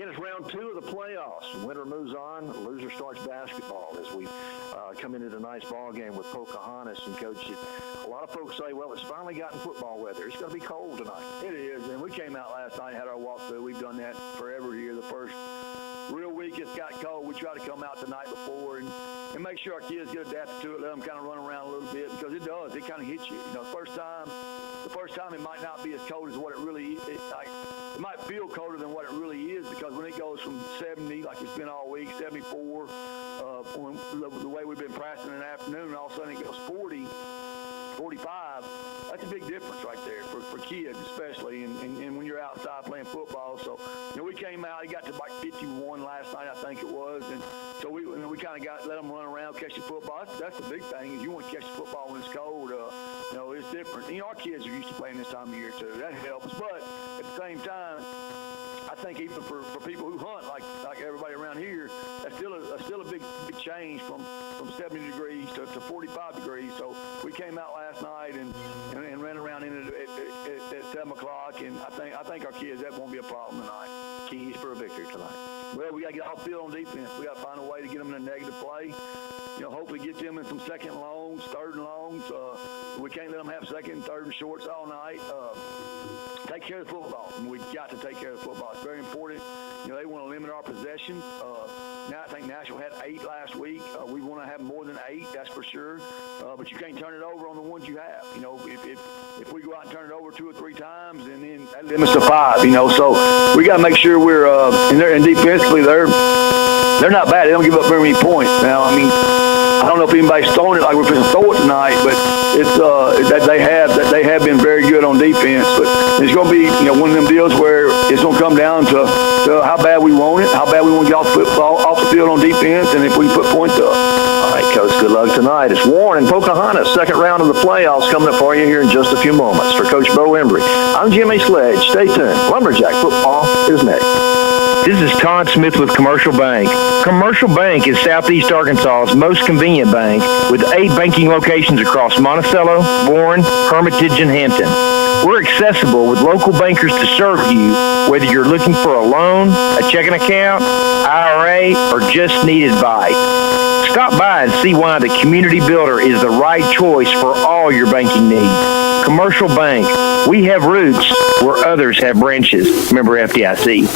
Again, it's round 2 of the playoffs. Winner moves on. Loser starts basketball as we come into tonight's ball game with Pocahontas. And, Coach, a lot of folks say, well, it's finally gotten football weather. It's going to be cold tonight. It is, and we came out last night and had our walkthrough. We've done that forever here. The first real week it's got cold. We try to come out the night before and make sure our kids get adapted to it, let them kind of run around a little bit, because it does. It kind of hits you. You know, the first time it might not be as cold as what it really is. It might feel colder than what it really is, because when it goes from 70, like it's been all week, 74, the way we've been practicing in the afternoon, and all of a sudden it goes 40, 45, that's a big difference right there for kids especially, and when you're outside playing football. So, you know, we came out, it got to like 51 last night, I think it was, and so we kind of let them run around, catch the football. That's the big thing, is you want to catch the football when it's cold. You know, it's different. You know, our kids are used to playing this time of year too. That helps, but at the same time, I think even for people who hunt like everybody around here, that's still a big change from 70 degrees to 45 degrees. So we came out last night and ran around in it at 7 o'clock, and I think our kids, that won't be a problem tonight. Keys for a victory tonight. Well, we got to get off field on defense. We got to find a way to get them in a negative play. You know, hopefully get them in some second and longs, third and longs. We can't let them have second and third and shorts all night. Take care of the football. We've got to take care of the football. It's very important. You know, they want to limit our possessions. Now I think Nashville had 8 last week. We want to have more than 8, that's for sure. But you can't turn it over on the ones you have. You know, if we go out and turn it over 2 or 3 times, and then that limits to 5. You know, so we got to make sure we're and defensively they're not bad. They don't give up very many points. Now, I mean, I don't know if anybody's throwing it like we're going to throw it tonight, but it's that they have been very good on defense. But it's going to be, you know, one of them deals where it's going to come down to how bad we want it, how bad we want to get off the field on defense, and if we can put points up. All right, Coach, good luck tonight. It's Warren and Pocahontas, second round of the playoffs coming up for you here in just a few moments. For Coach Bo Embry, I'm Jimmy Sledge. Stay tuned. Lumberjack football is next. This is Todd Smith with Commercial Bank. Commercial Bank is Southeast Arkansas's most convenient bank, with 8 banking locations across Monticello, Warren, Hermitage, and Hampton. We're accessible with local bankers to serve you, whether you're looking for a loan, a checking account, IRA, or just need advice. Stop by and see why the Community Builder is the right choice for all your banking needs. Commercial Bank. We have roots where others have branches. Member FDIC.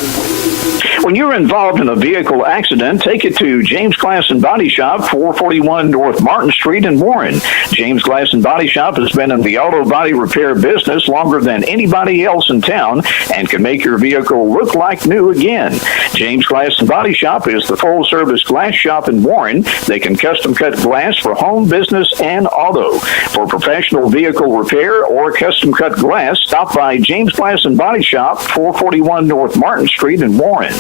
When you're involved in a vehicle accident, take it to James Glass and Body Shop, 441 North Martin Street in Warren. James Glass and Body Shop has been in the auto body repair business longer than anybody else in town and can make your vehicle look like new again. James Glass and Body Shop is the full-service glass shop in Warren. They can custom-cut glass for home, business, and auto. For professional vehicle repair or custom-cut glass, stop by James Glass and Body Shop, 441 North Martin Street in Warren.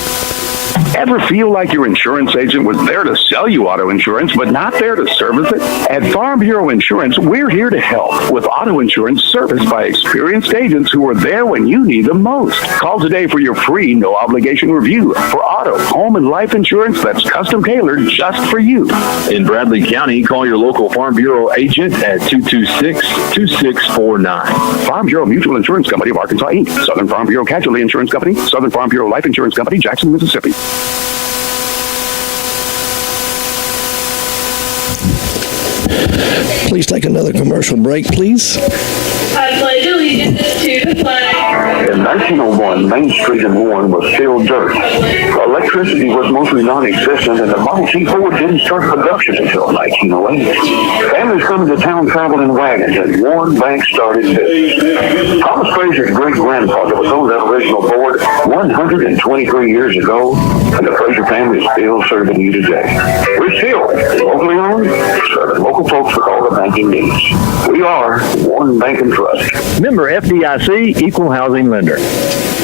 Ever feel like your insurance agent was there to sell you auto insurance, but not there to service it? At Farm Bureau Insurance, we're here to help with auto insurance serviced by experienced agents who are there when you need them most. Call today for your free, no-obligation review for auto, home, and life insurance that's custom-tailored just for you. In Bradley County, call your local Farm Bureau agent at 226-2649. Farm Bureau Mutual Insurance Company of Arkansas, Inc., Southern Farm Bureau Casualty Insurance Company, Southern Farm Bureau Life Insurance Company, Jackson, Mississippi. Please take another commercial break, please. I pledge allegiance to the flag. In 1901, Main Street in Warren was still dirt. Electricity was mostly non-existent, and the Model T Ford didn't start production until 1908. Families coming to town traveled in wagons, and Warren Bank started too. Thomas Frazier's great-grandfather was on that original board 123 years ago, and the Frazier family is still serving you today. We're still locally owned, serving local folks with all the banking needs. We are Warren Bank and Trust. Member FDIC, Equal Housing Lender.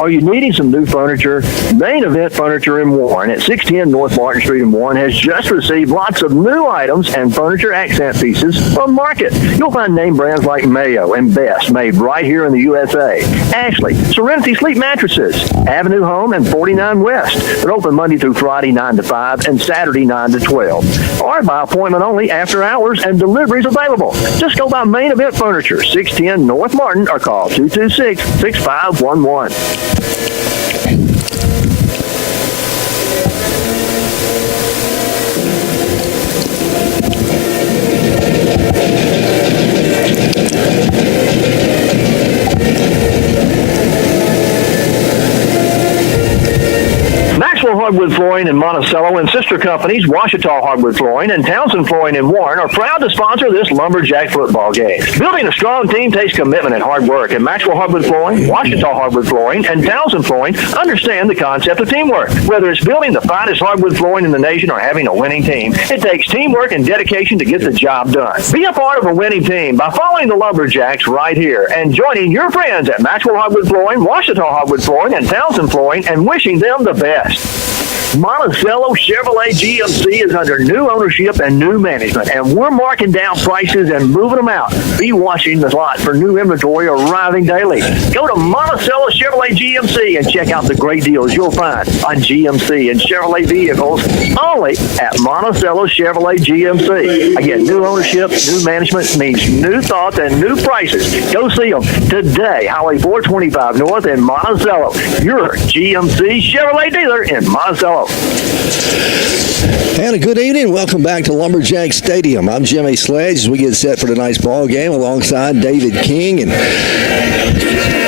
Are you needing some new furniture? Main Event Furniture in Warren at 610 North Martin Street in Warren has just received lots of new items and furniture accent pieces from market. You'll find name brands like Mayo and Best made right here in the USA. Ashley, Serenity Sleep Mattresses, Avenue Home and 49 West. They're open Monday through Friday 9 to 5 and Saturday 9 to 12. Or by appointment only after hours, and deliveries available. Just go by Main Event Furniture, 610 North Martin, or call 226-6511. Hardwood Flooring in Monticello and sister companies Washita Hardwood Flooring and Townsend Flooring in Warren are proud to sponsor this Lumberjack football game. Building a strong team takes commitment and hard work, and Maxwell Hardwood Flooring, Washita Hardwood Flooring, and Townsend Flooring understand the concept of teamwork. Whether it's building the finest hardwood flooring in the nation or having a winning team, it takes teamwork and dedication to get the job done. Be a part of a winning team by following the Lumberjacks right here and joining your friends at Maxwell Hardwood Flooring, Washita Hardwood Flooring, and Townsend Flooring and wishing them the best. Monticello Chevrolet GMC is under new ownership and new management, and we're marking down prices and moving them out. Be watching the lot for new inventory arriving daily. Go to Monticello Chevrolet GMC and check out the great deals you'll find on GMC and Chevrolet vehicles only at Monticello Chevrolet GMC. Again, new ownership, new management means new thoughts and new prices. Go see them today, Highway 425 North in Monticello, your GMC Chevrolet dealer in Monticello. And a good evening. Welcome back to Lumberjack Stadium. I'm Jimmy Sledge as we get set for tonight's ball game alongside David King. And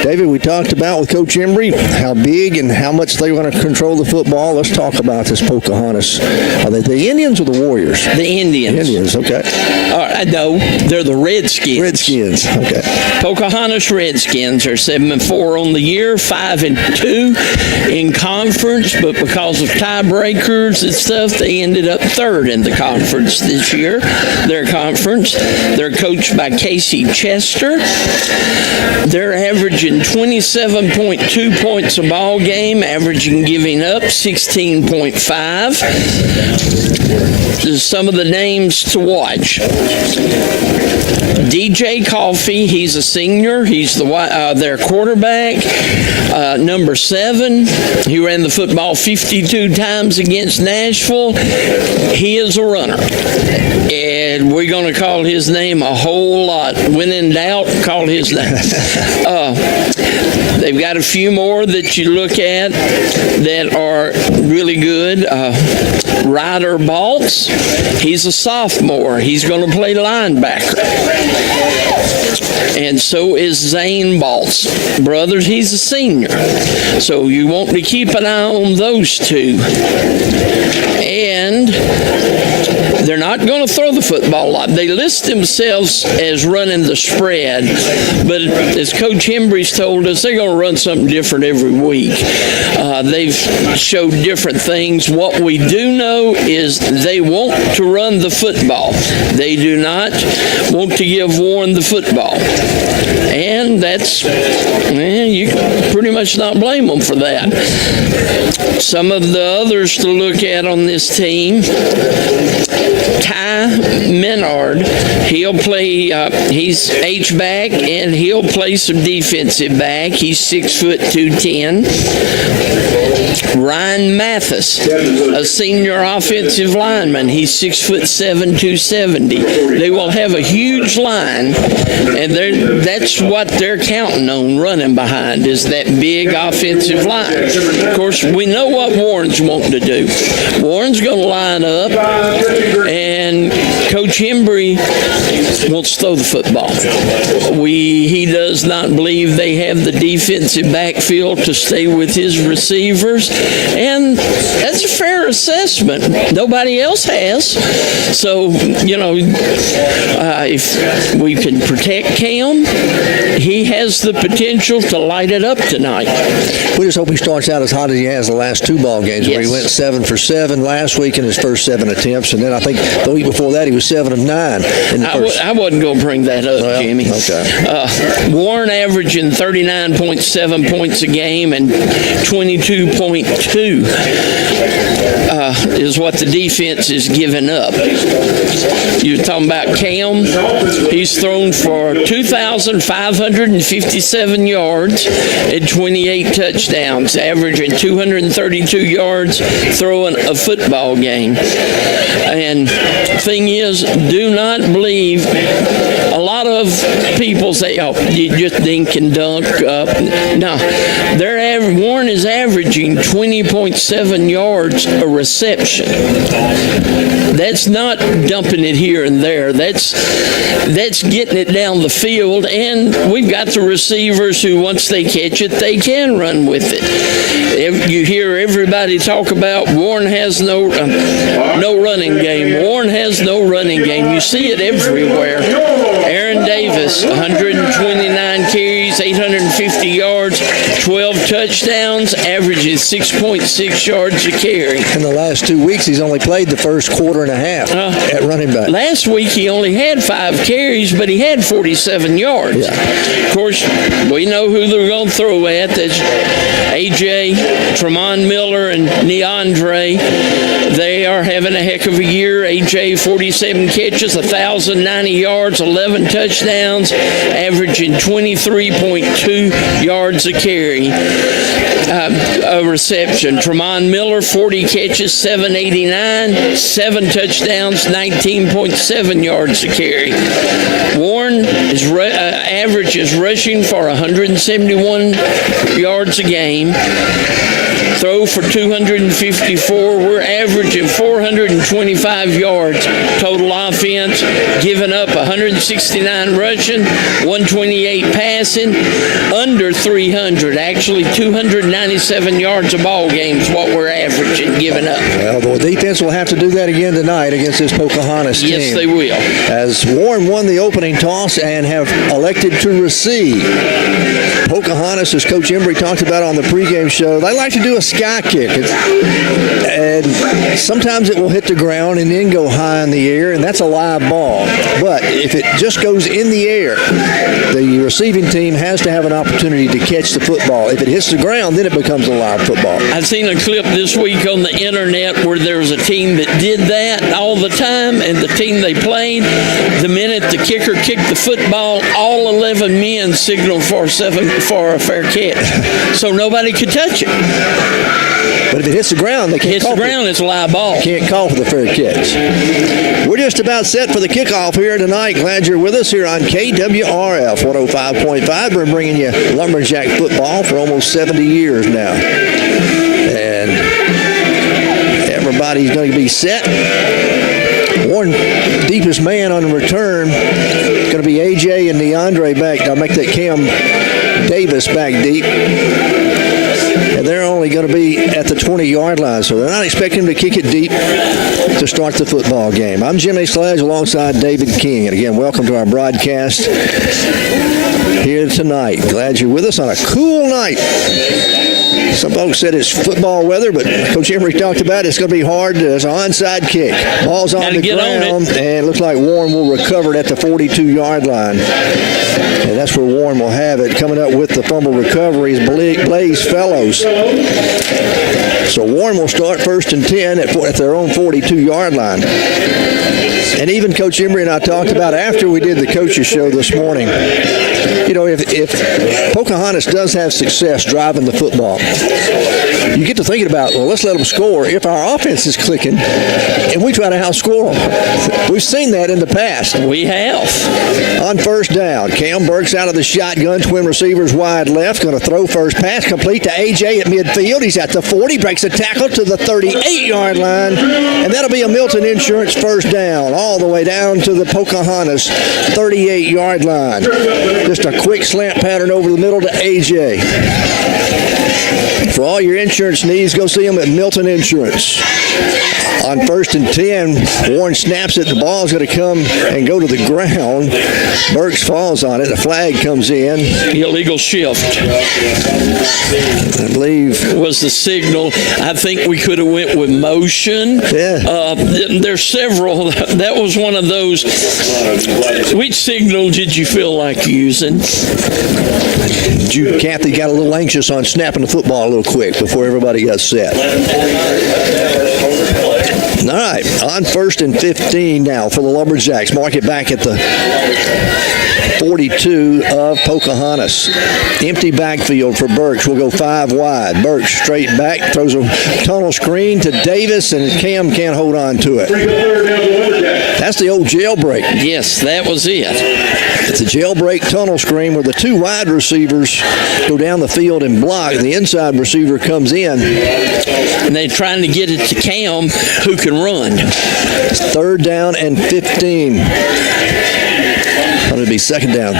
David, we talked about with Coach Embry how big and how much they want to control the football. Let's talk about this Pocahontas. Are they the Indians or the Warriors? The Indians. Indians, okay. No, they're the Redskins. Redskins, okay. Pocahontas Redskins are 7-4 on the year, 5-2 in conference, but because of tiebreakers and stuff, they ended up third in the conference this year. Their conference, they're coached by Casey Chester. They're averaging 27.2 points a ball game, averaging giving up 16.5. There's some of the names to watch. DJ Coffey, he's a senior. He's their quarterback. Number 7, he ran the football 52 times against Nashville. He is a runner. And we're going to call his name a whole lot. When in doubt, call his name. They've got a few more that you look at that are really good. Ryder Baltz, he's a sophomore. He's going to play linebacker. And so is Zane Baltz. Brothers, he's a senior. So you want to keep an eye on those two. And they're not going to throw the football a lot. They list themselves as running the spread, but as Coach Embry's told us, they're going to run something different every week. They've showed different things. What we do know is they want to run the football. They do not want to give Warren the football. And that's, you can pretty much not blame them for that. Some of the others to look at on this team, Ty Menard, he'll play, he's H-back, and he'll play some defensive back. He's 6'2", 210. Ryan Mathis, a senior offensive lineman. He's 6'7", 270. They will have a huge line, and that's what they're counting on running behind is that big offensive line. Of course, we know what Warren's wanting to do. Warren's going to line up, and Coach Embry wants to throw the football. He does not believe they have the defensive backfield to stay with his receivers, and that's a fair assessment. Nobody else has. So, if we can protect Cam, he has the potential to light it up tonight. We just hope he starts out as hot as he has the last 2 ball games, where he went 7 for 7 last week in his first 7 attempts, and then I think the week before that he was 7 of 9 in the first. I wasn't going to bring that up, Jimmy. Okay. Warren averaging 39.7 points a game and 22.2 is what the defense is giving up. You're talking about Cam. He's thrown for 2,557 yards and 28 touchdowns, averaging 232 yards throwing a football game. And thing is, do not believe, a lot of of people say, "Oh, you just dink and dunk." No, Warren is averaging 20.7 yards a reception. That's not dumping it here and there. That's getting it down the field, and we've got the receivers who, once they catch it, they can run with it. You hear everybody talk about Warren has no running game. Warren has no running game. You see it everywhere. Aaron Davis, 129 carries, 850 yards, 12 touchdowns, averages 6.6 yards a carry. In the last 2 weeks, he's only played the first quarter and a half at running back. Last week, he only had 5 carries, but he had 47 yards. Yeah. Of course, we know who they're going to throw at. That's A.J., Tremont Miller, and Neandre. They are having a heck of a year. A.J., 47 catches, 1,090 yards, 11 touchdowns, averaging 23.2 yards a carry. A reception. Tremont Miller, 40 catches, 789, 7 touchdowns, 19.7 yards a carry. Warren averages rushing for 171 yards a game. Throw for 254. We're averaging 425 yards total offense, giving up 169 rushing, 128 passing, under 300. Actually, 297 yards a ball game is what we're averaging, giving up. Well, the defense will have to do that again tonight against this Pocahontas team. Yes, they will. As Warren won the opening toss and have elected to receive. Pocahontas, as Coach Embry talked about on the pregame show, they like to do a sky kick. And sometimes it will hit the ground and then go high in the air, and that's a live ball. But if it just goes in the air, the receiving team has to have an opportunity to catch the football. If it hits the ground, then it becomes a live football. I've seen a clip this week on the internet where there was a team that did that all the time, and the team they played, the minute the kicker kicked the football, all 11 men signaled for a fair catch. So nobody could touch it. But if it hits the ground, they can't call it. Hits the ground, it's a live ball. Can't call for the fair catch. We're just about set for the kickoff here tonight. Glad you're with us here on KWRF 105.5. We're bringing you Lumberjack football for almost 70 years now. And everybody's going to be set. Warren, deepest man on the return. It's going to be A.J. and Neandre back. I'll make that Cam Davis back deep. And they're only going to be at the 20-yard line, so they're not expecting to kick it deep to start the football game. I'm Jimmy Sledge alongside David King. And again, welcome to our broadcast here tonight. Glad you're with us on a cool night. Some folks said it's football weather, but Coach Embry talked about it's going to be hard. It's an onside kick. Ball's on the ground, and it looks like Warren will recover it at the 42-yard line. And that's where Warren will have it. Coming up with the fumble recovery is Blaze Fellows. So Warren will start 1st and 10 at their own 42-yard line. And even Coach Embry and I talked about after we did the coaches show this morning, you know, if Pocahontas does have success driving the football, you get to thinking about, well, let's let them score if our offense is clicking and we try to outscore them. We've seen that in the past. We have. On 1st down, Cam Burks out of the shotgun, twin receivers wide left, going to throw first pass, complete to A.J. at midfield. He's at the 40, breaks a tackle to the 38-yard line, and that'll be a Milton Insurance 1st down, all the way down to the Pocahontas 38-yard line. Just a quick slant pattern over the middle to A.J. For all your insurance needs, go see them at Milton Insurance. On 1st and 10, Warren snaps it. The ball's going to come and go to the ground. Burks falls on it. The flag comes in. Illegal shift, I believe, was the signal. I think we could have went with motion. Yeah. There's several. That was one of those. Which signal did you feel like using? Jude Cathy got a little anxious on snapping the football a little quick before everybody got set. All right, on 1st and 15 now for the Lumberjacks. Mark it back at the 42 of Pocahontas. Empty backfield for Burks. We'll go 5 wide. Burks straight back, throws a tunnel screen to Davis, and Cam can't hold on to it. That's the old jailbreak. Yes, that was it. It's a jailbreak tunnel screen where the two wide receivers go down the field and block. The inside receiver comes in. And they're trying to get it to Cam, who can run. It's 3rd down and 15. It'll be 2nd down.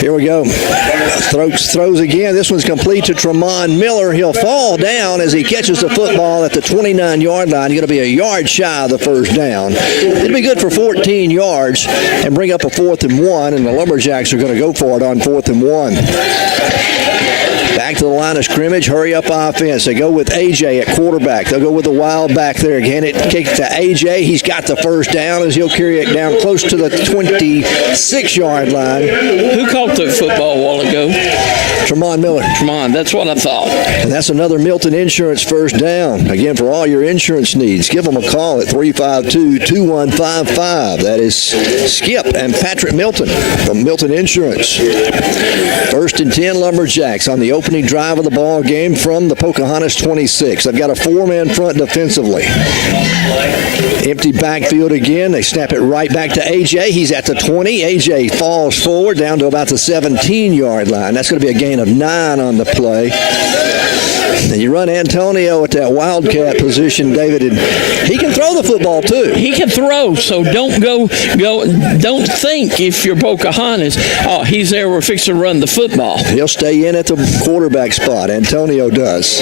Here we go. Throws again. This one's complete to Tremont Miller. He'll fall down as he catches the football at the 29-yard line. He's going to be a yard shy of the 1st down. It'll be good for 14 yards and bring up a 4th and 1, and the Lumberjacks are going to go for it on 4th and 1. Back to the line of scrimmage, hurry up offense. They go with A.J. at quarterback. They'll go with the wild back there again. It kicks to A.J. He's got the 1st down as he'll carry it down close to the 26-yard line. Who caught the football a while ago? Tremont Miller. Tremont, that's what I thought. And that's another Milton Insurance 1st down. Again, for all your insurance needs, give them a call at 352-2155. That is Skip and Patrick Milton from Milton Insurance. 1st and 10 Lumberjacks on the opening drive of the ball game from the Pocahontas 26. They've got a 4-man front defensively. Empty backfield again. They snap it right back to A.J. He's at the 20. A.J. falls forward down to about the 17-yard line. That's going to be a gain of 9 on the play. And you run Antonio at that wildcat position, David, and he can throw the football too. He can throw, so don't don't think if you're Pocahontas, oh, he's there, we're fixing to run the football. He'll stay in at the quarterback spot. Antonio does.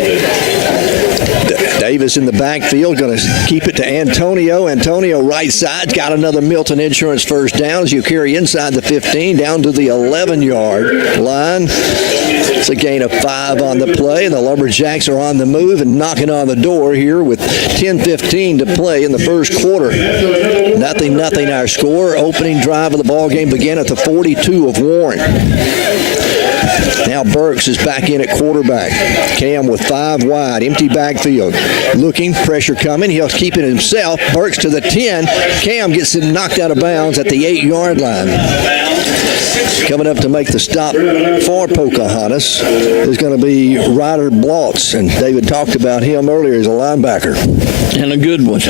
Davis in the backfield, going to keep it to Antonio. Antonio right side, got another Milton Insurance 1st down as you carry inside the 15 down to the 11-yard line. It's a gain of 5 on the play, and the Lumberjacks are on the move and knocking on the door here with 10:15 to play in the 1st quarter. 0-0 our score. Opening drive of the ball game began at the 42 of Warren. Now Burks is back in at quarterback. Cam with 5 wide, empty backfield. Looking, pressure coming. He'll keep it himself. Burks to the 10. Cam gets it knocked out of bounds at the 8-yard line. Coming up to make the stop for Pocahontas is going to be Ryder Blotz, and David talked about him earlier as a linebacker. And a good one.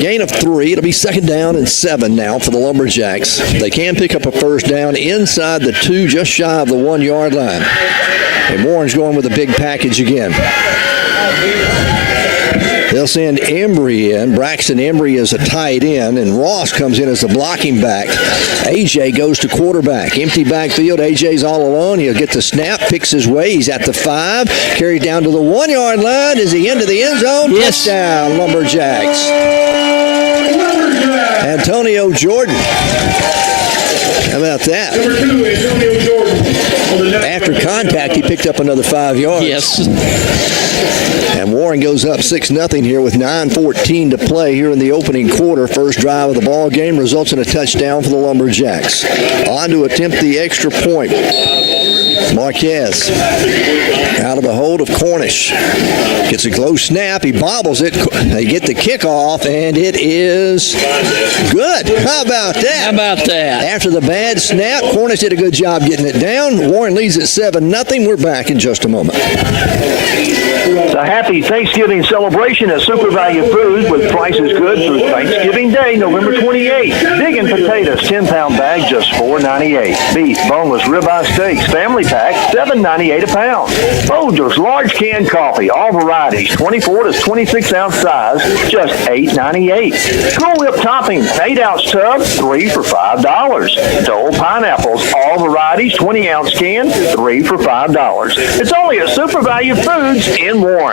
Gain of 3. It'll be 2nd down and 7 now for the Lumberjacks. They can pick up a 1st down inside the 2, just shy of the 1-yard line. And Warren's going with a big package again. They'll send Embry in. Braxton Embry is a tight end, and Ross comes in as a blocking back. A.J. goes to quarterback. Empty backfield. A.J.'s all alone. He'll get the snap, picks his way. He's at the 5. Carried down to the 1-yard line. Is he into the end zone? Yes. Touchdown, Lumberjacks. Antonio Jordan. How about that? Number 2, Antonio Jordan. After contact, he picked up another 5 yards. Yes. And Warren goes up 6-0 here with 9:14 to play here in the opening quarter. 1st drive of the ball game results in a touchdown for the Lumberjacks. On to attempt the extra point. Marquez out of the hold of Cornish. Gets a close snap. He bobbles it. They get the kickoff, and it is good. How about that? How about that? After the bad snap, Cornish did a good job getting it down. Warren leads at 7-0. We're back in just a moment. It's a happy Thanksgiving celebration at Super Value Foods with prices good through Thanksgiving Day, November 28th. Big and potatoes, 10-pound bag, just $4.98. Beef, boneless ribeye steaks, family pack, $7.98 a pound. Folgers, large canned coffee, all varieties, 24 to 26-ounce size, just $8.98. Cool Whip toppings, 8-ounce tub, 3 for $5. Dole pineapples, all varieties, 20-ounce can, 3 for $5. It's only at Super Value Foods in Warren.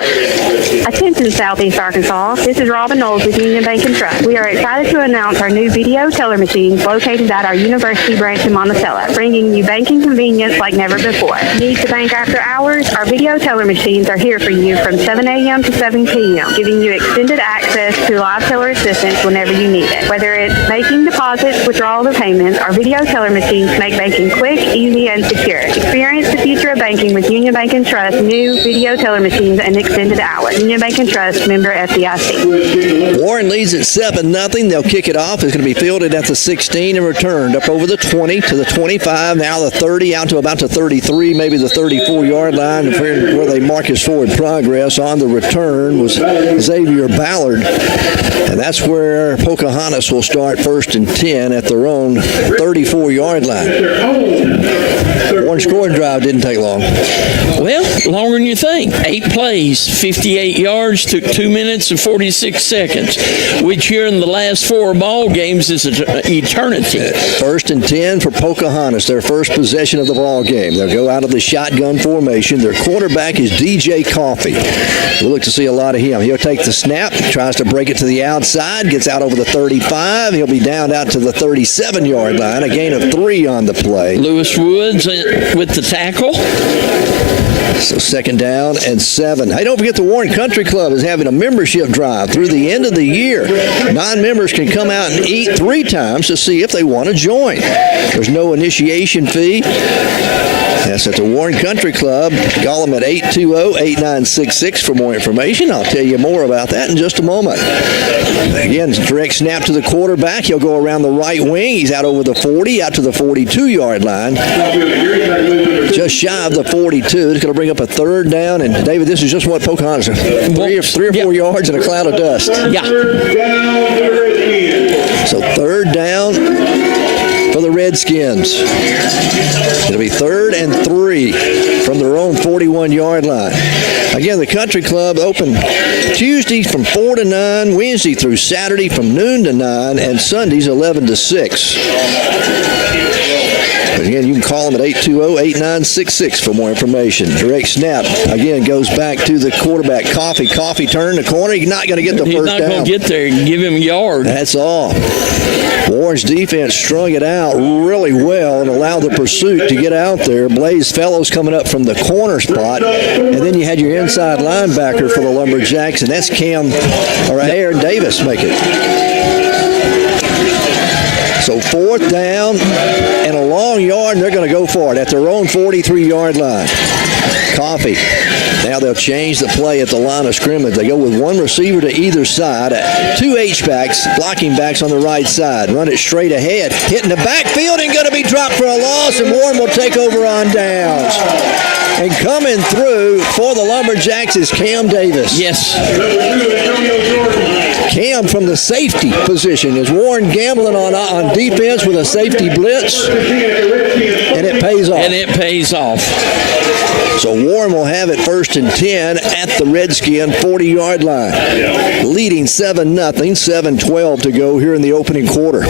Attention Southeast Arkansas, this is Robin Knowles with Union Bank and Trust. We are excited to announce our new video teller machines located at our University branch in Monticello, bringing you banking convenience like never before. Need to bank after hours? Our video teller machines are here for you from 7 a.m. to 7 p.m., giving you extended access to live teller assistance whenever you need it. Whether it's making deposits, withdrawals, or payments, our video teller machines make banking quick, easy, and secure. Experience the future of banking with Union Bank and Trust new video teller machines machines, and extended hours. Union Bank and Trust, member FDIC. Warren leads at 7-0. They'll kick it off. It's going to be fielded at the 16 and returned up over the 20 to the 25, now the 30, out to about the 33, maybe the 34-yard line, where they mark his forward progress. On the return was Xavier Ballard, and that's where Pocahontas will start 1st and 10 at their own 34-yard line. Warren's scoring drive didn't take long. Well, longer than you think. 8 plays, 58 yards, took 2 minutes and 46 seconds, which here in the last 4 ball games is an eternity. 1st and 10 for Pocahontas, their first possession of the ball game. They'll go out of the shotgun formation. Their quarterback is DJ Coffey. We'll look to see a lot of him. He'll take the snap, tries to break it to the outside, gets out over the 35. He'll be down out to the 37-yard line, a gain of 3 on the play. Lewis Woods with the tackle. So 2nd down and 7. Hey, don't forget the Warren Country Club is having a membership drive through the end of the year. Non-members can come out and eat 3 times to see if they want to join. There's no initiation fee. Yes, at the Warren Country Club. Call them at 820-8966 for more information. I'll tell you more about that in just a moment. Again, direct snap to the quarterback. He'll go around the right wing. He's out over the 40, out to the 42-yard line. Just shy of the 42. It's going to bring up a 3rd down. And, David, this is just what Pocahontas are. 3 or 4 yards in a cloud of dust. Yeah. So 3rd down for the Redskins. It'll be 3rd and 3 from their own 41-yard line. Again, the Country Club open Tuesday from 4 to 9, Wednesday through Saturday from noon to 9, and Sundays 11 to 6. But again, you can call them at 820-8966 for more information. Direct snap, again, goes back to the quarterback, Coffey. Coffey turned the corner. He's not going to get the first down. He's not going to get there. Give him a yard. That's all. Warren's defense strung it out really well and allowed the pursuit to get out there. Blaze Fellows coming up from the corner spot. And then you had your inside linebacker for the Lumberjacks, and that's Aaron Davis make it. So 4th down and a long yard, and they're going to go for it at their own 43-yard line. Coffey. Now they'll change the play at the line of scrimmage. They go with 1 receiver to either side, 2 H-backs, blocking backs on the right side. Run it straight ahead, hitting the backfield and going to be dropped for a loss, and Warren will take over on downs. And coming through for the Lumberjacks is Cam Davis. Yes. Cam from the safety position. Is Warren gambling on defense with a safety blitz? And it pays off. And it pays off. So Warren will have it 1st and 10 at the Redskin 40-yard line. Leading 7-0, 7:12 to go here in the opening quarter.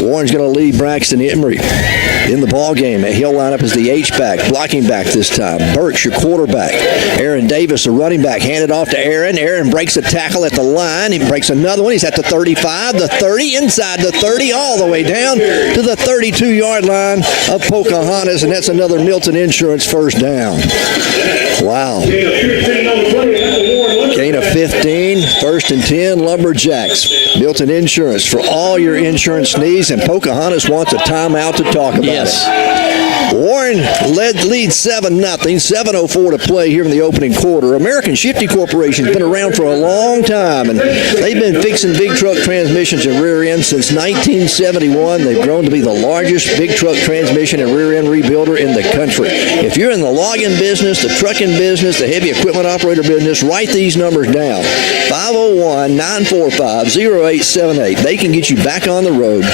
Warren's going to lead Braxton Emery in the ball game. He'll line up as the H-back, blocking back this time. Birch, your quarterback. Aaron Davis, the running back, handed off to Aaron. Aaron breaks a tackle at the line. He breaks another one. He's at the 35, the 30, inside the 30, all the way down to the 32-yard line of Pocahontas, and that's another Milton Insurance first down. Wow. Gain of 15, 1st and 10, Lumberjacks. Milton Insurance for all your insurance needs, and Pocahontas wants a timeout to talk about it. Warren leads 7-0, 7:04 to play here in the opening quarter. American Shifty Corporation has been around for a long time, and they've been fixing big truck transmissions and rear ends since 1971. They've grown to be the largest big truck transmission and rear end rebuilder in the country. If you're in the logging business, the trucking business, the heavy equipment operator business, write these numbers down. 501-945-0878. They can get you back on the road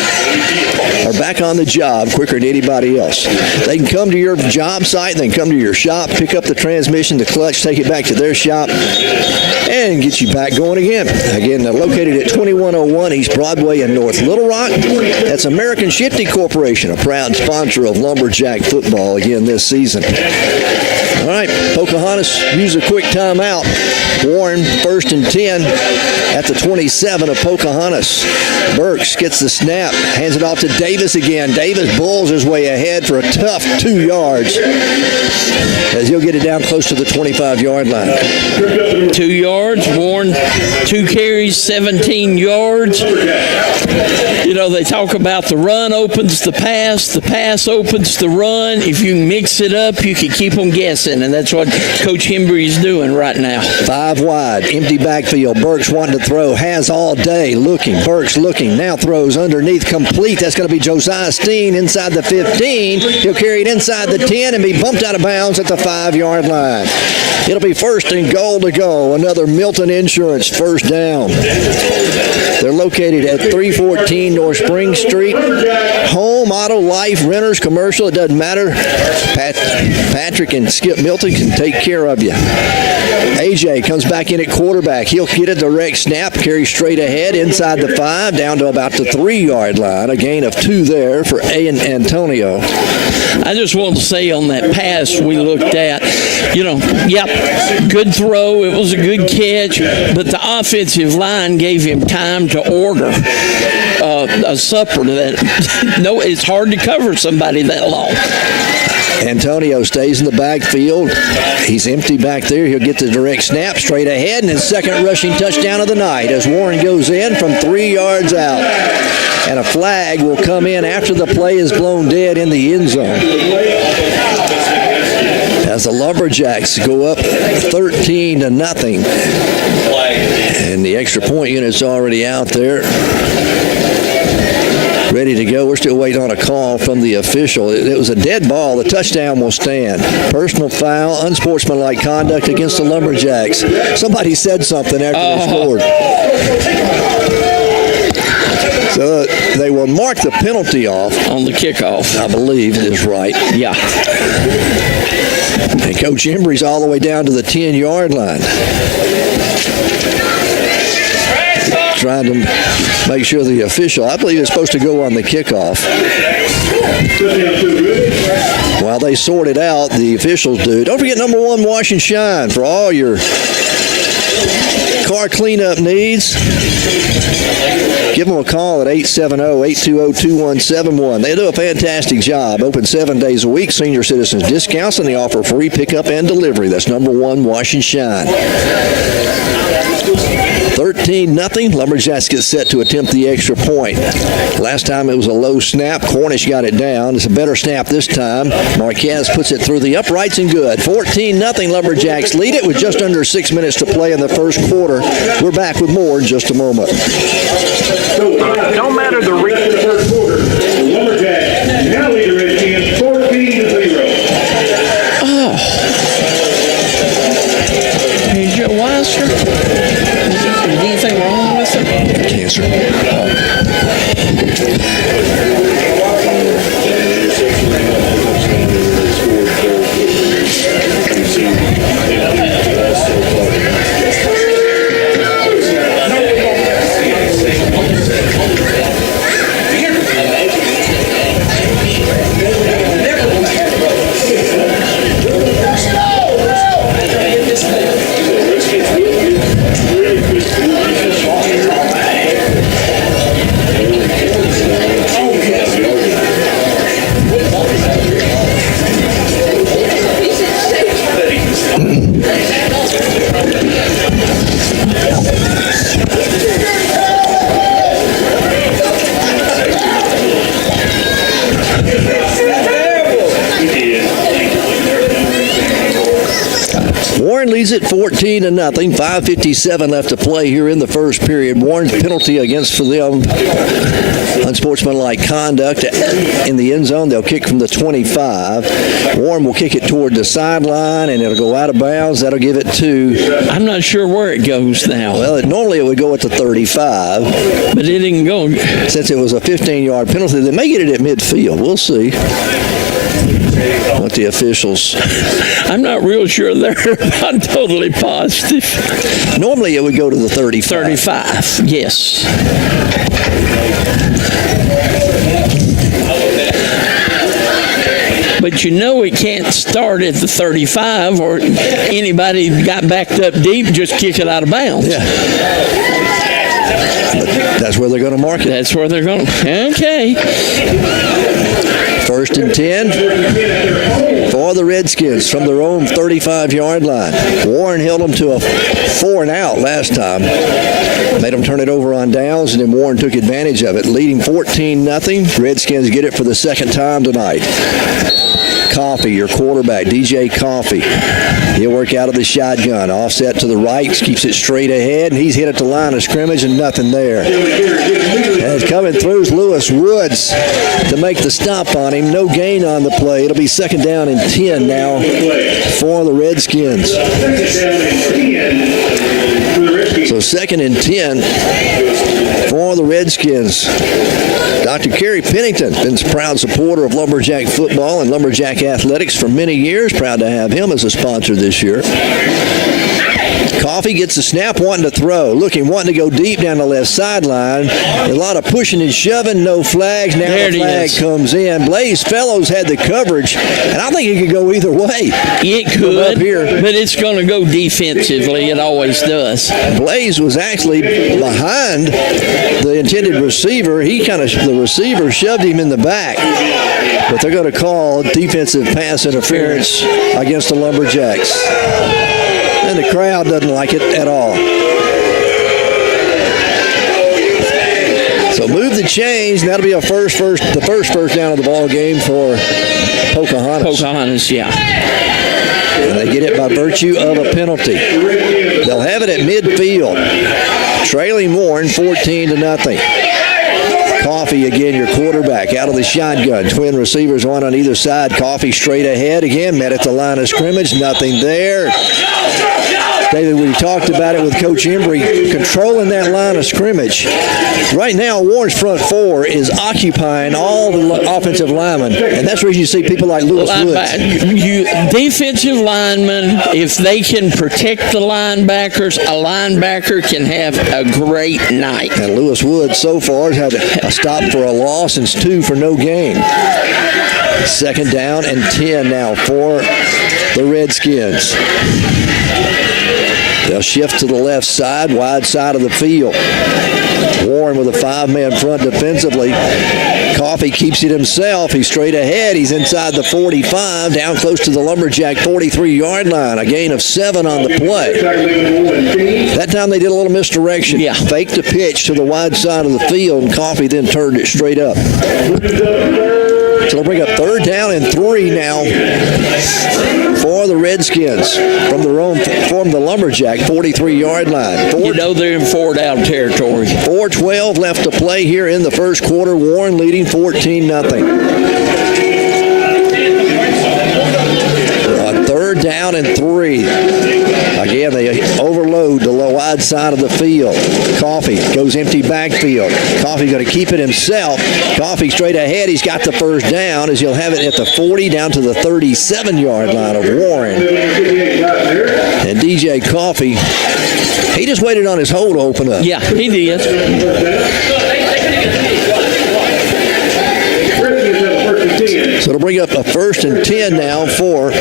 or back on the job quicker than anybody else. They can come to your job site, they can come to your shop, pick up the transmission, the clutch, take it back to their shop, and get you back going again. Again, located at 2101 East Broadway in North Little Rock. That's American Shifty Corporation, a proud sponsor of Lumberjack football again this season. All right, Pocahontas use a quick timeout. Warren 1st and 10 at the 27 of Pocahontas. Burks gets the snap, hands it off to Davis again. Davis bulls his way ahead for a tough 2 yards as he'll get it down close to the 25-yard line. 2 yards, Warren, 2 carries, 17 yards. You know, they talk about the run opens the pass opens the run. If you mix it up, you can keep them guessing, and that's what Coach Hembry is doing right now. 5 wide, empty backfield. Burks wanting to throw, has all day, looking. Burks looking, now throws underneath, complete. That's going to be Josiah Steen inside the 15. He'll carry it inside the 10 and be bumped out of bounds at the 5-yard line. It'll be 1st and goal to go. Another Milton Insurance first down. They're located at 314 North Spring Street. Home, auto, life, renters, commercial, it doesn't matter. Patrick and Skip Milton can take care of you. AJ comes back in at quarterback. He'll get a direct snap, carry straight ahead inside the 5, down to about the 3-yard line. A gain of 2 there for Antonio. I just want to say on that pass we looked at, good throw. It was a good catch, but the offensive line gave him time to order a supper. No, it's hard to cover somebody that long. Antonio stays in the backfield. He's empty back there. He'll get the direct snap straight ahead, and his second rushing touchdown of the night as Warren goes in from 3 yards out. And a flag will come in after the play is blown dead in the end zone. As the Lumberjacks go up 13-0. And the extra point unit's already out there, ready to go. We're still waiting on a call from the official. It was a dead ball. The touchdown will stand. Personal foul, unsportsmanlike conduct against the Lumberjacks. Somebody said something after they scored. So they will mark the penalty off. On the kickoff. I believe is right. Yeah. And Coach Embry's all the way down to the 10-yard line. Trying to make sure the official, I believe, is supposed to go on the kickoff. While they sort it out, the officials do. Don't forget number 1, Wash and Shine for all your car cleanup needs. Give them a call at 870-820-2171. They do a fantastic job. Open 7 days a week. Senior citizens discounts, and they offer free pickup and delivery. That's number 1, Wash and Shine. 13-0. Lumberjacks get set to attempt the extra point. Last time it was a low snap. Cornish got it down. It's a better snap this time. Marquez puts it through the uprights and good. 14-0. Lumberjacks lead it with just under 6 minutes to play in the first quarter. We're back with more in just a moment. No matter the reason. The first quarter, the Lumberjacks now lead the Redskins 14-0. Oh. Hey, Joe Weiser. Anything wrong with it? Cancer. Warren leads it 14-0. 5:57 left to play here in the first period. Warren's penalty against for them unsportsmanlike conduct in the end zone. They'll kick from the 25. Warren will kick it toward the sideline, and it'll go out of bounds. That'll give it to... I'm not sure where it goes now. Well, normally it would go at the 35. But it didn't go. Since it was a 15-yard penalty, they may get it at midfield. We'll see what the officials... I'm not real sure there. I'm totally positive. Normally it would go to the 35. 35, yes. But you know it can't start at the 35 or anybody got backed up deep, just kick it out of bounds. Yeah. That's where they're going to mark it. That's where they're going. Okay. 1st and 10 for the Redskins from their own 35-yard line. Warren held them to a 4-and-out last time. Made them turn it over on downs, and then Warren took advantage of it, leading 14-0. Redskins get it for the second time tonight. Coffee, your quarterback, DJ Coffee. He'll work out of the shotgun. Offset to the right, keeps it straight ahead, and he's hit at the line of scrimmage and nothing there. And coming through is Lewis Woods to make the stop on him. No gain on the play. It'll be 2nd down and 10 now for the Redskins. So 2nd and 10 for the Redskins. Dr. Kerry Pennington, been a proud supporter of Lumberjack football and Lumberjack athletics for many years. Proud to have him as a sponsor this year. Coffee gets the snap, wanting to throw. Wanting to go deep down the left sideline. A lot of pushing and shoving, no flags. Now the flag comes in. Blaze Fellows had the coverage, and I think it could go either way. It could, but it's going to go defensively. It always does. Blaze was actually behind the intended receiver. The receiver shoved him in the back. But they're going to call defensive pass interference against the Lumberjacks. And the crowd doesn't like it at all. So move the chains. That'll be the first down of the ball game for Pocahontas. Pocahontas, yeah. And they get it by virtue of a penalty. They'll have it at midfield. Trailing Warren 14-0. Coffee again, your quarterback, out of the shotgun. Twin receivers, one on either side. Coffee straight ahead again. Met at the line of scrimmage. Nothing there. David, we talked about it with Coach Embry, controlling that line of scrimmage. Right now, Warren's front four is occupying all the offensive linemen, and that's where you see people like Lewis Woods. Defensive linemen, if they can protect the linebackers, a linebacker can have a great night. And Lewis Woods so far has had a stop for a loss and 2 for no gain. 2nd down and 10 now for the Redskins. They'll shift to the left side, wide side of the field. Warren with a 5-man front defensively. Coffee keeps it himself. He's straight ahead. He's inside the 45, down close to the Lumberjack 43-yard line. A gain of 7 on the play. That time they did a little misdirection. Yeah. Faked a pitch to the wide side of the field, and Coffee then turned it straight up. So they'll bring up 3rd down and 3 now for the Redskins from the Lumberjack 43-yard line. They're in 4-down territory. 4:12 left to play here in the first quarter. Warren leading 14-0. 3rd down and 3. Again, they overload the low wide side of the field. Coffee goes empty backfield. Coffee going to keep it himself. Coffee straight ahead. He's got the 1st down as he'll have it at the 40 down to the 37-yard line of Warren. And DJ Coffee, he just waited on his hole to open up. Yeah, he did. So it'll bring up a 1st and 10 now for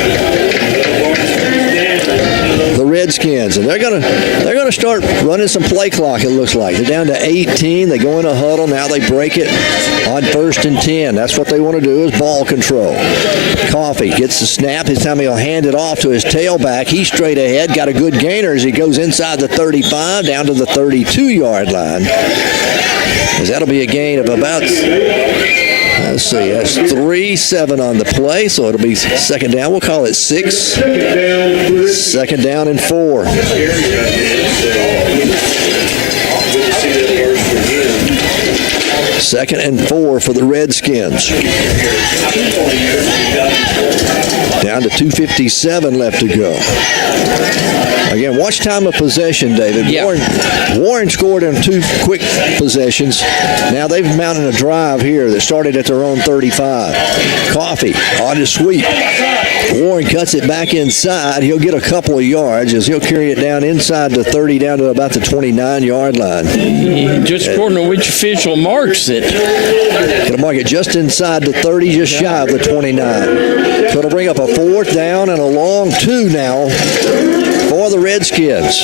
the Redskins, and they're gonna start running some play clock. It looks like they're down to 18. They go in a huddle now. They break it on 1st and 10. That's what they want to do, is ball control. Coffee gets the snap. This time he'll hand it off to his tailback. He's straight ahead. Got a good gainer as he goes inside the 35 down to the 32-yard line. As that'll be a gain of about. Let's see, that's 3-7 on the play, so it'll be 2nd down. We'll call it 6. 2nd down and 4. Second and 4 for the Redskins. Down to 2:57 left to go. Again, watch time of possession, David. Yeah. Warren scored in 2 quick possessions. Now they've mounted a drive here that started at their own 35. Coffee on his sweep. Warren cuts it back inside. He'll get a couple of yards as he'll carry it down inside the 30 down to about the 29-yard line. Just according to which official marks it. Going to mark it just inside the 30, just shy of the 29. So it'll bring up a 4th down and a long 2 now for the Redskins.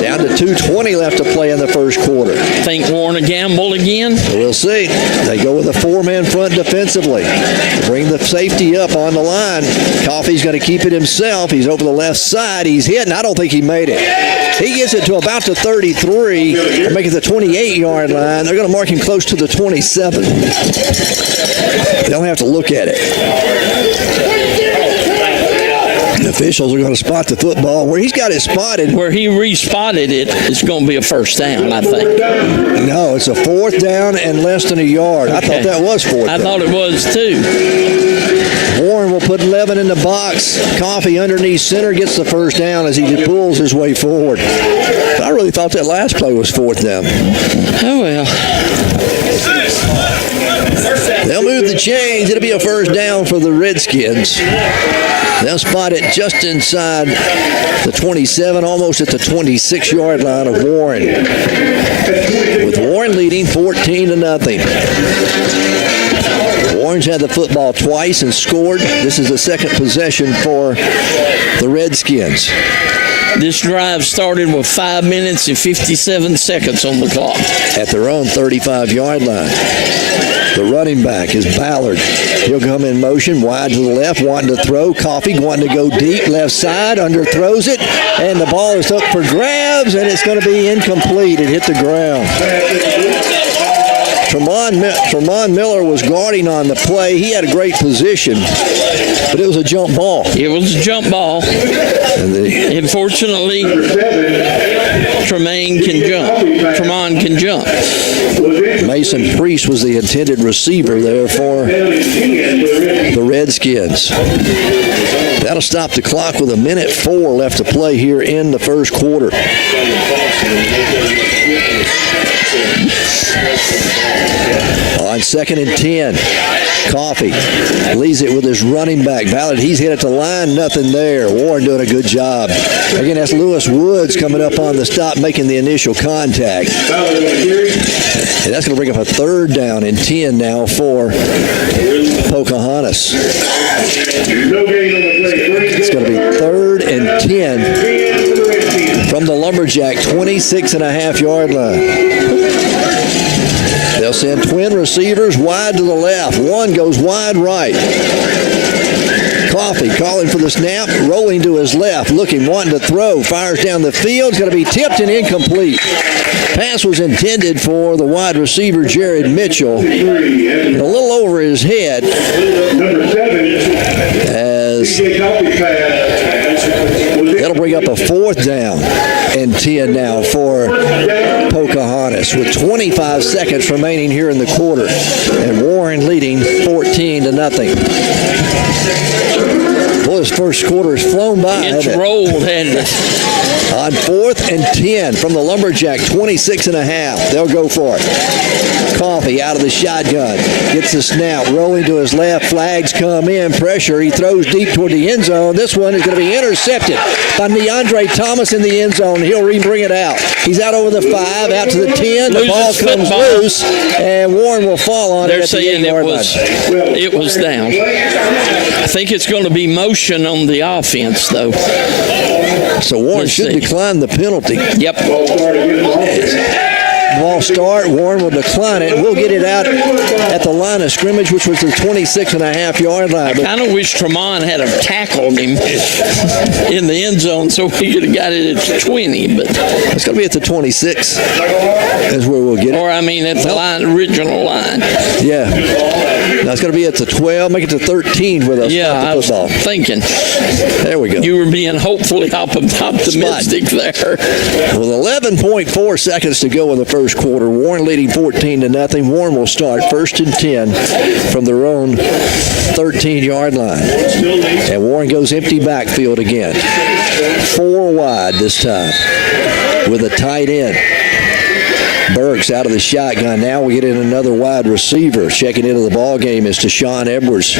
Down to 2:20 left to play in the first quarter. Think Warren a gamble again? We'll see. They go with a 4-man front defensively. Bring the safety up on the line. Coffey's going to keep it himself. He's over the left side. He's hit, and I don't think he made it. He gets it to about the 33. They're making the 28-yard line. They're going to mark him close to the 27. They don't have to look at it. The officials are going to spot the football where he's got it spotted. Where he respotted it, it's going to be a first down, I think. No, it's a 4th down and less than a yard. Okay. I thought that was 4th down. I thought it was too. Warren will put 11 in the box. Coffey underneath center gets the first down as he pulls his way forward. But I really thought that last play was 4th down. Oh, well. They'll move the chains. It'll be a first down for the Redskins. They'll spot it just inside the 27, almost at the 26-yard line of Warren. With Warren leading 14-0. Warren's had the football twice and scored. This is the second possession for the Redskins. This drive started with 5 minutes and 57 seconds on the clock. At their own 35-yard line. The running back is Ballard. He'll come in motion, wide to the left, wanting to throw. Coffey wanting to go deep, left side, underthrows it, and the ball is up for grabs, and it's going to be incomplete. It hit the ground. Tremont Miller was guarding on the play. He had a great position, but it was a jump ball. It was a jump ball. Unfortunately, Tremont can jump. Mason Priest was the intended receiver there for the Redskins. That'll stop the clock with 1:04 left to play here in the first quarter. On 2nd and 10, Coffey leads it with his running back. Ballard, he's hit at the line, nothing there. Warren doing a good job. Again, that's Lewis Woods coming up on the stop, making the initial contact. And that's going to bring up a 3rd down and 10 now for Pocahontas. It's going to be 3rd and 10 from the Lumberjack 26.5-yard line. They'll send twin receivers wide to the left. One goes wide right. Coffey calling for the snap, rolling to his left, looking, wanting to throw, fires down the field. It's going to be tipped and incomplete. Pass was intended for the wide receiver, Jared Mitchell. And a little over his head as that'll bring up a 4th down and 10 now for Pocahontas with 25 seconds remaining here in the quarter. And Warren leading 14-0. Well, this first quarter has flown by. It's rolled, hasn't it? On 4th and 10 from the Lumberjack 26.5. They'll go for it. Coffey out of the shotgun. Gets the snap, rolling to his left. Flags come in. Pressure. He throws deep toward the end zone. This one is going to be intercepted by Neandre Thomas in the end zone. He'll bring it out. He's out over the 5, out to the 10. The ball comes loose, and Warren will fall on it at the 8-yard line. It was down. I think it's going to be motion on the offense, though. So Warren should decline the penalty. Yep. Ball start. Warren will decline it. We'll get it out at the line of scrimmage, which was the 26.5-yard line. I kind of wish Tremont had tackled him in the end zone so he could have got it at 20. But it's going to be at the 26 is where we'll get it. Or, I mean, at the original line. Yeah. Now it's going to be at the 12. Make it to 13 with us. Yeah, I was thinking. There we go. You were being hopefully optimistic there. With 11.4 seconds to go in the first quarter, Warren leading 14-0. Warren will start 1st and 10 from their own 13-yard line. And Warren goes empty backfield again. 4 wide this time with a tight end. Burks out of the shotgun. Now we get in another wide receiver. Checking into the ball game is Deshaun Edwards.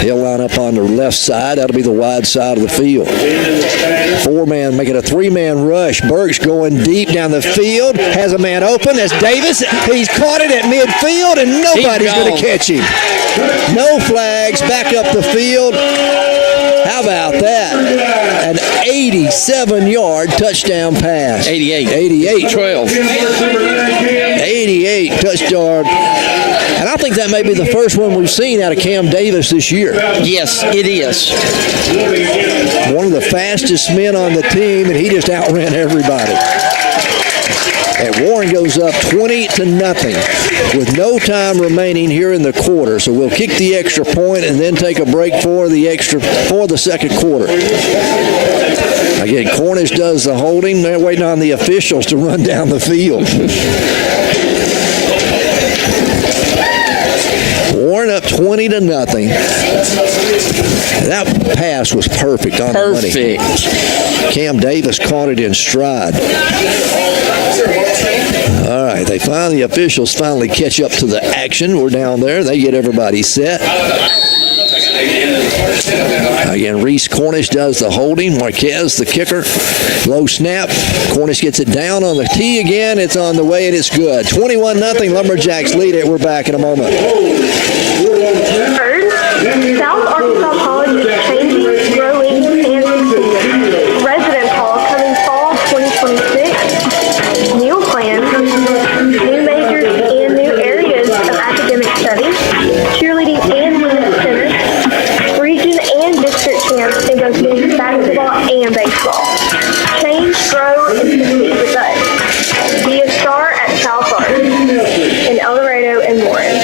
He'll line up on the left side. That'll be the wide side of the field. 4-man, making a 3-man rush. Burks going deep down the field. Has a man open. That's Davis. He's caught it at midfield, and nobody's going to catch him. No flags. Back up the field. How about that? an 87-yard touchdown pass. 88. 12. 88 touchdown. And I think that may be the first one we've seen out of Cam Davis this year. Yes, it is. One of the fastest men on the team, and he just outran everybody. And Warren goes up 20-0 with no time remaining here in the quarter. So we'll kick the extra point and then take a break for the second quarter. Again, Cornish does the holding. They're waiting on the officials to run down the field. Warren up 20-0. That pass was perfect on the money. Perfect. Cam Davis caught it in stride. All right, the officials finally catch up to the action. We're down there. They get everybody set. Again, Reese Cornish does the holding. Marquez, the kicker. Low snap. Cornish gets it down on the tee again. It's on the way, and it's good. 21-0. Lumberjacks lead it. We're back in a moment. South Arkansas College is changing, growing, and succeeding. Residence Hall coming fall 2026. Meal plans, new majors, and new areas of academic study. Cheerleading and women's centers. Region and district champs in both men's basketball and baseball. Change, grow, and succeed with us. Be a star at South Ark in El Dorado and Warren.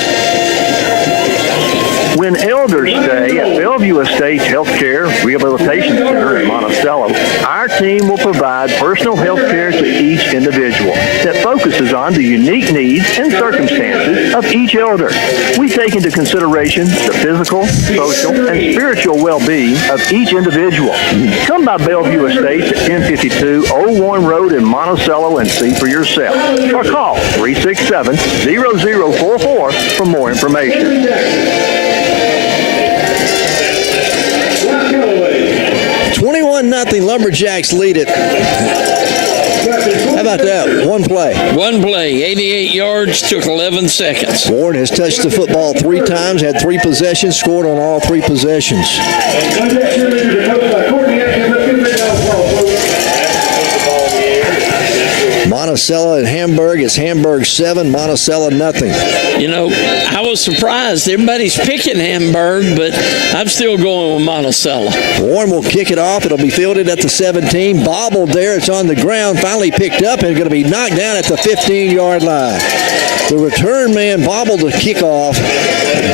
When elders stay at Bellevue Estates Healthcare Rehabilitation Center in Monticello, our team will provide personal health care to each individual that focuses on the unique needs and circumstances of each elder. We take into consideration the physical, social, and spiritual well-being of each individual. Come by Bellevue Estates at 1052 Old Warren Road in Monticello and see for yourself. Or call 367-0044 for more information. 21-0. Lumberjacks lead it. How about that? One play. 88 yards, took 11 seconds. Warren has touched the football 3 times, had 3 possessions, scored on all 3 possessions. Monticello and Hamburg. It's Hamburg 7, Monticello 0. You know, I was surprised. Everybody's picking Hamburg, but I'm still going with Monticello. Warren will kick it off. It'll be fielded at the 17. Bobbled there. It's on the ground. Finally picked up and going to be knocked down at the 15-yard line. The return man bobbled the kickoff.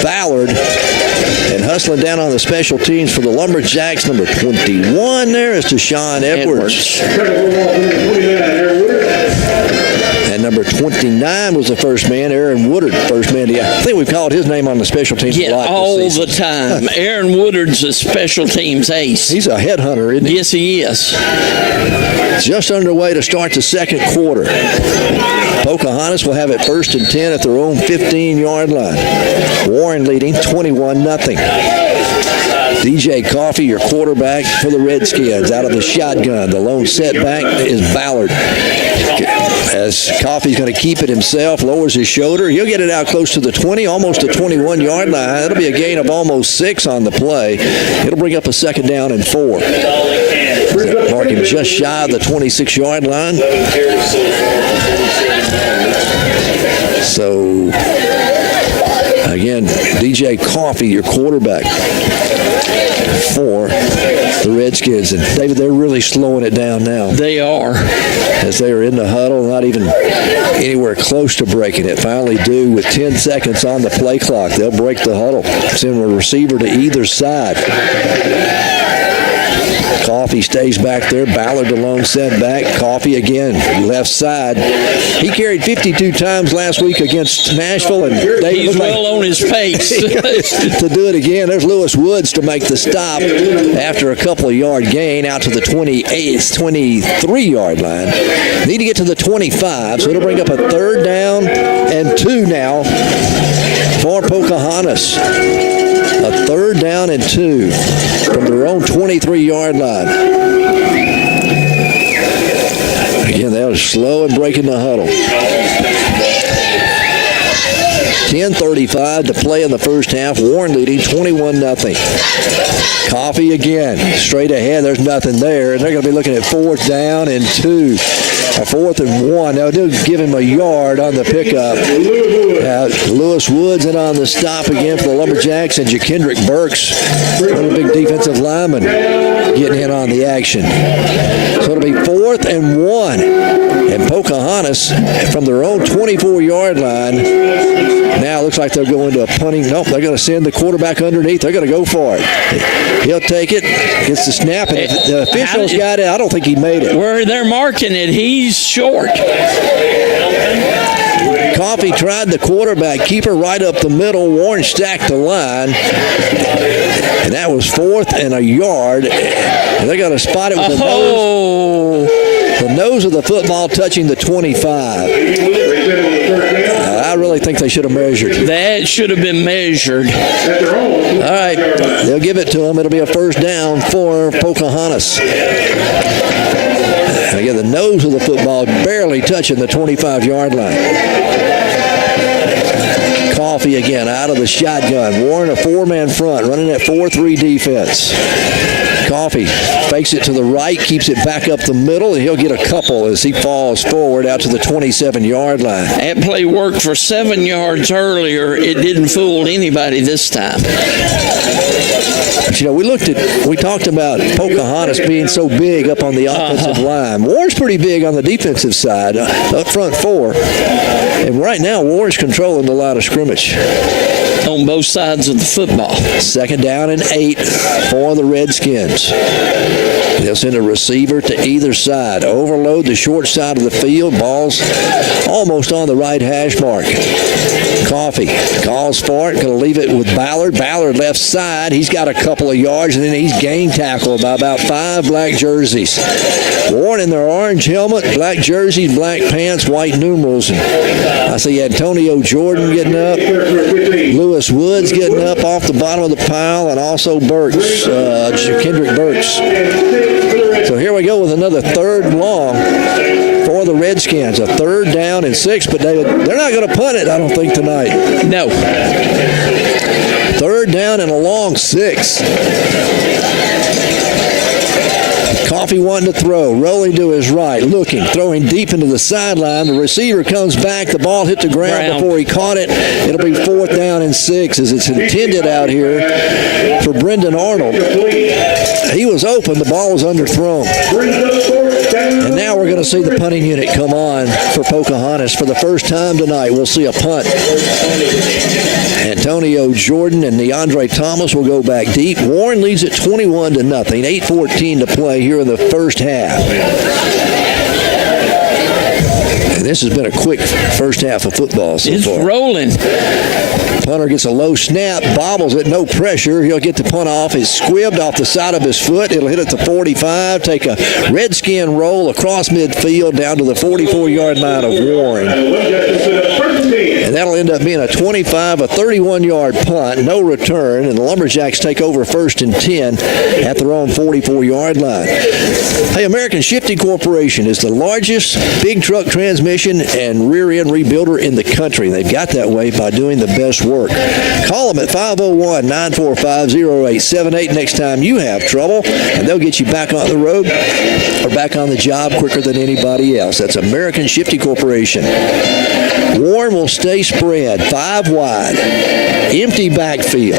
Ballard. And hustling down on the special teams for the Lumberjacks, number 21 there is Deshaun Edwards. And number 29 was the first man, Aaron Woodard, first man. I think we've called his name on the special teams a lot all this the time. Aaron Woodard's a special teams ace. He's a headhunter, isn't he? Yes, he is. Just underway to start the second quarter. Pocahontas will have it 1st and 10 at their own 15-yard line. Warren leading 21-0. DJ Coffey, your quarterback for the Redskins, out of the shotgun. The lone setback is Ballard. As Coffey's going to keep it himself, lowers his shoulder. He'll get it out close to the 20, almost the 21-yard line. That'll be a gain of almost 6 on the play. It'll bring up a 2nd down and 4. Marking just shy of the 26-yard line. So, again, DJ Coffey, your quarterback for the Redskins. And, David, they're really slowing it down now. They are. As they are in the huddle, not even anywhere close to breaking it. Finally do with 10 seconds on the play clock. They'll break the huddle. Send a receiver to either side. Coffey stays back there. Ballard the lone setback. Coffey again, left side. He carried 52 times last week against Nashville, and he's well on his pace to do it again. There's Lewis Woods to make the stop after a couple of yard gain out to the 23-yard line. Need to get to the 25, so it'll bring up a 3rd down and 2 now for Pocahontas. A 3rd down and 2 from their own 23-yard line. Again, they are slow and breaking the huddle. 10:35 to play in the first half. Warren leading 21-0. Coffee again, straight ahead. There's nothing there, and they're going to be looking at 4th down and 2. A 4th and 1. Now, they'll give him a yard on the pickup. Lewis Woods in on the stop again for the Lumberjacks, and Ja'Kendrick Burks, one of the big defensive linemen, getting in on the action. So it'll be 4th and 1. And Pocahontas from their own 24-yard line. Now it looks like they're going to a punting. Nope, they're going to send the quarterback underneath. They're going to go for it. He'll take it, gets the snap, and the officials got it. I don't think he made it. Where they're marking it, he's short. Coffee tried the quarterback keeper right up the middle. Warren stacked the line. And that was 4th and a yard. And they got to spot it with the nose of the football touching the 25. I really think they should have measured. That should have been measured. All right, they'll give it to him. It'll be a first down for Pocahontas. And again, the nose of the football barely touching the 25-yard line. Coffee again out of the shotgun. Warren a 4-man front, running that 4-3 defense. Coffee fakes it to the right, keeps it back up the middle, and he'll get a couple as he falls forward out to the 27-yard line. That play worked for 7 yards earlier. It didn't fool anybody this time. But, you know, we talked about Pocahontas being so big up on the offensive line. Warren's pretty big on the defensive side, up front 4. And right now, Warren's controlling the line of scrimmage. On both sides of the football. 2nd down and 8 for the Redskins. They'll send a receiver to either side. Overload the short side of the field. Ball's almost on the right hash mark. Coffee calls for it. Going to leave it with Ballard. Ballard left side. He's got a couple of yards, and then he's gang tackled by about 5 black jerseys. Warren in their orange helmet, black jerseys, black pants, white numerals. And I see Antonio Jordan getting up. Lewis Woods getting up off the bottom of the pile, and also Burks, Ja'Kendrick Burks. So here we go with another 3rd and long for the Redskins. A 3rd down and 6, but they're not going to punt it, I don't think, tonight. No. 3rd down and a long 6. Coffee wanting to throw, rolling to his right, looking, throwing deep into the sideline. The receiver comes back. The ball hit the ground before he caught it. It'll be 4th down and 6 as it's intended out here for Brendan Arnold. He was open. The ball was underthrown. And now we're going to see the punting unit come on for Pocahontas. For the first time tonight, we'll see a punt. Antonio Jordan and DeAndre Thomas will go back deep. Warren leads it 21-0. 8:14 to play here in the first half. And this has been a quick first half of football so far. It's rolling. Punter gets a low snap, bobbles it, no pressure. He'll get the punt off. It's squibbed off the side of his foot. It'll hit at the 45, take a Redskin roll across midfield down to the 44-yard line of Warren. And that'll end up being a 31-yard punt, no return, and the Lumberjacks take over 1st and 10 at their own 44-yard line. Hey, American Shifting Corporation is the largest big truck transmission and rear-end rebuilder in the country. They've got that way by doing the best work. Call them at 501-945-0878 next time you have trouble, and they'll get you back on the road or back on the job quicker than anybody else. That's American Shifting Corporation. Warren will stay spread, 5 wide, empty backfield.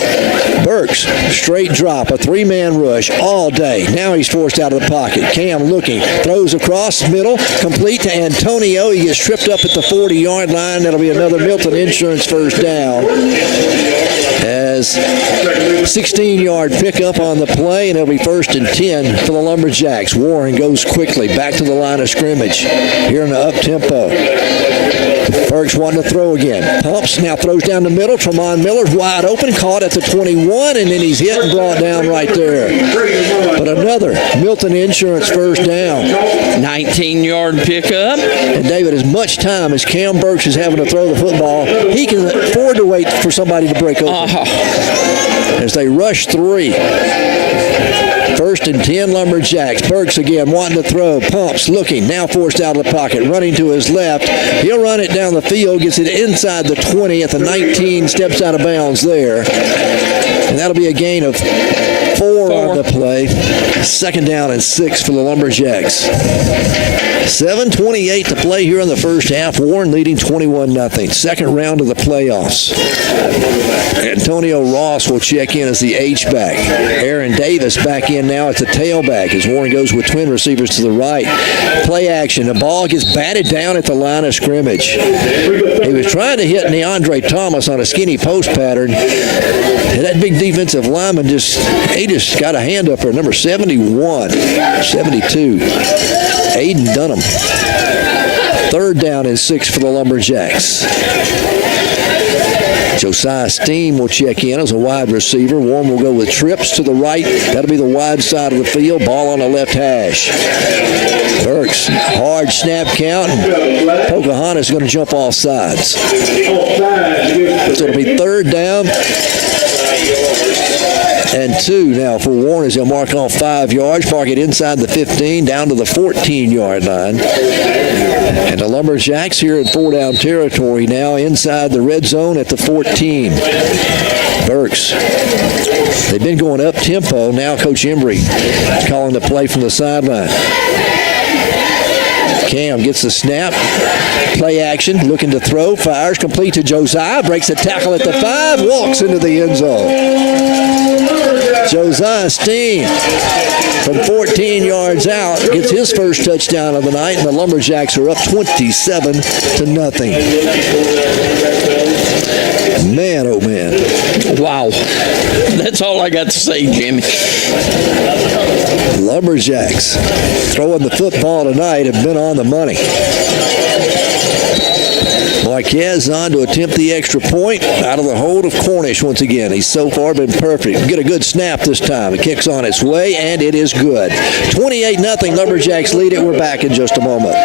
Burks, straight drop, a 3-man rush all day. Now he's forced out of the pocket. Cam looking, throws across middle, complete to Antonio. He gets tripped up at the 40-yard line. That'll be another Milton Insurance first down. As 16-yard pickup on the play, and it'll be 1st and 10 for the Lumberjacks. Warren goes quickly back to the line of scrimmage here in the up-tempo. Burks wanting to throw again. Pumps, now throws down the middle. Tremont Miller's wide open, caught at the 21, and then he's hit and brought down right there. But another Milton Insurance first down. 19-yard pickup. And David, as much time as Cam Burks is having to throw the football, he can afford to wait for somebody to break open. As they rush 3. First and 10, Lumberjacks. Burks again wanting to throw. Pumps, looking, now forced out of the pocket. Running to his left. He'll run it down the field, gets it inside the 20 at the 19, steps out of bounds there. And that'll be a gain of 4 on the play. Second down and 6 for the Lumberjacks. 7:28 to play here in the first half. Warren leading 21-0. Second round of the playoffs. Antonio Ross will check in as the H-back. Aaron Davis back in now at the tailback as Warren goes with twin receivers to the right. Play action. The ball gets batted down at the line of scrimmage. He was trying to hit Neandre Thomas on a skinny post pattern. And that big defensive lineman just got a hand up for number 71, 72. Aiden Dunham. Third down and 6 for the Lumberjacks. Josiah Steen will check in as a wide receiver. Warren will go with trips to the right. That'll be the wide side of the field. Ball on the left hash. Burks, hard snap count. And Pocahontas is going to jump off sides. So it'll be third down and 2 now for Warren as they'll mark off 5 yards, park it inside the 15, down to the 14-yard line. And the Lumberjacks here in 4-down territory now inside the red zone at the 14. Burks. They've been going up tempo. Now Coach Embry calling the play from the sideline. Cam gets the snap. Play action, looking to throw, fires, complete to Josiah, breaks a tackle at the 5, walks into the end zone. Josiah Steen from 14 yards out gets his first touchdown of the night, and the Lumberjacks are up 27-0. Man, oh man. Wow. That's all I got to say, Jimmy. Lumberjacks throwing the football tonight have been on the money. Marquez on to attempt the extra point out of the hold of Cornish once again. He's so far been perfect. Get a good snap this time. It kicks on its way, and it is good. 28-0. Lumberjacks lead it. We're back in just a moment.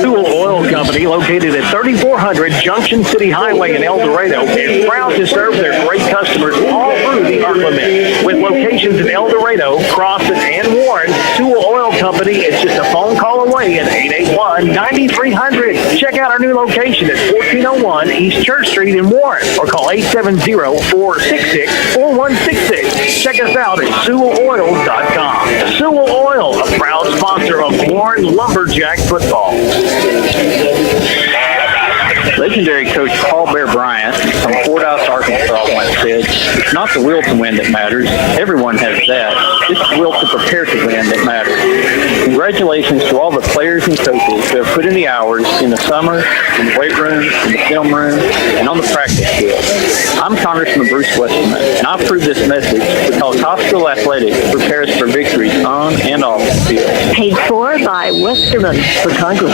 Sewell Oil Company, located at 3400 Junction City Highway in El Dorado, is proud to serve their great customers all through the ARC limit. With locations in El Dorado, Crossan, and Warren, Sewell Oil Company is just a phone call away at 881-9300. Check out our new location at 1401 East Church Street in Warren, or call 870-466-4166. Check us out at SewellOil.com. Sewell Oil, a proud sponsor of Warren Lumberjack football. Legendary coach Paul Bear Bryant from Fort House, Arkansas once said, "It's not the will to win that matters. Everyone has that. It's the will to prepare to win that matters." Congratulations to all the players and coaches who have put in the hours in the summer, in the weight room, in the film room, and on the practice field. I'm Congressman Bruce Westerman, and I approve this message because high school athletics prepare us for victories on and off the field. Paid for by Westerman for Congress.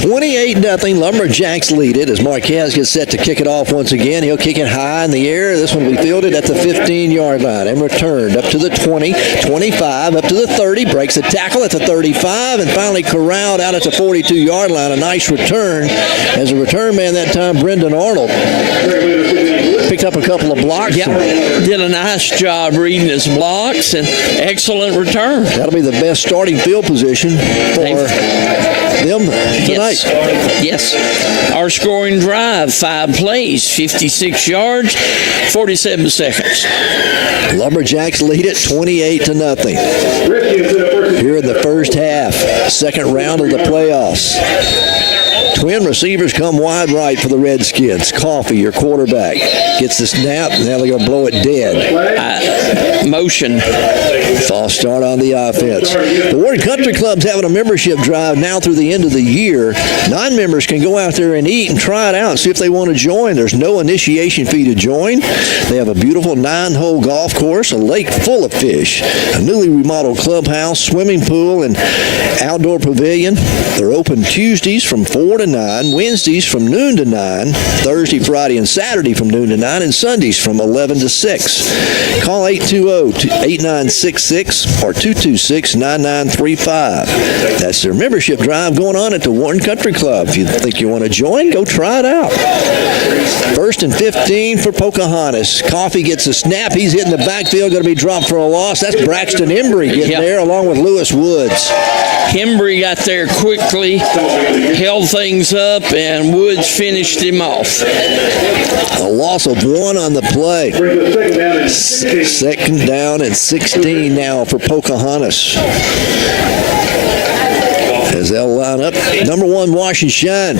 28-0. Lumberjacks lead it as Marquez gets set to kick it off once again. He'll kick it high in the air. This one will be fielded at the 15-yard line and returned up to the 20, 25, up to the 30, breaks a tackle at the 35, and finally corralled out at the 42-yard line. A nice return as a return man that time, Brendan Arnold. Picked up a couple of blocks. Yeah, did a nice job reading his blocks and excellent return. That'll be the best starting field position for them tonight. Yes. Our scoring drive, 5 plays, 56 yards, 47 seconds. Lumberjacks lead it 28-0. Here in the first half, second round of the playoffs. Twin receivers come wide right for the Redskins. Coffee, your quarterback, gets the snap. Now they're going to blow it dead. Motion. False start on the offense. The Warren Country Club's having a membership drive now through the end of the year. Non-members can go out there and eat and try it out and see if they want to join. There's no initiation fee to join. They have a beautiful 9-hole golf course, a lake full of fish, a newly remodeled clubhouse, swimming pool, and outdoor pavilion. They're open Tuesdays from 4 to to 9, Wednesdays from noon to 9, Thursday, Friday, and Saturday from noon to 9, and Sundays from 11 to 6. Call 820-8966 or 226-9935. That's their membership drive going on at the Warren Country Club. If you think you want to join, go try it out. 1st and 15 for Pocahontas. Coffee gets a snap. He's hitting the backfield, going to be dropped for a loss. That's Braxton Embry getting there along with Lewis Woods. Embry got there quickly, held things up, and Woods finished him off. A loss of 1 on the play. 2nd down and 16 now for Pocahontas. As they'll line up, number 1, wash and shine.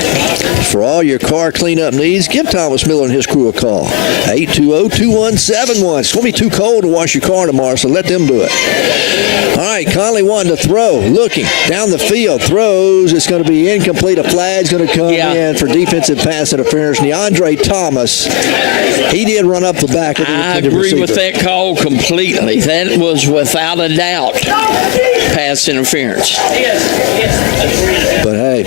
For all your car cleanup needs, give Thomas Miller and his crew a call. 820-2171. It's going to be too cold to wash your car tomorrow, so let them do it. All right, Conley wanting to throw, looking down the field, throws. It's going to be incomplete. A flag's going to come in for defensive pass interference. DeAndre Thomas, he did run up the back of the I agree receiver. with that call completely. That was without a doubt pass interference. But hey,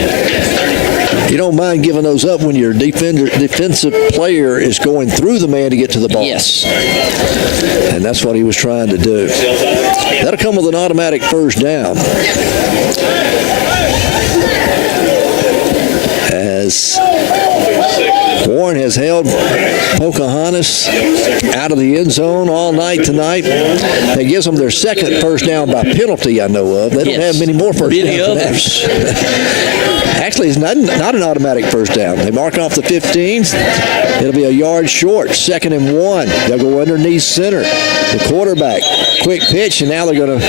you don't mind giving those up when your defensive player is going through the man to get to the ball. Yes. And that's what he was trying to do. That'll come with an automatic first down. As Warren has held Pocahontas out of the end zone all night tonight. That gives them their 2nd first down by penalty I know of. They don't have many more first downs. Actually, it's not an automatic first down. They mark off the 15s. It'll be a yard short, 2nd and 1. They'll go underneath center. The quarterback, quick pitch, and now they're going to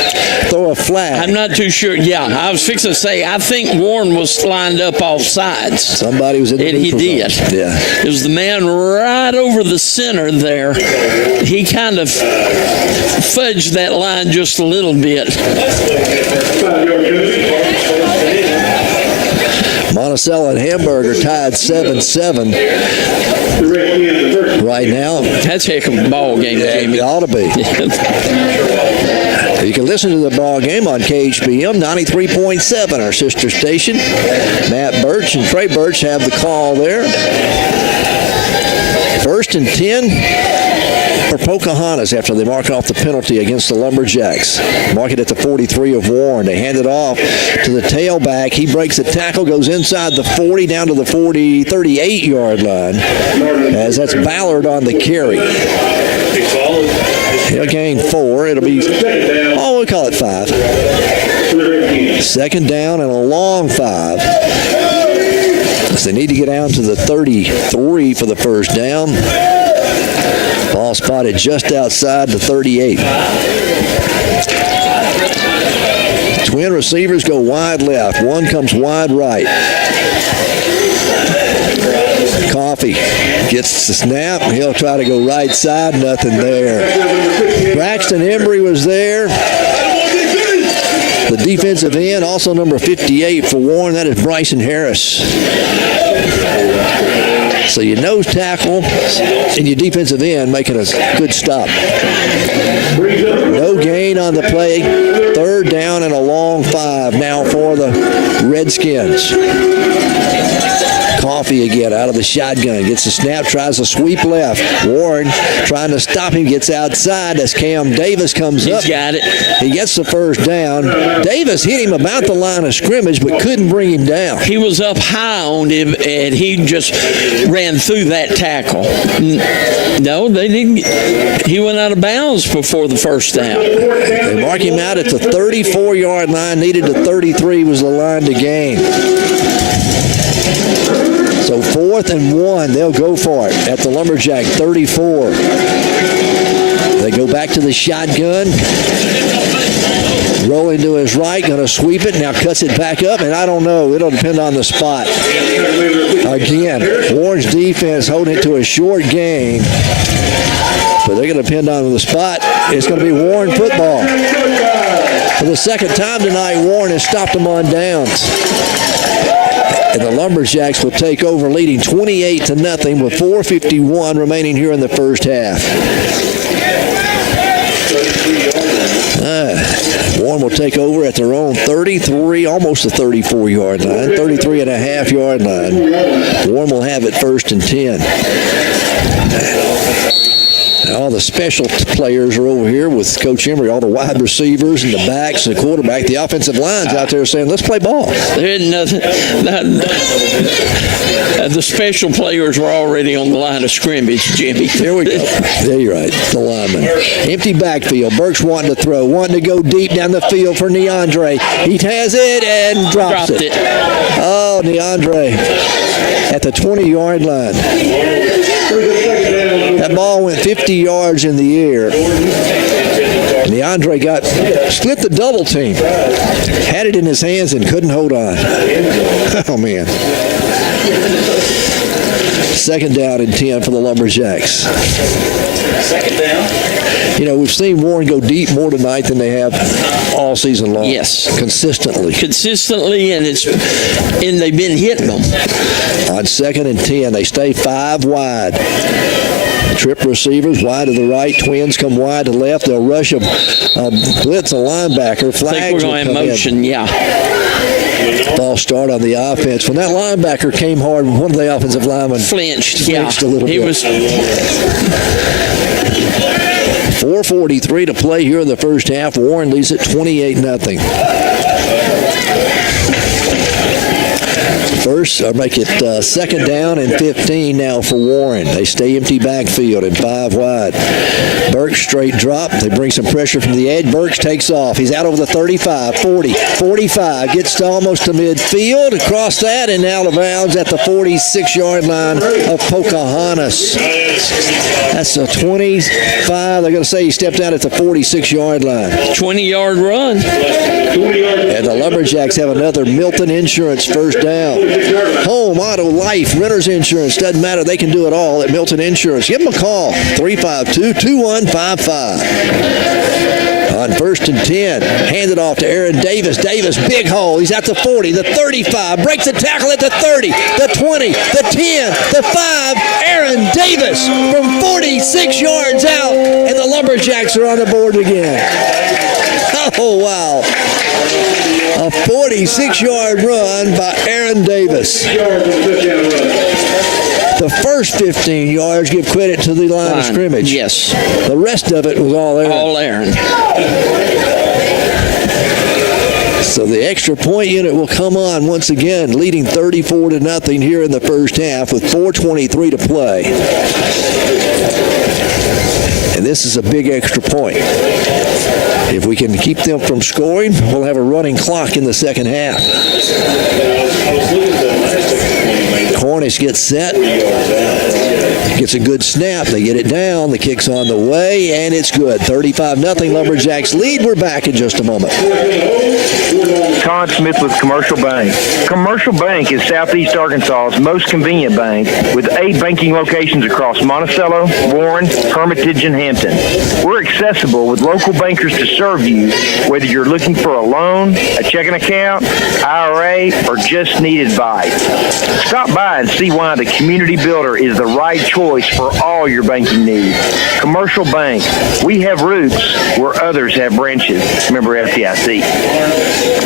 throw a flag. I'm not too sure. Yeah, I was fixing to say, I think Warren was lined up off sides. Somebody was in the And he did. Yeah. It was the man right over the center there. He kind of fudged that line just a little bit. Monticello and Hamburg are tied 7-7 right now. That's a heck of a ball game, Jamie. It ought to be. You can listen to the ball game on KHBM 93.7, our sister station. Matt Birch and Trey Birch have the call there. 1st and 10 for Pocahontas after they mark off the penalty against the Lumberjacks. Mark it at the 43 of Warren. They hand it off to the tailback. He breaks the tackle, goes inside the 40 down to the 38-yard line. As that's Ballard on the carry. He'll gain 4. It'll be, we'll call it 5. 2nd down and a long 5. As they need to get down to the 33 for the first down. Ball spotted just outside the 38. Twin receivers go wide left. One comes wide right. Coffee gets the snap. He'll try to go right side. Nothing there. Braxton Embry was there. The defensive end, also number 58 for Warren. That is Bryson Harris. So your nose tackle and your defensive end making a good stop. No gain on the play. 3rd down and a long 5 now for the Redskins. Coffee again out of the shotgun. Gets the snap, tries to sweep left. Warren trying to stop him, gets outside as Cam Davis comes up. He's got it. He gets the first down. Davis hit him about the line of scrimmage, but couldn't bring him down. He was up high on him, and he just ran through that tackle. No, they didn't. He went out of bounds before the first down. They mark him out at the 34-yard line. Needed to 33 was the line to gain. So 4th and 1, they'll go for it at the Lumberjack 34. They go back to the shotgun. Rolling to his right, going to sweep it. Now cuts it back up, and I don't know. It'll depend on the spot. Again, Warren's defense holding it to a short gain. But they're going to depend on the spot. It's going to be Warren football. For the 2nd time tonight, Warren has stopped them on downs. And the Lumberjacks will take over, leading 28-0 with 4:51 remaining here in the first half. Warren will take over at their own 33, almost the 34-yard line, 33.5-yard line. Warren will have it 1st and 10. All the special players are over here with Coach Embry, all the wide receivers and the backs and the quarterback. The offensive line's out there saying, let's play ball. There isn't nothing. The special players were already on the line of scrimmage, Jimmy. There we go. There you're right. The lineman. Empty backfield. Burke's wanting to throw, wanting to go deep down the field for Neandre. He has it and dropped it. Oh, Neandre at the 20-yard line. That ball went 50 yards in the air. Neandre split the double team. Had it in his hands and couldn't hold on. Oh, man. 2nd down and 10 for the Lumberjacks. 2nd down. You know, we've seen Warren go deep more tonight than they have all season long. Yes. Consistently, and they've been hitting them. On 2nd and 10, they stay 5 wide. Trip receivers wide to the right. Twins come wide to left. They'll rush a blitz, a linebacker. Flags I think we're going in motion, yeah. False start on the offense. When that linebacker came hard, one of the offensive linemen flinched a little bit. 4:43 to play here in the first half. Warren leads it 28-0. Make it 2nd down and 15 now for Warren. They stay empty backfield and 5 wide. Burks straight drop. They bring some pressure from the edge. Burks takes off. He's out over the 35, 40, 45. Gets to almost to midfield. Across that and out of bounds at the 46-yard line of Pocahontas. That's a 25. They're going to say he stepped out at the 46-yard line. 20-yard run. And the Lumberjacks have another Milton Insurance 1st down. Home, auto, life, renter's insurance. Doesn't matter. They can do it all at Milton Insurance. Give them a call. 352-2155. On 1st and 10, hand it off to Aaron Davis. Davis, big hole. He's at the 40, the 35. Breaks the tackle at the 30, the 20, the 10, the 5. Aaron Davis from 46 yards out. And the Lumberjacks are on the board again. Oh, wow. A 46-yard run by Aaron Davis. The first 15 yards give credit to the line of scrimmage. Yes. The rest of it was all Aaron. All Aaron. So the extra point unit will come on once again, leading 34-0 here in the first half with 4:23 to play. And this is a big extra point. If we can keep them from scoring, we'll have a running clock in the second half. Cornish gets set. Gets a good snap. They get it down. The kick's on the way, and it's good. 35-0 Lumberjacks lead. We're back in just a moment. Con Smith with Commercial Bank. Commercial Bank is Southeast Arkansas's most convenient bank with 8 banking locations across Monticello, Warren, Hermitage, and Hampton. We're accessible with local bankers to serve you, whether you're looking for a loan, a checking account, IRA, or just need advice. Stop by and see why the Community Builder is the right choice for all your banking needs. Commercial Bank. We have roots where others have branches. Member FDIC.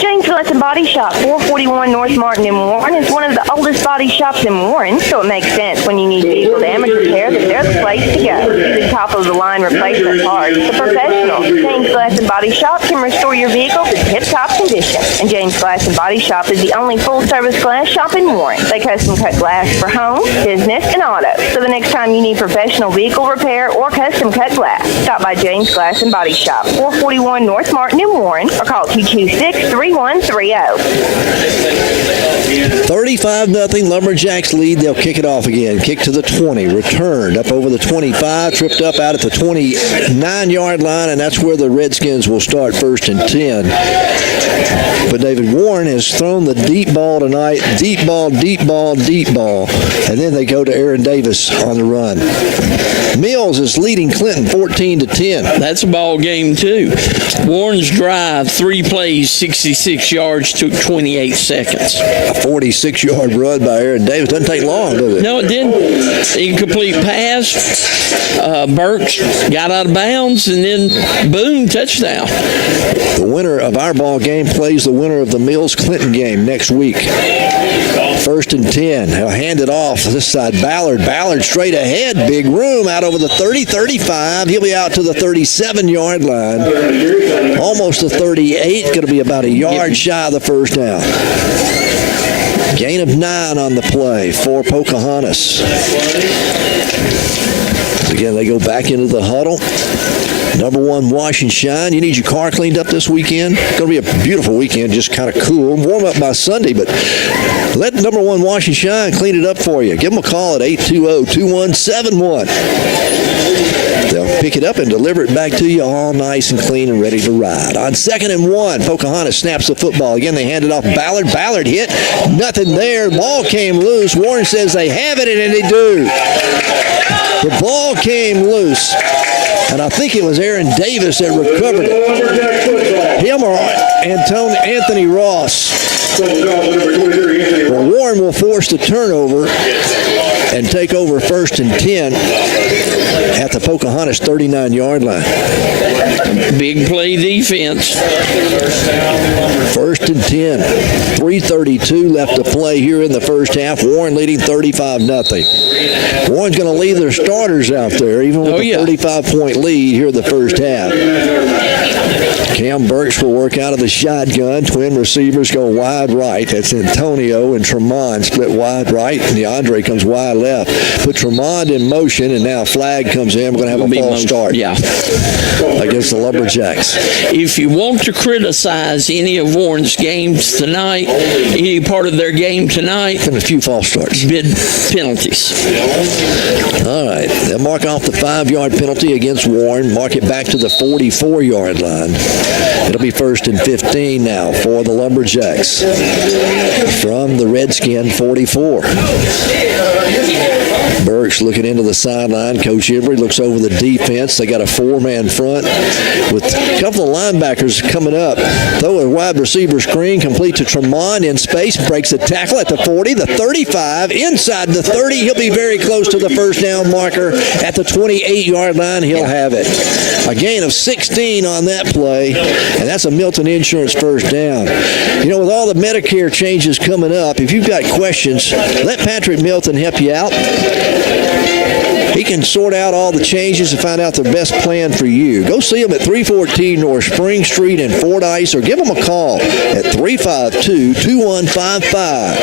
James Glasson Body Shop, 441 North Martin in Warren, is one of the oldest body shops in Warren, so it makes sense when you need vehicle damage repair that they're the place to go. The top-of-the-line replacement parts, the professionals. James Glasson Body Shop can restore your vehicle to tip-top condition. And James Glasson Body Shop is the only full-service glass shop in Warren. They custom-cut glass for home, business, and auto. So the next time you need professional vehicle repair or custom-cut glass, stop by James Glasson Body Shop, 441 North Martin in Warren, or call 226-3130. 35-0 Lumberjacks lead. They'll kick it off again. Kick to the 20. Returned up over the 25. Tripped up out at the 29-yard line, and that's where the Redskins will start 1st and 10. But David Warren has thrown the deep ball tonight. Deep ball, deep ball, deep ball. And then they go to Aaron Davis on the run. Mills is leading Clinton 14-10. That's a ball game, too. Warren's drive, 3 plays, 66 yards, took 28 seconds. 46-yard run by Aaron Davis. Doesn't take long, does it? No, it didn't. Incomplete pass. Burks got out of bounds, and then boom, touchdown. The winner of our ball game plays the winner of the Mills-Clinton game next week. 1st and 10. He'll hand it off this side. Ballard straight ahead. Big room out over the 30, 35. He'll be out to the 37-yard line. Almost the 38. Going to be about a yard shy of the first down. Gain of 9 on the play for Pocahontas. Again, they go back into the huddle. Number 1, wash and shine. You need your car cleaned up this weekend. It's going to be a beautiful weekend, just kind of cool. Warm up by Sunday, but let Number 1 wash and shine clean it up for you. Give them a call at 820-2171. They'll pick it up and deliver it back to you all nice and clean and ready to ride. On 2nd and 1, Pocahontas snaps the football. Again, they hand it off. Ballard hit. Nothing there. Ball came loose. Warren says they have it, and they do. The ball came loose. And I think it was Aaron Davis that recovered it. Him or Anthony Ross. Well, Warren will force the turnover and take over 1st and 10 at the Pocahontas 39-yard line. Big play defense. 1st and 10. 3:32 left to play here in the first half. Warren leading 35-0. Warren's going to leave their starters out there, even with a 35-point lead here in the first half. Cam Burks will work out of the shotgun. Twin receivers go wide right. That's Antonio and Tremont split wide right. And DeAndre comes wide left. Put Tremont in motion, and now flag comes in. We're going to have a false start. Yeah. Against the Lumberjacks. If you want to criticize any of Warren's games tonight, any part of their game tonight, and a few false starts. Big penalties. All right. They'll mark off the 5-yard penalty against Warren. Mark it back to the 44-yard line. It'll be 1st and 15 now for the Lumberjacks from the Redskin 44. Burks looking into the sideline. Coach Embry looks over the defense. They got a 4-man front with a couple of linebackers coming up. Throw a wide receiver screen complete to Tremont in space. Breaks a tackle at the 40, the 35, inside the 30. He'll be very close to the first down marker at the 28-yard line. He'll have it. A gain of 16 on that play, and that's a Milton Insurance first down. You know, with all the Medicare changes coming up, if you've got questions, let Patrick Milton help you out. He can sort out all the changes and find out the best plan for you. Go see him at 314 North Spring Street in Fordyce, or give him a call at 352-2155.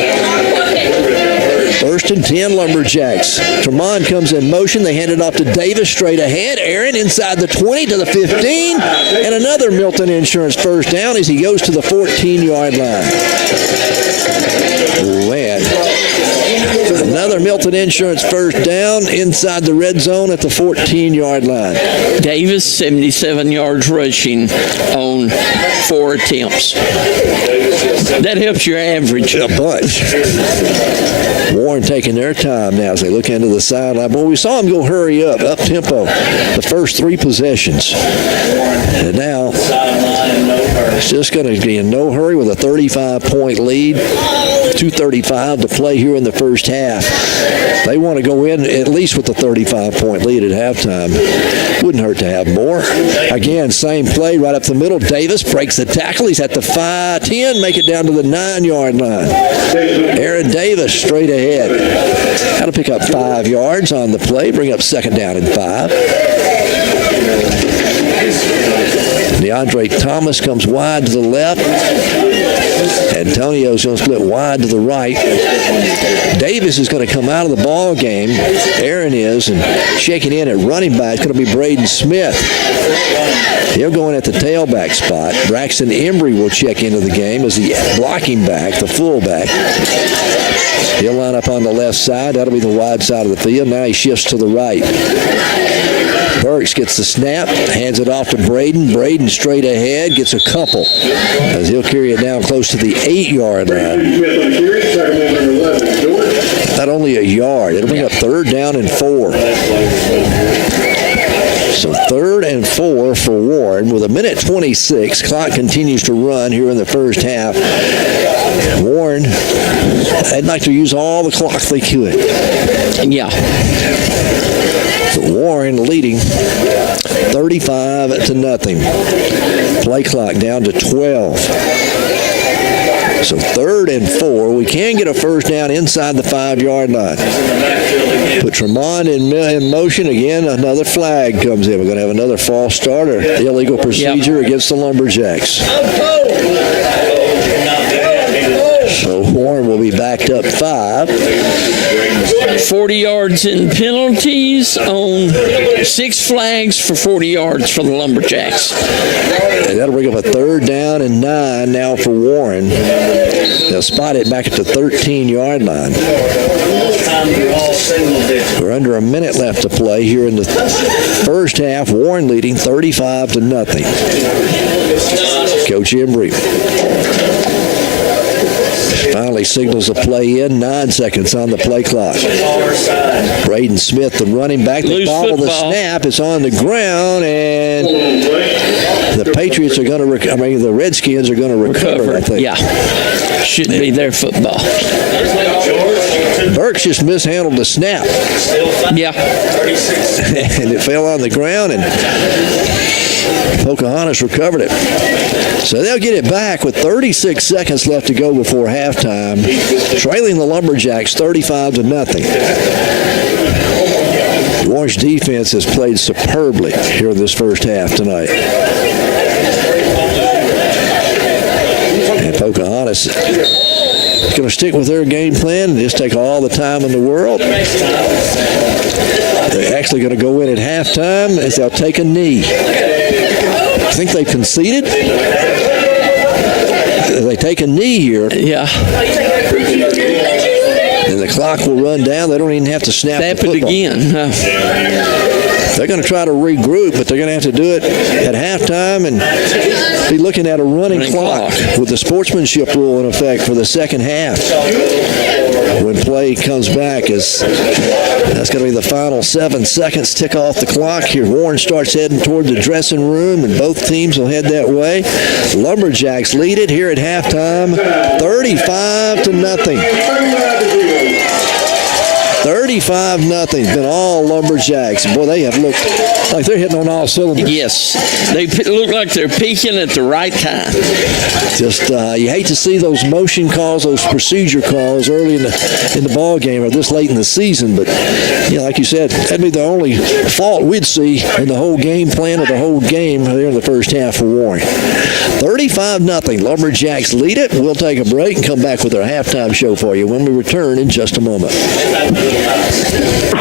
1st and 10 Lumberjacks. Tremont comes in motion. They hand it off to Davis straight ahead. Aaron inside the 20 to the 15. And another Milton Insurance first down as he goes to the 14-yard line. Man. Another Milton Insurance first down inside the red zone at the 14-yard line. Davis, 77 yards rushing on 4 attempts. That helps your average. A bunch. Warren taking their time now as they look into the sideline. Boy, we saw him go hurry up tempo, the first 3 possessions. And now it's just going to be in no hurry with a 35-point lead. 2:35 to play here in the first half. They want to go in at least with a 35-point lead at halftime. Wouldn't hurt to have more. Again, same play right up the middle. Davis breaks the tackle. He's at the 5-10, make it down to the 9-yard line. Aaron Davis straight ahead. Got to pick up 5 yards on the play, bring up 2nd down and 5. DeAndre Thomas comes wide to the left. Antonio's going to split wide to the right. Davis is going to come out of the ball game. Aaron is, and shaking in at running back is going to be Braden Smith. He'll go in at the tailback spot. Braxton Embry will check into the game as the blocking back, the fullback. He'll line up on the left side. That'll be the wide side of the field. Now he shifts to the right. Burks gets the snap, hands it off to Braden. Braden straight ahead, gets a couple as he'll carry it down close to the 8-yard line. Not only a yard, it'll bring up 3rd down and 4. So 3rd and 4 4 for Warren with 1:26. Clock continues to run here in the first half. Warren, they'd like to use all the clock they could. Yeah. Warren leading 35-0. Play clock down to 12. So 3rd and 4. We can get a first down inside the 5-yard line. Put Tremont in motion. Again, another flag comes in. We're going to have another false start or illegal procedure against the Lumberjacks. So Warren will be backed up 5. 40 yards in penalties on 6 flags for 40 yards for the Lumberjacks. And that'll bring up a 3rd down and 9 now for Warren. They'll spot it back at the 13-yard line. We're under a minute left to play here in the first half. Warren leading 35-0. Coach Embry finally signals a play in. 9 seconds on the play clock. Braden Smith, the running back. They bobble the snap. It's on the ground, and the Patriots are going to the Redskins are going to recover, I think. Yeah. Shouldn't be their football. Burks just mishandled the snap. Yeah. And it fell on the ground, and Pocahontas recovered it. So they'll get it back with 36 seconds left to go before halftime, trailing the Lumberjacks 35-0. Warren's defense has played superbly here in this first half tonight. And Pocahontas going to stick with their game plan and just take all the time in the world. They're actually going to go in at halftime as they'll take a knee. I think they conceded. They take a knee here. Yeah. And the clock will run down. They don't even have to snap the football. It again. They're going to try to regroup, but they're going to have to do it at halftime and be looking at a running clock with the sportsmanship rule in effect for the second half. When play comes back, that's going to be the final 7 seconds. Tick off the clock here. Warren starts heading toward the dressing room, and both teams will head that way. Lumberjacks lead it here at halftime, 35-0. 35-0. Been all Lumberjacks. Boy, they have looked like they're hitting on all cylinders. Yes. They look like they're peaking at the right time. Just you hate to see those motion calls, those procedure calls early in the ball game or this late in the season. But like you said, that'd be the only fault we'd see in the whole game plan of the whole game there in the first half for Warren. 35-0. Lumberjacks lead it. We'll take a break and come back with our halftime show for you when we return in just a moment.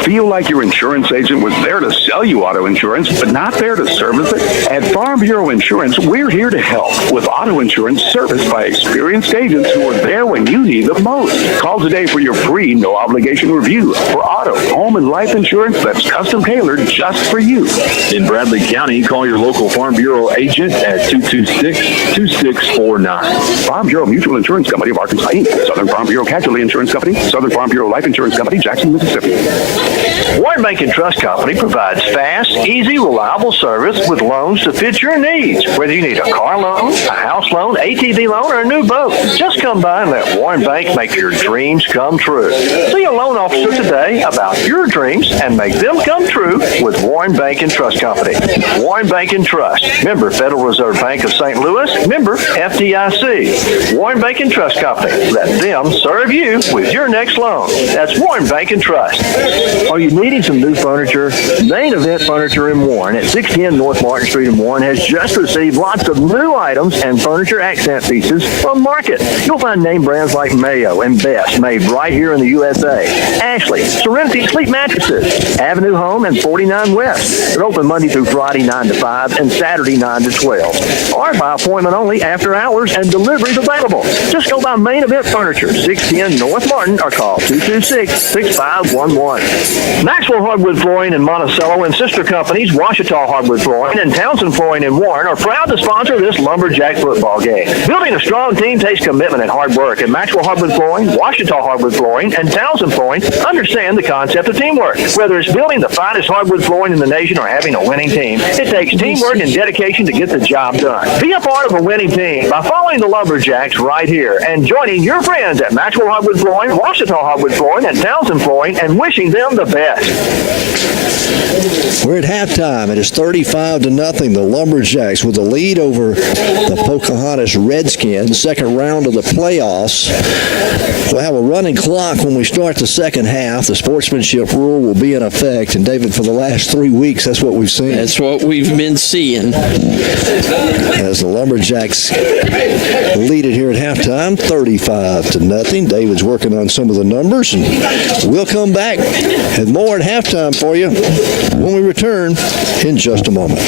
Feel like your insurance agent was there to sell you auto insurance, but not there to service it? At Farm Bureau Insurance, we're here to help with auto insurance serviced by experienced agents who are there when you need them most. Call today for your free, no-obligation review for auto, home, and life insurance that's custom-tailored just for you. In Bradley County, call your local Farm Bureau agent at 226-2649. Farm Bureau Mutual Insurance Company of Arkansas, Inc. Southern Farm Bureau Casualty Insurance Company, Southern Farm Bureau Life Insurance Company, Jackson, Mississippi. Warren Bank and Trust Company provides fast, easy, reliable service with loans to fit your needs. Whether you need a car loan, a house loan, ATV loan, or a new boat, just come by and let Warren Bank make your dreams come true. See a loan officer today about your dreams and make them come true with Warren Bank and Trust Company. Warren Bank and Trust, member Federal Reserve Bank of St. Louis, member FDIC. Warren Bank and Trust Company. Let them serve you with your next loan. That's Warren Bank and Trust. Are you needing some new furniture? Main Event Furniture in Warren at 610 North Martin Street in Warren has just received lots of new items and furniture accent pieces from Market. You'll find name brands like Mayo and Best made right here in the USA. Ashley, Serenity Sleep Mattresses, Avenue Home and 49 West. They're open Monday through Friday 9 to 5 and Saturday 9 to 12. Or by appointment only after hours and deliveries available. Just go by Main Event Furniture, 610 North Martin or call 226-6511. Maxwell Hardwood Flooring in Monticello and sister companies Washita Hardwood Flooring and Townsend Flooring in Warren are proud to sponsor this Lumberjack football game. Building a strong team takes commitment and hard work, and Maxwell Hardwood Flooring, Washita Hardwood Flooring, and Townsend Flooring understand the concept of teamwork. Whether it's building the finest hardwood flooring in the nation or having a winning team, it takes teamwork and dedication to get the job done. Be a part of a winning team by following the Lumberjacks right here and joining your friends at Maxwell Hardwood Flooring, Washita Hardwood Flooring, and Townsend Flooring and wishing them the best. We're at halftime. It is 35-0. The Lumberjacks with the lead over the Pocahontas Redskins. Second round of the playoffs. We'll have a running clock when we start the second half. The sportsmanship rule will be in effect. And, David, for the last 3 weeks, that's what we've seen. That's what we've been seeing. As the Lumberjacks lead it here at halftime, 35-0. David's working on some of the numbers, and we'll come back with more at halftime for you when we return in just a moment.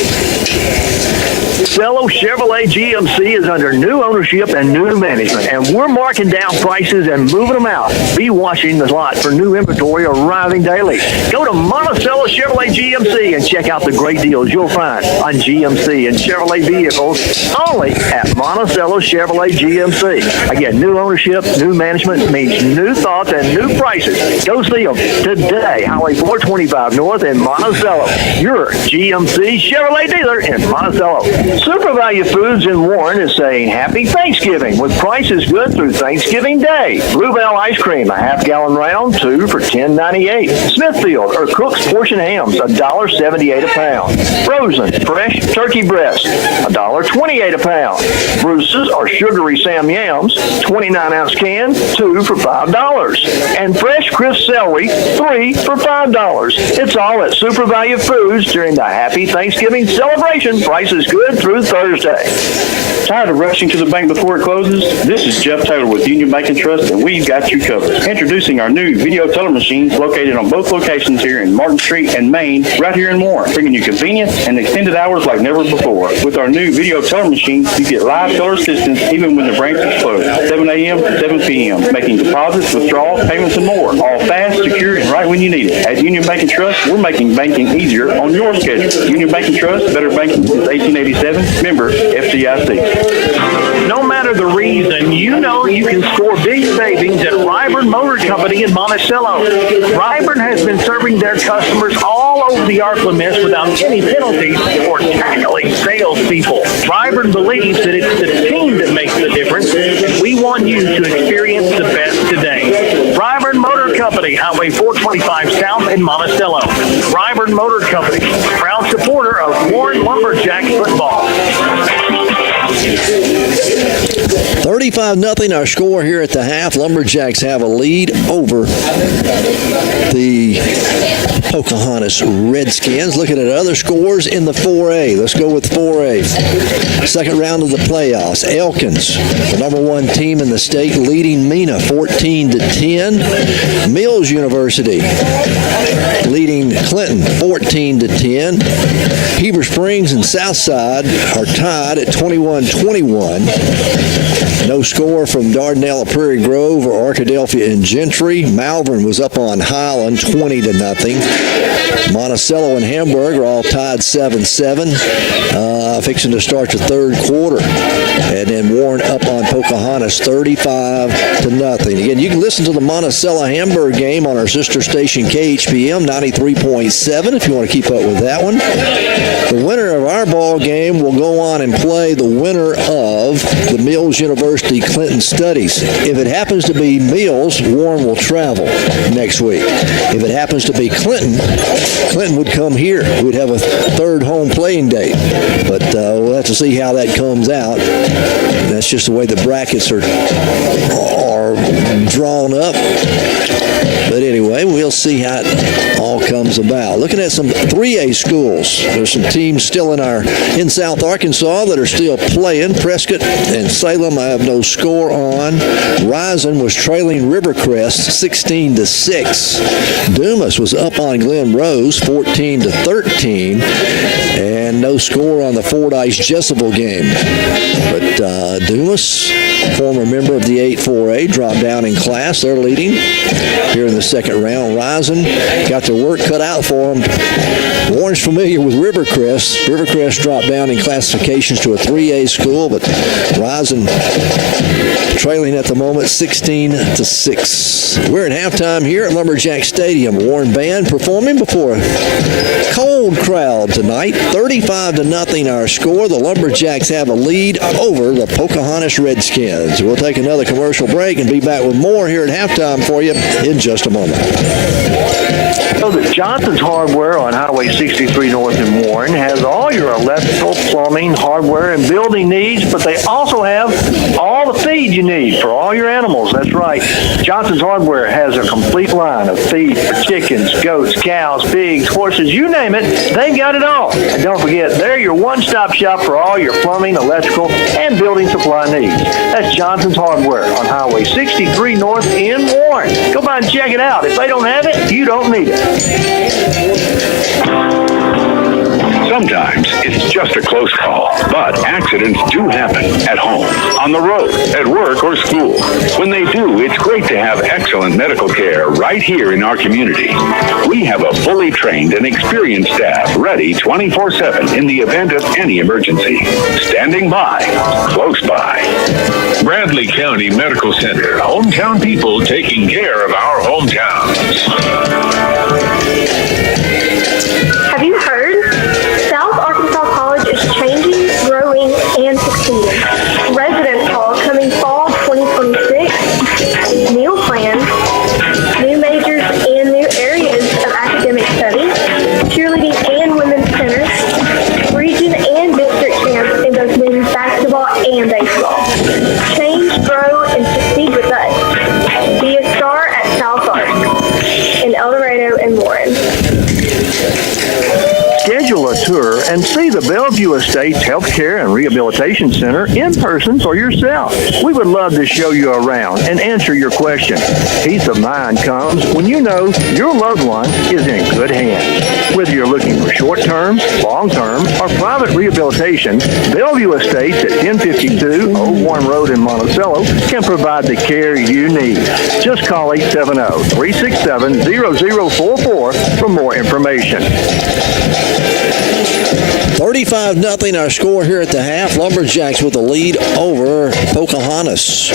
Monticello Chevrolet GMC is under new ownership and new management, and we're marking down prices and moving them out. Be watching the lot for new inventory arriving daily. Go to Monticello Chevrolet GMC and check out the great deals you'll find on GMC and Chevrolet vehicles only at Monticello Chevrolet GMC. Again, new ownership, new management means new thoughts and new prices. Go see them today. Highway 425 North in Monticello. Your GMC Chevrolet dealer in Monticello. Super Value Foods in Warren is saying Happy Thanksgiving with prices good through Thanksgiving Day. Bluebell ice cream, a half-gallon round, 2 for $10.98. Smithfield or Cook's portion hams, $1.78 a pound. Frozen fresh turkey breast, $1.28 a pound. Bruce's or sugary Sam yams, 29-ounce can, 2 for $5. And fresh crisp celery, 3 for $5. It's all at Super Value Foods during the Happy Thanksgiving celebration. Prices good through Thursday. Tired of rushing to the bank before it closes? This is Jeff Taylor with Union Bank and Trust, and we've got you covered. Introducing our new video teller machines located on both locations here in Martin Street and Main, right here in Warren, bringing you convenience and extended hours like never before. With our new video teller machines, you get live teller assistance even when the branch is closed, 7 a.m. to 7 p.m., making deposits, withdrawals, payments, and more, all fast, secure, and right when you need it. At Union Bank and Trust, we're making banking easier on your schedule. Union Bank and Trust, better banking since 1887. Member FDIC. No matter the reason, you know you can score big savings at Ryburn Motor Company in Monticello. Ryburn has been serving their customers all over the Arklamis without any penalties or tackling salespeople. Ryburn believes that it's the team that makes the difference, and we want you to experience the best today. Ryburn Motor Company, Highway 425 South in Monticello. Ryburn Motor Company, proud supporter of Warren Lumberjack football. 35-0 our score here at the half. Lumberjacks have a lead over the Pocahontas Redskins. Looking at other scores in the 4A. Let's go with 4A. Second round of the playoffs. Elkins, the number one team in the state, leading Mena 14-10. Mills University leading Clinton 14-10. Heber Springs and Southside are tied at 21-21. No score from Dardanella, Prairie Grove, or Arkadelphia and Gentry. Malvern was up on Highland 20-0. Monticello and Hamburg are all tied 7-7. Fixing to start the third quarter. And then Warren up on Pocahontas 35-0. Again, you can listen to the Monticello-Hamburg game on our sister station KHPM 93.7 if you want to keep up with that one. The winner of our ball game will go on and play the winner of the Mills University Clinton Studies. If it happens to be Mills, Warren will travel next week. If it happens to be Clinton, Clinton would come here. We'd have a third home playing date. But we'll have to see how that comes out. That's just the way the brackets are drawn up. But anyway, we'll see how it all comes about. Looking at some 3A schools. There's some teams still in South Arkansas that are still playing. Prescott and Salem, I have no score on. Rison was trailing Rivercrest 16-6. Dumas was up on Glen Rose 14-13. And no score on the Fordyce Jezebel game. But Dumas, former member of the 8-4A, dropped down in class. They're leading here in the second round. Risen got their work cut out for them. Warren's familiar with Rivercrest. Rivercrest dropped down in classifications to a 3A school, but Risen trailing at the moment 16-6. We're at halftime here at Lumberjack Stadium. Warren Band performing before a cold crowd tonight. 35-0 our score. The Lumberjacks have a lead over the Pocahontas Redskins. We'll take another commercial break and be back with more here at halftime for you in just a moment. So that Johnson's Hardware on Highway 63 North in Warren has all your electrical, plumbing, hardware, and building needs, but they also have all the feed you need for all your animals. That's right. Johnson's Hardware has a complete line of feed for chickens, goats, cows, pigs, horses, you name it, they've got it all. And don't forget, they're your one-stop shop for all your plumbing, electrical, and building supply needs. That's Johnson's Hardware on Highway 63 North in Warren. Go by and check it out. If they don't have it, you don't need it. Sometimes it's just a close call, but accidents do happen at home, on the road, at work, or school. When they do, it's great to have excellent medical care right here in our community. We have a fully trained and experienced staff ready 24/7 in the event of any emergency. Standing by, close by. Bradley County Medical Center, hometown people taking care of our hometowns. Have you heard? South Arkansas College is changing, growing, and succeeding. Residence Hall coming fall 2026. Meal plans, new majors and new areas of academic study, cheerleading and women's center, region and district champs in both men's basketball and baseball. Change, grow, and succeed with us. Be a star at South Ark in El Dorado and Warren. Schedule a tour and see the Bellevue Estates Healthcare and Rehabilitation Center in person for yourself. We would love to show you around and answer your question. Peace of mind comes when you know your loved one is in good hands. Whether you're looking for short-term, long-term, or private rehabilitation, Bellevue Estates at 1052 Old Warren Road in Monticello can provide the care you need. Just call 870-367-0044 for more information. 35-0 our score here at the half. Lumberjacks with the lead over Pocahontas.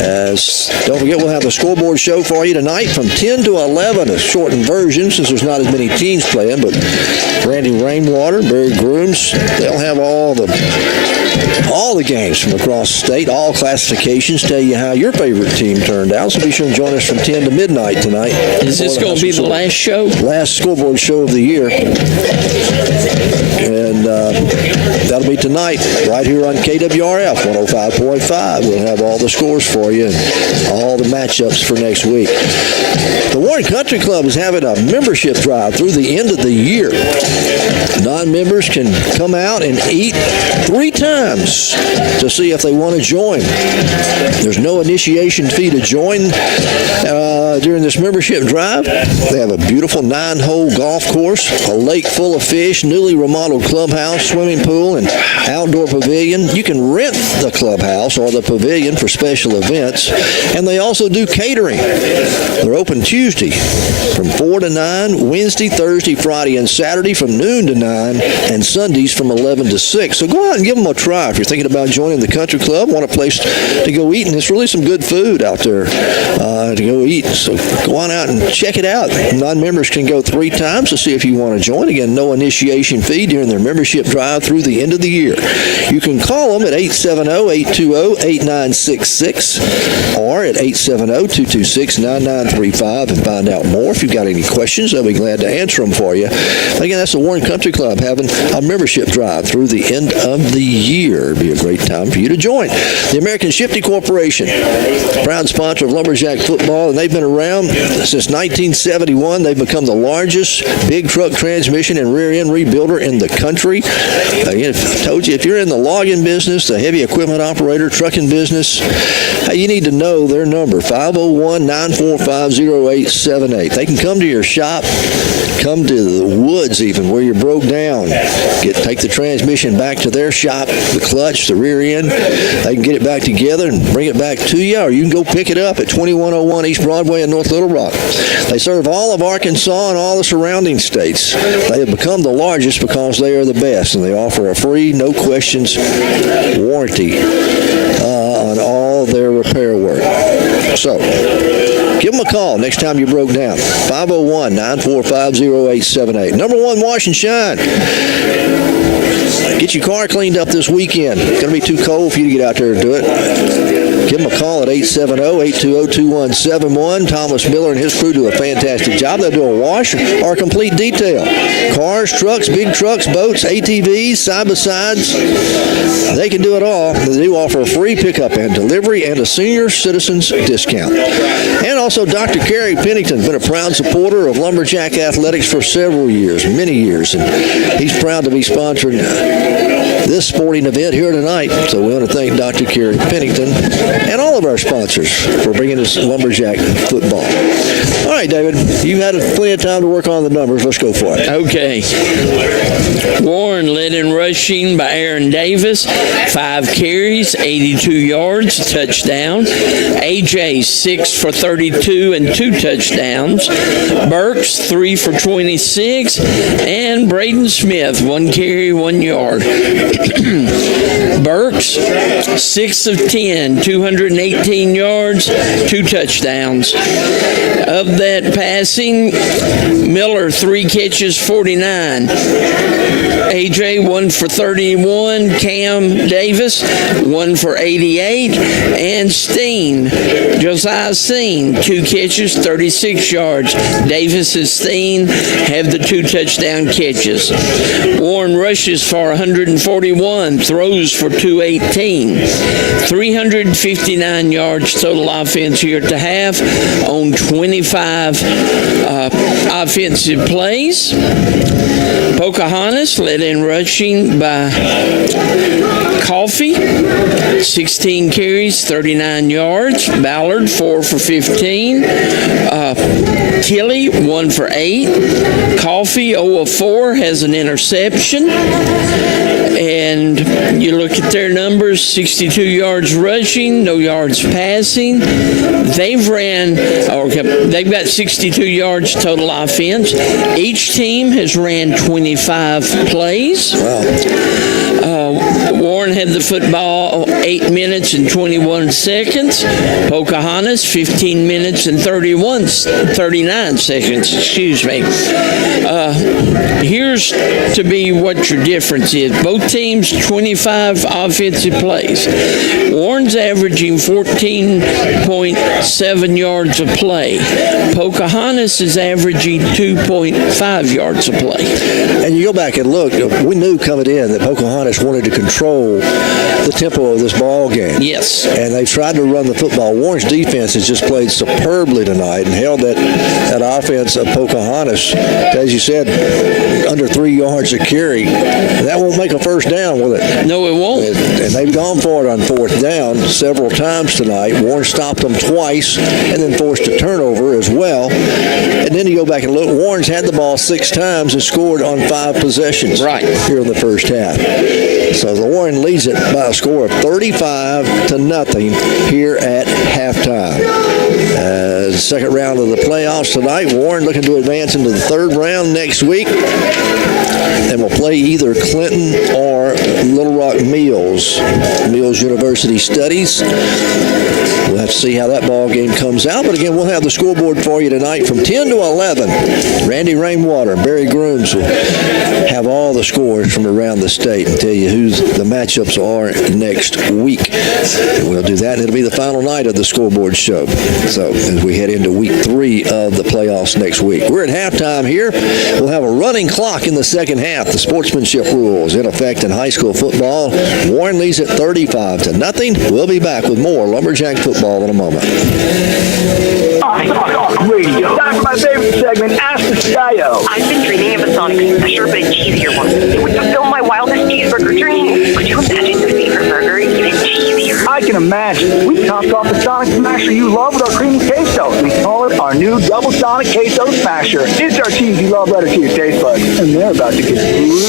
As don't forget, we'll have the scoreboard show for you tonight from 10 to 11, a shortened version since there's not as many teams playing. But Randy Rainwater, Barry Grooms, they'll have all the games from across the state, all classifications, tell you how your favorite team turned out. So be sure and join us from 10 to midnight tonight. Is this going to be the last show? Last scoreboard show of the year. And that'll be tonight right here on KWRF 105.5. We'll have all the scores for you and all the matchups for next week. The Warren Country Club is having a membership drive through the end of the year. Non-members can come out and eat 3 times to see if they want to join. There's no initiation fee to join during this membership drive. They have a beautiful 9-hole golf course, a lake full of fish, newly remodeled clubhouse, swimming pool, and outdoor pavilion. You can rent the clubhouse or the pavilion for special events, and they also do catering. They're open Tuesday from 4 to 9, Wednesday, Thursday, Friday, and Saturday from noon to 9, and Sundays from 11 to 6. So go out and give them a try if you're thinking about joining the country club, want a place to go eat, and it's really some good food out there to go eat. So go on out and check it out. Non-members can go 3 times to see if you want to join. Again, no initiation fee during their membership drive through the end of the year. You can call them at 870-820-8966 or at 870-226-9935 and find out more. If you've got any questions, they'll be glad to answer them for you. Again, that's the Warren Country Club having a membership drive through the end of the year. It'd be a great time for you to join. The American Shifty Corporation, proud sponsor of Lumberjack football, and they've been around since 1971. They've become the largest big truck transmission and rear end rebuilder in the country. Again, I told you, if you're in the logging business, the heavy equipment operator, trucking business, you need to know their number, 501-945-0878. They can come to your shop, come to the woods even where you're broke down, take the transmission back to their shop, the clutch, the rear end. They can get it back together and bring it back to you, or you can go pick it up at 2101 East Broadway in North Little Rock. They serve all of Arkansas and all the surrounding states. They have become the largest because they are the best, and they offer a free, no questions warranty on all their repair work. So, give them a call next time you broke down. 501-945-0878. Number one, wash and shine. Get your car cleaned up this weekend. It's going to be too cold for you to get out there and do it. Give them a call at 870-820-2171. Thomas Miller and his crew do a fantastic job. They'll do a wash or a complete detail. Cars, trucks, big trucks, boats, ATVs, side-by-sides. They can do it all. They do offer a free pickup and delivery and a senior citizens discount. And also Dr. Kerry Pennington, been a proud supporter of Lumberjack Athletics for several years, many years. And he's proud to be sponsoring this sporting event here tonight. So we want to thank Dr. Kerry Pennington and all of our sponsors for bringing us Lumberjack football. All right, David, you've had plenty of time to work on the numbers. Let's go for it. Okay. Warren led in rushing by Aaron Davis, 5 carries, 82 yards, touchdown. AJ, 6 for 32 and 2 touchdowns. Burks, 3 for 26. And Braden Smith, 1 carry, 1 yard. Burks, 6 of 10, 218 yards, 2 touchdowns. Of that passing, Miller, 3 catches, 49. AJ, 1 for 31. Cam Davis, 1 for 88. And Steen, Josiah Steen, 2 catches, 36 yards. Davis and Steen have the 2 touchdown catches. Warren rushes for 141, throws for 218. 359 yards total offense here at the half on 25 offensive plays. Pocahontas led in rushing by Coffee, 16 carries, 39 yards. Ballard, 4 for 15. Tilly, 1 for 8. Coffee, 0 of 4, has an interception. And you look at their numbers, 62 yards rushing, no yards passing. They've got 62 yards total offense. Each team has ran 25 plays. Warren had the football 8 minutes and 21 seconds. Pocahontas, 15 minutes and 39 seconds, excuse me. Here's to be what your difference is. Both teams, 25 offensive plays. Warren's averaging 14.7 yards a play. Pocahontas is averaging 2.5 yards a play. And you go back and look, we knew coming in that Pocahontas wanted to control the tempo of this ball game. Yes. And they've tried to run the football. Warren's defense has just played superbly tonight and held that offense of Pocahontas, as you said, under 3 yards a carry. That won't make a first down, will it? No, it won't. And they've gone for it on 4th down several times tonight. Warren stopped them twice and then forced a turnover as well. And then you go back and look, Warren's had the ball 6 times and scored on 5 possessions here in the first half. So the Warren leads it by a score of 35-0 here at halftime. Second round of the playoffs tonight. Warren looking to advance into the 3rd round next week. And will play either Clinton or Little Rock Mills University Studies. We'll have to see how that ball game comes out. But again, we'll have the scoreboard for you tonight from 10 to 11. Randy Rainwater and Barry Grooms will have all the scores from around the state and tell you who the matchups are next week. And we'll do that. It'll be the final night of the scoreboard show. So as we head into week 3 of the playoffs next week. We're at halftime here. We'll have a running clock in the second half. The sportsmanship rules in effect in high school football. Warren leads at 35-0. We'll be back with more Lumberjack football in a moment. Radio. Time for my favorite segment, Ask the Skyo. I've been dreaming of a Sonic special, but a cheesier one. It would fulfill my wildest cheeseburger dream. Could you imagine your favorite burger even cheesier? I can can imagine, we topped off the Sonic Smasher you love with our creamy queso. We call it our new Double Sonic Queso Smasher. It's our cheesy love letter to your taste buds, and they're about to get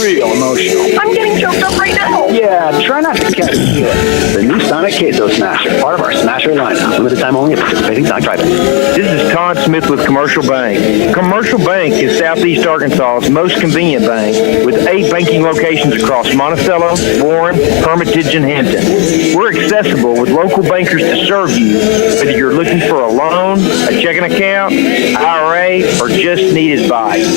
real emotional. I'm getting choked up right now. Yeah, try not to catch it. The new Sonic Queso Smasher, part of our Smasher lineup. Limited time only at participating Sonic drive-in. This is Todd Smith with Commercial Bank. Commercial Bank is Southeast Arkansas's most convenient bank with 8 banking locations across Monticello, Warren, Hermitage, and Hampton. We're accessible with local bankers to serve you, whether you're looking for a loan, a checking account, IRA, or just need advice.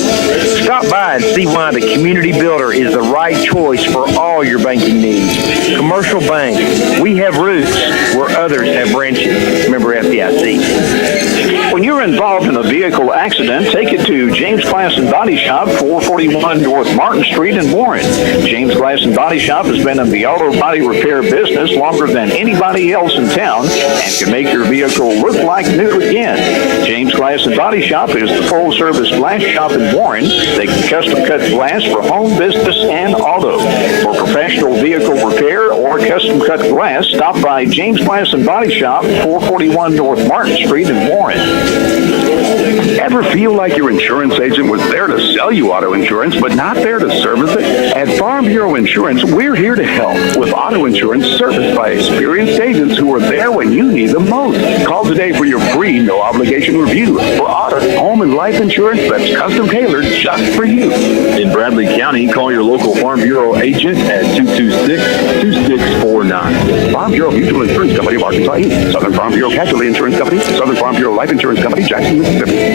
Stop by and see why the Community Builder is the right choice for all your banking needs. Commercial Bank. We have roots where others have branches. Member FDIC. When you're involved in a vehicle accident, take it to James Glass and Body Shop, 441 North Martin Street in Warren. James Glass and Body Shop has been in the auto body repair business longer than anybody else in town and can make your vehicle look like new again. James Glass and Body Shop is the full-service glass shop in Warren. They can custom-cut glass for home, business, and auto. For professional vehicle repair or custom-cut glass, stop by James Glass and Body Shop, 441 North Martin Street in Warren. Ever feel like your insurance agent was there to sell you auto insurance, but not there to service it? At Farm Bureau Insurance, we're here to help with auto insurance serviced by experienced agents who are there when you need them most. Call today for your free, no-obligation review for auto, home, and life insurance that's custom-tailored just for you. In Bradley County, call your local Farm Bureau agent at 226-2649. Farm Bureau Mutual Insurance Company of Arkansas, Inc. Southern Farm Bureau Casualty Insurance Company, Southern Farm Bureau Life Insurance Company, Jackson, Mississippi.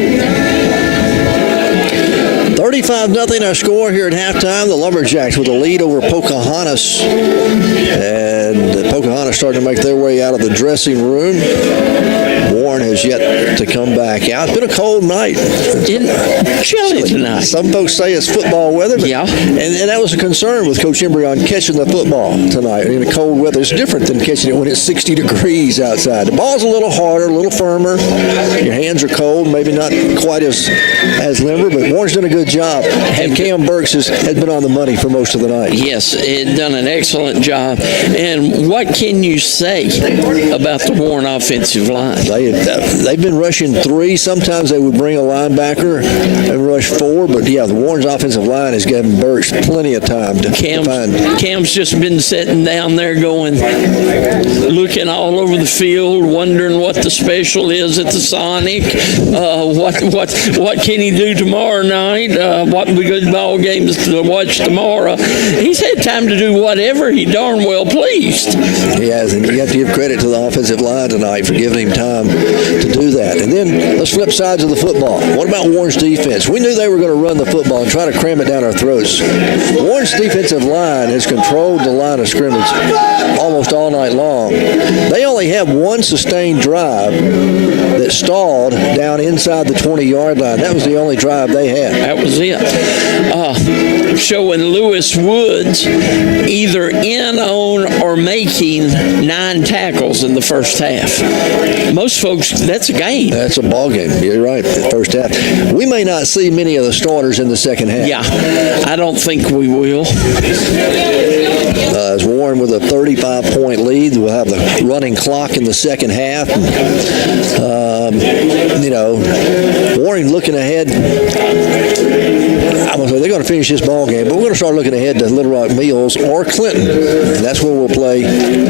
35-0 our score here at halftime. The Lumberjacks with a lead over Pocahontas. And Pocahontas starting to make their way out of the dressing room. Warren has yet to come back out. It's been a cold night. Chilly tonight. Some folks say it's football weather. But, yeah. And that was a concern with Coach Embry on catching the football tonight. In the cold weather, it's different than catching it when it's 60 degrees outside. The ball's a little harder, a little firmer. Your hands are cold, maybe not quite as limber, but Warren's done a good job. And Cam Burks has been on the money for most of the night. Yes, it done an excellent job. And what can you say about the Warren offensive line? They've been rushing 3. Sometimes they would bring a linebacker and rush 4. But, yeah, the Warren's offensive line has given Burks plenty of time to find. Cam's just been sitting down there going, looking all over the field, wondering what the special is at the Sonic. What can he do tomorrow night? What would be good ball games to watch tomorrow? He's had time to do whatever he darn well pleased. He has, and you have to give credit to the offensive line tonight for giving him time to do that. And then let's flip sides of the football. What about Warren's defense? We knew they were going to run the football and try to cram it down our throats. Warren's defensive line has controlled the line of scrimmage almost all night long. They only have one sustained drive that stalled down inside the 20-yard line. That was the only drive they had. That was it. Showing Lewis Woods either in on or making 9 tackles in the first half. Most folks, that's a game. That's a ball game. You're right. The first half. We may not see many of the starters in the second half. Yeah, I don't think we will. As Warren with a 35-point lead, we'll have the running clock in the second half. Warren looking ahead. I'm going to say they're going to finish this ball game, but we're going to start looking ahead to Little Rock Mills or Clinton. And that's where we'll play,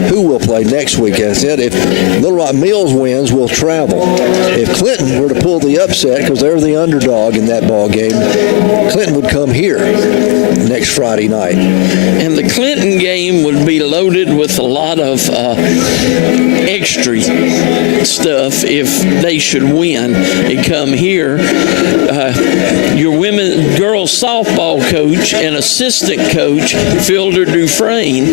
who will play next week. As I said, if Little Rock Mills wins, we'll travel. If Clinton were to pull the upset, because they're the underdog in that ball game, Clinton would come here next Friday night. And the Clinton game would be loaded with a lot of extra stuff if they should win and come here. Your girls softball coach and assistant coach, Fielder Dufresne,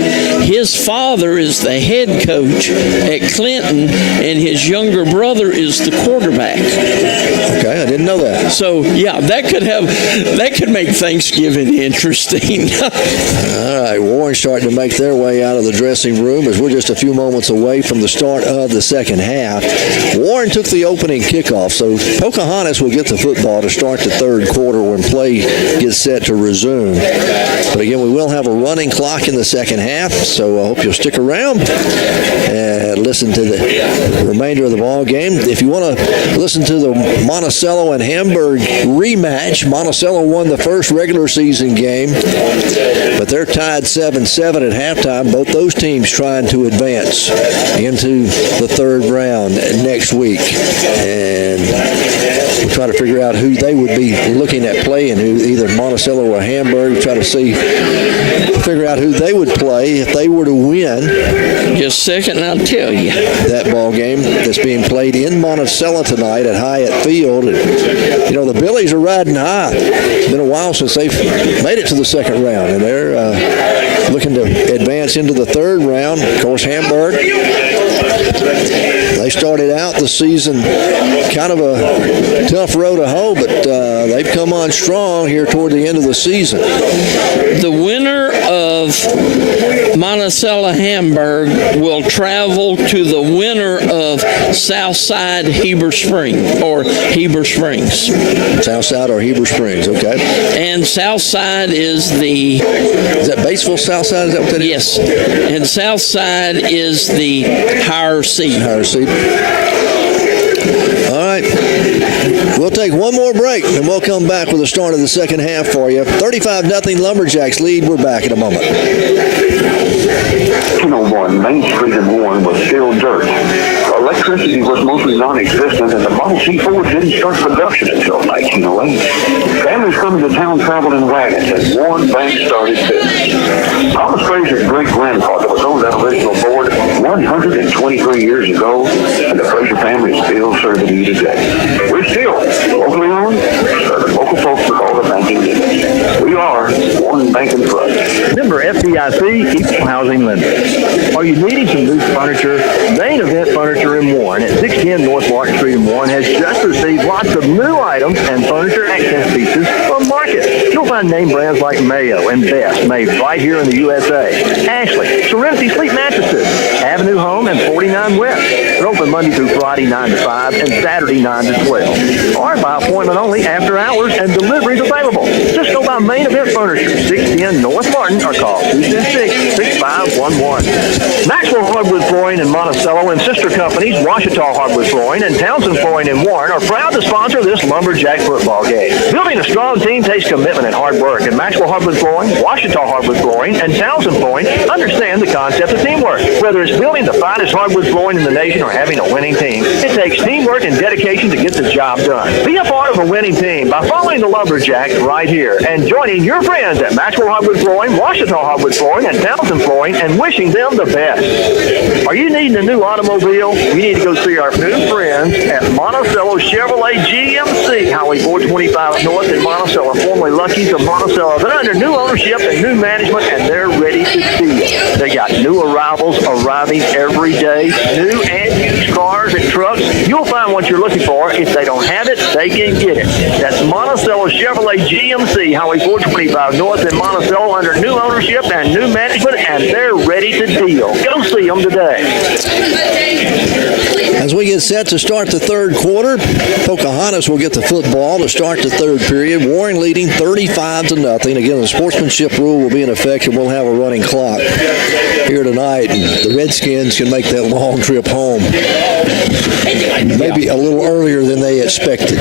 his father is the head coach at Clinton, and his younger brother is the quarterback. Okay, I didn't know that. So, yeah, that could make Thanksgiving interesting. All right, Warren starting to make their way out of the dressing room as we're just a few moments away from the start of the second half. Warren took the opening kickoff, so Pocahontas will get the football to start the third quarter when play gets set to resume. But again, we will have a running clock in the second half, so I hope you'll stick around and listen to the remainder of the ball game. If you want to listen to the Monticello and Hamburg rematch, Monticello won the first regular season game, but they're tied 7-7 at halftime. Both those teams trying to advance into the third round next week. And we'll try to figure out who they would be looking at playing, who either Monticello or Hamburg. We'll try to figure out who they would play if they were to win. Just a second and I'll tell you. That ball game that's being played in Monticello tonight at Hyatt Field. And, you know, the Billies are riding high. It's been a while since they've made it to the second round, and they're looking to advance into the third round. Of course, Hamburg, they started out the season kind of a tough road to hoe, but they've come on strong here toward the end of the season. The winner of Monticello Hamburg will travel to the winner of Southside Heber Springs. Southside or Heber Springs, okay. And Southside is that Batesville Southside? Is that what that is? Yes. And Southside is the higher seed. Higher seed. All right. We'll take one more break, and we'll come back with the start of the second half for you. 35-0 Lumberjacks lead. We're back in a moment. 1901 Main Street in Warren was still dirt. Electricity was mostly non-existent, and the Model T Ford didn't start production until 1908. Families coming to town traveled in wagons, and Warren Bank started business. Thomas Frazier's great-grandfather was on that original board 123 years ago, and the Frazier family is still serving you today. We're still locally owned, serving local folks with all the banking needs. We are Warren Bank and Trust. Member FDIC, Equal Housing Lender. Are you needing some new furniture? Main Event Furniture in Warren at 610 North Martin Street in Warren has just received lots of new items and furniture accent pieces from market. You'll find name brands like Mayo and Best made right here in the USA. Ashley, Serenity Sleep Mattresses, Avenue Home and 49 West. They're open Monday through Friday 9 to 5 and Saturday 9 to 12. Or by appointment only after hours, and deliveries available. Just go by Main Event Furniture, 610 North Martin, or call 226-6511. Maxwell Hardwood Flooring in Monticello and sister companies Washita Hardwood Flooring and Townsend Flooring in Warren are proud to sponsor this Lumberjack football game. Building a strong team takes commitment and hard work, and Maxwell Hardwood Flooring, Washita Hardwood Flooring, and Townsend Flooring understand the concept of teamwork. Whether it's building the finest hardwood flooring in the nation or having a winning team, it takes teamwork and dedication to get the job done. Be a part of a winning team by following the Lumberjacks right here and joining your friends at Maxwell Hardwood Flooring, Washita Hardwood Flooring, and Townsend Flooring, and wishing them the best. Are you needing a new automobile? You need to go see our new friends at Monticello Chevrolet GMC, Highway 425 North in Monticello, formerly Lucky's of Monticello. They're under new ownership and new management, and they're ready to deal. They got new arrivals arriving every day, new and used cars and trucks. You'll find what you're looking for. If they don't have it, they can get it. That's Monticello Chevrolet GMC, Highway 425 North in Monticello, under new ownership and new management, and they're ready to deal. Go see them today. As we get set to start the third quarter, Pocahontas will get the football to start the third period. Warren leading 35-0. Again, the sportsmanship rule will be in effect, and we'll have a running clock here tonight. And the Redskins can make that long trip home maybe a little earlier than they expected.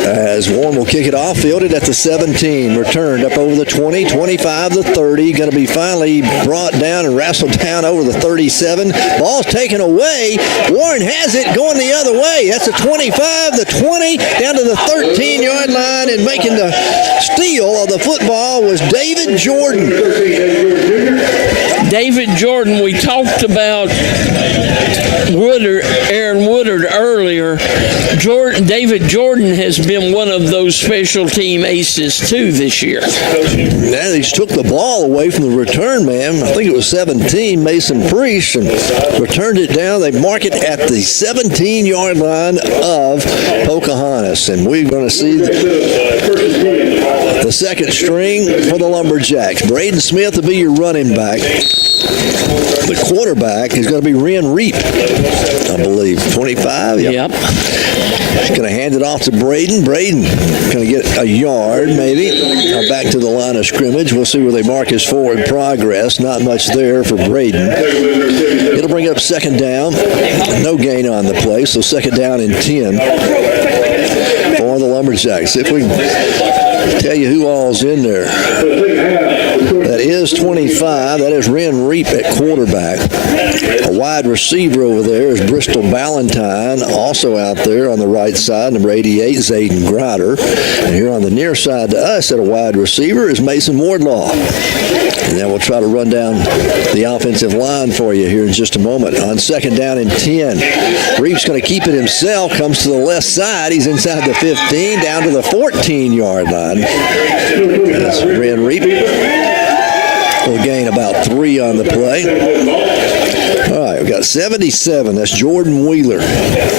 As Warren will kick it off, fielded at the 17, returned up over the 20, 25 the 30, going to be finally brought down and wrestled down over the 37. Ball's taken away. Warren has it going the other way. That's the 25, the 20, down to the 13-yard line, and making the steal of the football was David Jordan. David Jordan, we talked about Aaron Woodard earlier. David Jordan has been one of those special team aces too this year. Now they just took the ball away from the return man. I think it was 17, Mason Priest, and returned it down. They mark it at the 17-yard line of Pocahontas, and we're going to see the second string for the Lumberjacks. Braden Smith will be your running back. The quarterback is going to be Ren Reap, I believe. 25? Yep. He's going to hand it off to Braden. Braden going to get a yard, maybe. Back to the line of scrimmage. We'll see where they mark his forward progress. Not much there for Braden. It'll bring up second down. No gain on the play, so second down and 10 for the Lumberjacks. If we tell you who all's in there. That is 25. That is Ren Reap at quarterback. A wide receiver over there is Bristol Ballantyne, also out there on the right side, number 88, Zayden Grider. And here on the near side to us at a wide receiver is Mason Wardlaw. And then we'll try to run down the offensive line for you here in just a moment. On second down and 10. Reap's going to keep it himself, comes to the left side. He's inside the 15, down to the 14-yard line. That's Ren Reap. We'll gain about 3 on the play. All right, we've got 77. That's Jordan Wheeler.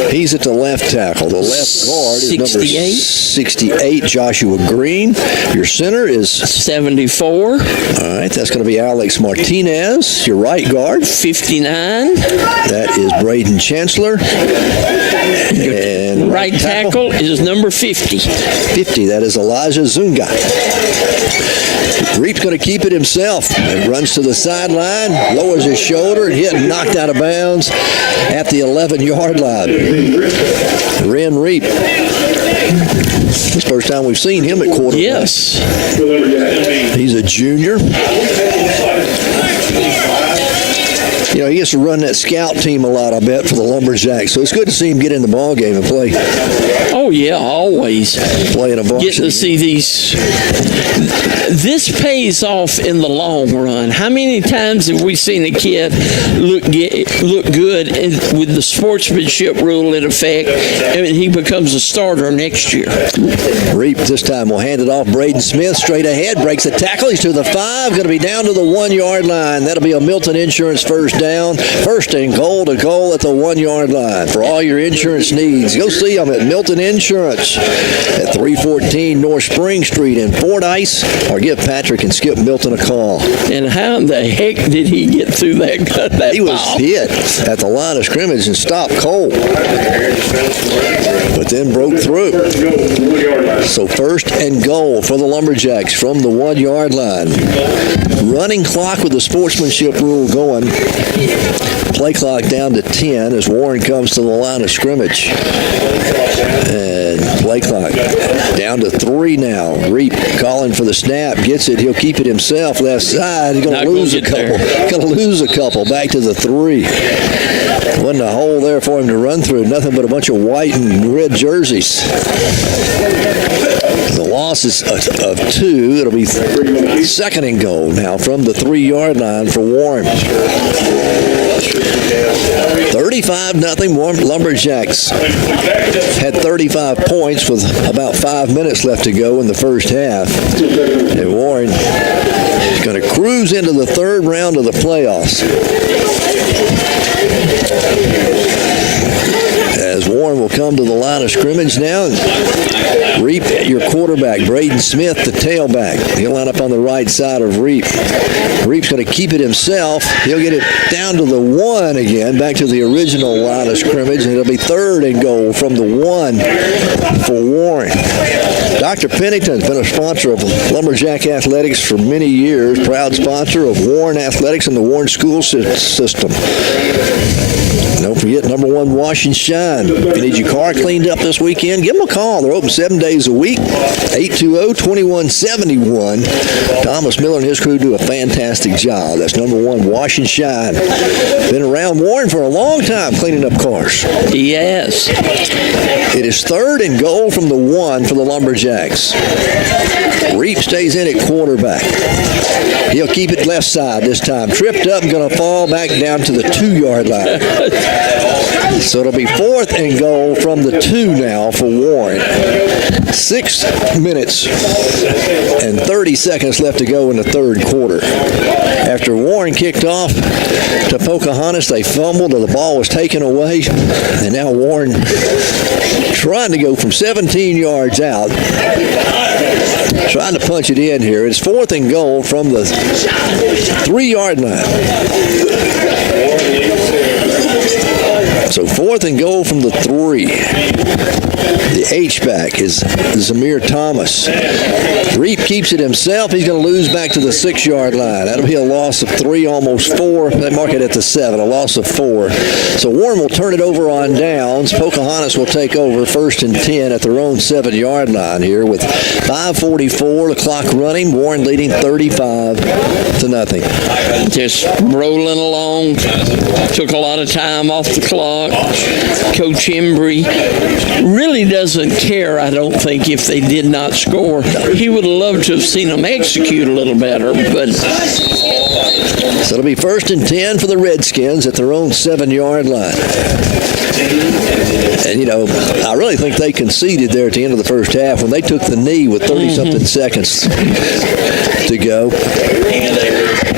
He's at the left tackle. The left guard is number 68, Joshua Green. Your center is 74. All right, that's going to be Alex Martinez. Your right guard, 59. That is Braden Chancellor. And right tackle is number 50. 50, that is Elijah Zunga. Reap's going to keep it himself and runs to the sideline, lowers his shoulder, and hit and knocked out of bounds at the 11-yard line. Ren Reap. This is the first time we've seen him at quarterback. Yes. He's a junior. You know, he gets to run that scout team a lot, I bet, for the Lumberjacks. So it's good to see him get in the ball game and play. Oh, yeah, always. Playing a varsity. Getting to see these. This pays off in the long run. How many times have we seen a kid look good with the sportsmanship rule in effect, and he becomes a starter next year? Reap this time will hand it off. Braden Smith straight ahead, breaks the tackle. He's to the 5, going to be down to the 1-yard line. That'll be a Milton Insurance first down. First and goal to goal at the 1-yard line. For all your insurance needs, go see them at Milton Insurance at 314 North Spring Street in Fordyce, or give Patrick and Skip Milton a call. And how in the heck did he get through that He was hit at the line of scrimmage and stopped cold, but then broke through. So first and goal for the Lumberjacks from the 1-yard line. Running clock with the sportsmanship rule going. Play clock down to 10 as Warren comes to the line of scrimmage. And play clock down to 3 now. Reap calling for the snap. Gets it. He'll keep it himself. Left side. He's going to lose a couple. Going to lose a couple. Back to the 3. Wasn't a hole there for him to run through. Nothing but a bunch of white and red jerseys. The loss is of 2. It'll be second and goal now from the 3-yard line for Warren. 35-0 Lumberjacks had 35 points with about 5 minutes left to go in the first half. And Warren is going to cruise into the third round of the playoffs. As Warren will come to the line of scrimmage now. Reap, your quarterback. Braden Smith, the tailback. He'll line up on the right side of Reap. Reap's going to keep it himself. He'll get it down to the 1 again, back to the original line of scrimmage, and it'll be third and goal from the 1 for Warren. Dr. Pennington's been a sponsor of Lumberjack Athletics for many years, proud sponsor of Warren Athletics and the Warren School System. Don't forget, number 1 Wash and Shine. If you need your car cleaned up this weekend, give them a call. They're open 7 days a week, 820-2171. Thomas Miller and his crew do a fantastic job. That's number 1 Wash and Shine. Been around Warren for a long time cleaning up cars. Yes. It is third and goal from the 1 for the Lumberjacks. Reap stays in at quarterback. He'll keep it left side this time. Tripped up and going to fall back down to the 2-yard line. So it'll be fourth and goal from the 2 now for Warren. 6 minutes and 30 seconds left to go in the third quarter. After Warren kicked off to Pocahontas, they fumbled, and the ball was taken away. And now Warren trying to go from 17 yards out trying to punch it in here. It's 4th and goal from the 3-yard line. So 4th and goal from the 3. The H-back is Zamir Thomas. Reap keeps it himself. He's going to lose back to the 6-yard line. That'll be a loss of 3, almost 4. They mark it at the 7, a loss of 4. So Warren will turn it over on downs. Pocahontas will take over 1st and 10 at their own 7-yard line here with 5:44, the clock running. Warren leading 35-0. Just rolling along. Took a lot of time off the clock. Coach Embry really doesn't care, I don't think, if they did not score. He would have loved to have seen them execute a little better, but... So it'll be 1st and 10 for the Redskins at their own 7-yard line. And, you know, I really think they conceded there at the end of the first half when they took the knee with 30-something seconds to go.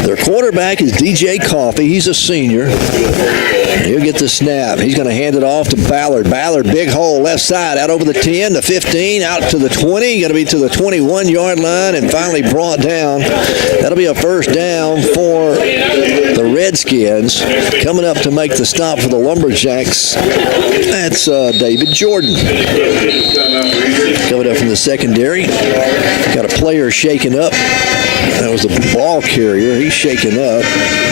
Their quarterback is DJ Coffey. He's a senior. He'll get the snap. He's going to hand it off to Ballard. Ballard, big hole, left side, out over the 10, the 15, out to the 20. Going to be to the 21-yard line and finally brought down. That'll be a first down for the Redskins. Coming up to make the stop for the Lumberjacks, that's David Jordan. Coming up from the secondary. Got a player shaken up. That was the ball carrier. He's shaken up.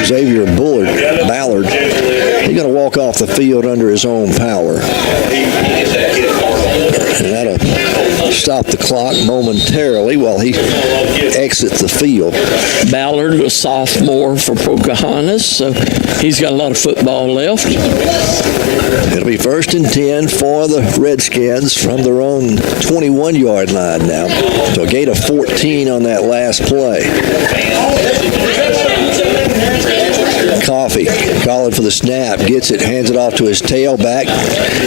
Xavier Ballard. He's going to walk off the field under his own power. And that'll stop the clock momentarily while he exits the field. Ballard was sophomore for Pocahontas, so he's got a lot of football left. It'll be 1st and 10 for the Redskins from their own 21-yard line now. So a gain of 14 on that last play. Coffey calling for the snap, gets it, hands it off to his tailback,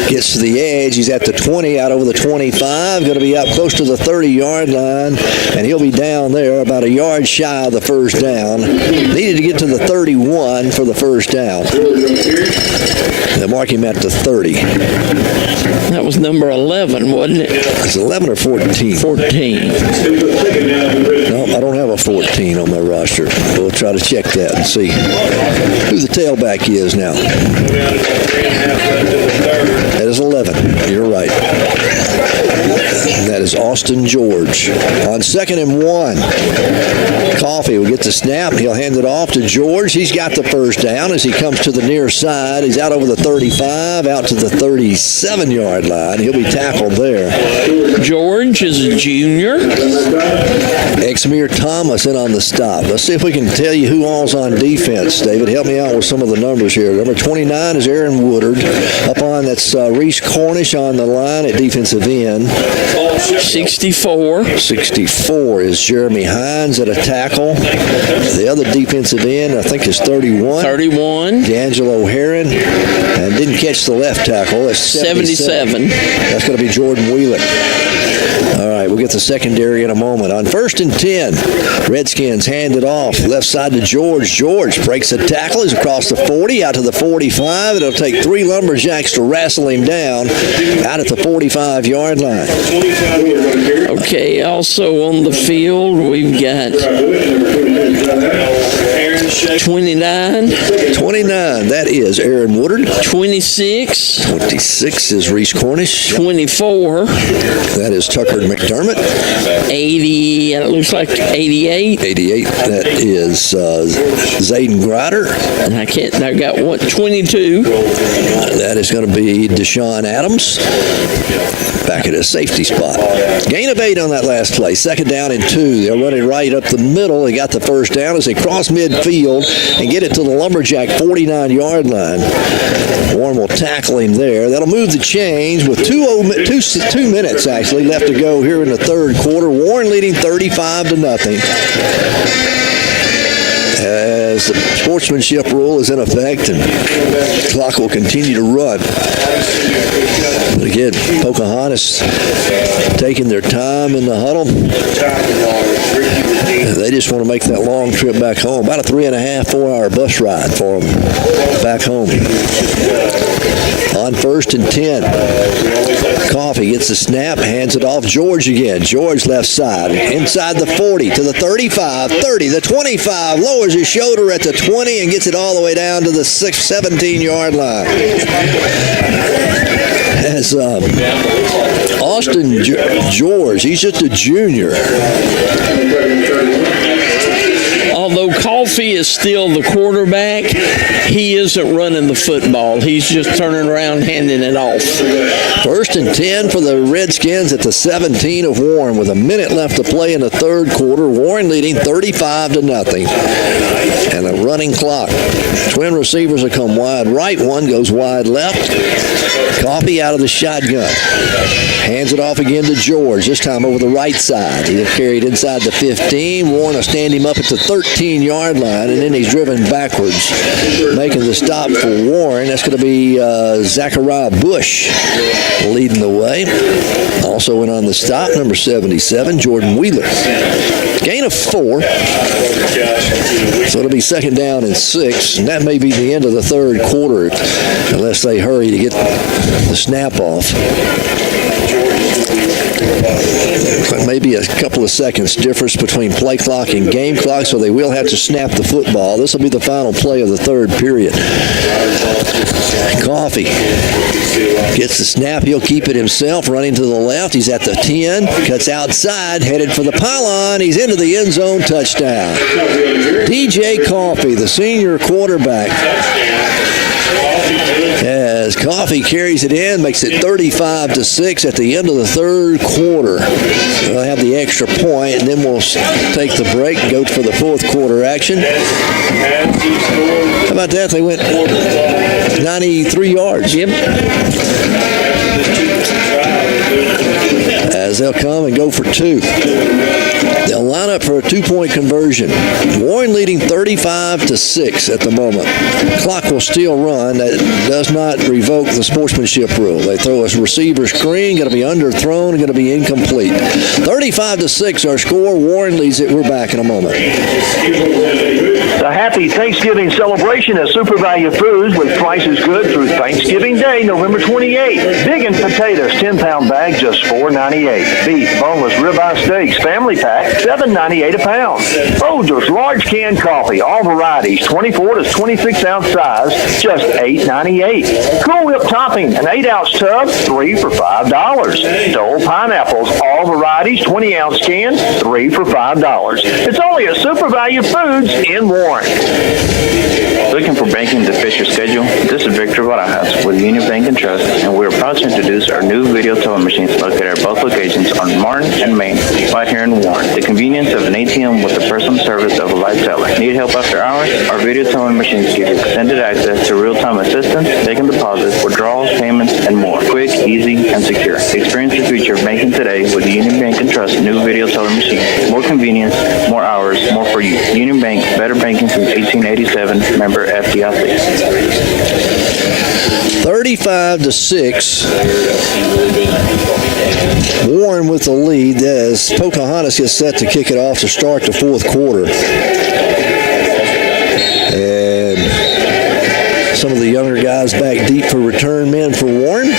gets to the edge. He's at the 20, out over the 25, going to be up close to the 30-yard line, and he'll be down there about a yard shy of the first down. Needed to get to the 31 for the first down. They'll mark him at the 30. That was number 11, wasn't it? It's 11 or 14? 14. No, I don't have a 14 on my roster. We'll try to check that and see who the tailback is now. That is 11. You're right. That is Austin George. On 2nd and 1, Coffey will get the snap. He'll hand it off to George. He's got the first down as he comes to the near side. He's out over the 35, out to the 37-yard line. He'll be tackled there. George is a junior. Exmir Thomas in on the stop. Let's see if we can tell you who all's on defense. David, help me out with some of the numbers here. Number 29 is Aaron Woodard. Up on, that's Reese Cornish on the line at defensive end. 64. 64 is Jeremy Hines at a tackle. The other defensive end, I think, is 31. 31. D'Angelo Heron. And didn't catch the left tackle. That's 77. That's going to be Jordan Wheeler. All right, we'll get the secondary in a moment. On 1st and 10, Redskins hand it off. Left side to George. George breaks the tackle. He's across the 40, out to the 45. It'll take 3 Lumberjacks to wrestle him down out at the 45-yard line. Okay, also on the field, we've got 29. 29, that is Aaron Woodard. 26. 26 is Reese Cornish. 24. That is Tucker McDermott. 80, it looks like 88. 88, that is Zayden Grider. And I got what, 22. That is going to be Deshaun Adams. Back at a safety spot. Gain of 8 on that last play. 2nd down and 2. They'll run it right up the middle. They got the first down as they cross midfield and get it to the Lumberjack 49-yard line. Warren will tackle him there. That'll move the change with 2 minutes actually left to go here in the third quarter. Warren leading 35-0. As the sportsmanship rule is in effect and the clock will continue to run. But again, Pocahontas taking their time in the huddle. They just want to make that long trip back home. About a 3.5, 4-hour bus ride for them back home. On 1st and 10, Coffee gets the snap, hands it off. George again. George left side. Inside the 40 to the 35, 30, the 25. Lowers his shoulder at the 20 and gets it all the way down to the 17-yard line. As Austin George, he's just a junior. Although Coffee is still the quarterback, he isn't running the football. He's just turning around, handing it off. 1st and 10 for the Redskins at the 17 of Warren with a minute left to play in the third quarter. Warren leading 35-0. And a running clock. Twin receivers will come wide right. One goes wide left. Coffee out of the shotgun. Hands it off again to George, this time over the right side. He'll carry it inside the 15. Warren will stand him up at the 13-yard line, and then he's driven backwards, making the stop for Warren. That's going to be Zachariah Bush leading the way. Also in on the stop, number 77, Jordan Wheeler. Gain of 4. So it'll be 2nd down and 6, and that may be the end of the third quarter unless they hurry to get the snap off. Maybe a couple of seconds difference between play clock and game clock, so they will have to snap the football. This will be the final play of the third period. Coffee gets the snap. He'll keep it himself, running to the left. He's at the 10, cuts outside, headed for the pylon. He's into the end zone, touchdown. DJ Coffee, the senior quarterback. As Coffee carries it in, makes it 35-6 at the end of the third quarter. We'll have the extra point, and then we'll take the break and go for the fourth quarter action. How about that? They went 93 yards. Yep. As they'll come and go for 2. They'll line up for a 2-point conversion. Warren leading 35-6 at the moment. Clock will still run. That does not revoke the sportsmanship rule. They throw a receiver screen, going to be underthrown, going to be incomplete. 35-6 our score. Warren leads it. We're back in a moment. The happy Thanksgiving celebration at Super Value Foods with prices good through Thanksgiving Day, November 28th. Big and potatoes, 10-pound bag, just $4.98. Beef, boneless ribeye steaks, family pack, $7.98 a pound. Folgers large can coffee, all varieties, 24 to 26 ounce size, just $8.98. Cool Whip topping, an 8-ounce tub, 3 for $5. Dole pineapples, all varieties, 20-ounce can, 3 for $5. It's only at Super Value Foods in Warren. Looking for banking to fit your schedule? This is Victor Barajas with Union Bank and Trust, and we are proud to introduce our new video teller machines located at both locations on Martin and Main, right here in Warren. The convenience of an ATM with the personal service of a live teller. Need help after hours? Our video teller machines give you extended access to real-time assistance, taking deposits, withdrawals, payments, and more. Quick, easy, and secure. Experience the future of banking today with the Union Bank and Trust new video teller machine. More convenience, more hours, more for you. Union Bank, better banking since 1887. Member FDIC. 35-6. Warren with the lead as Pocahontas gets set to kick it off to start the fourth quarter. And some of the younger guys back deep for return men for Warren.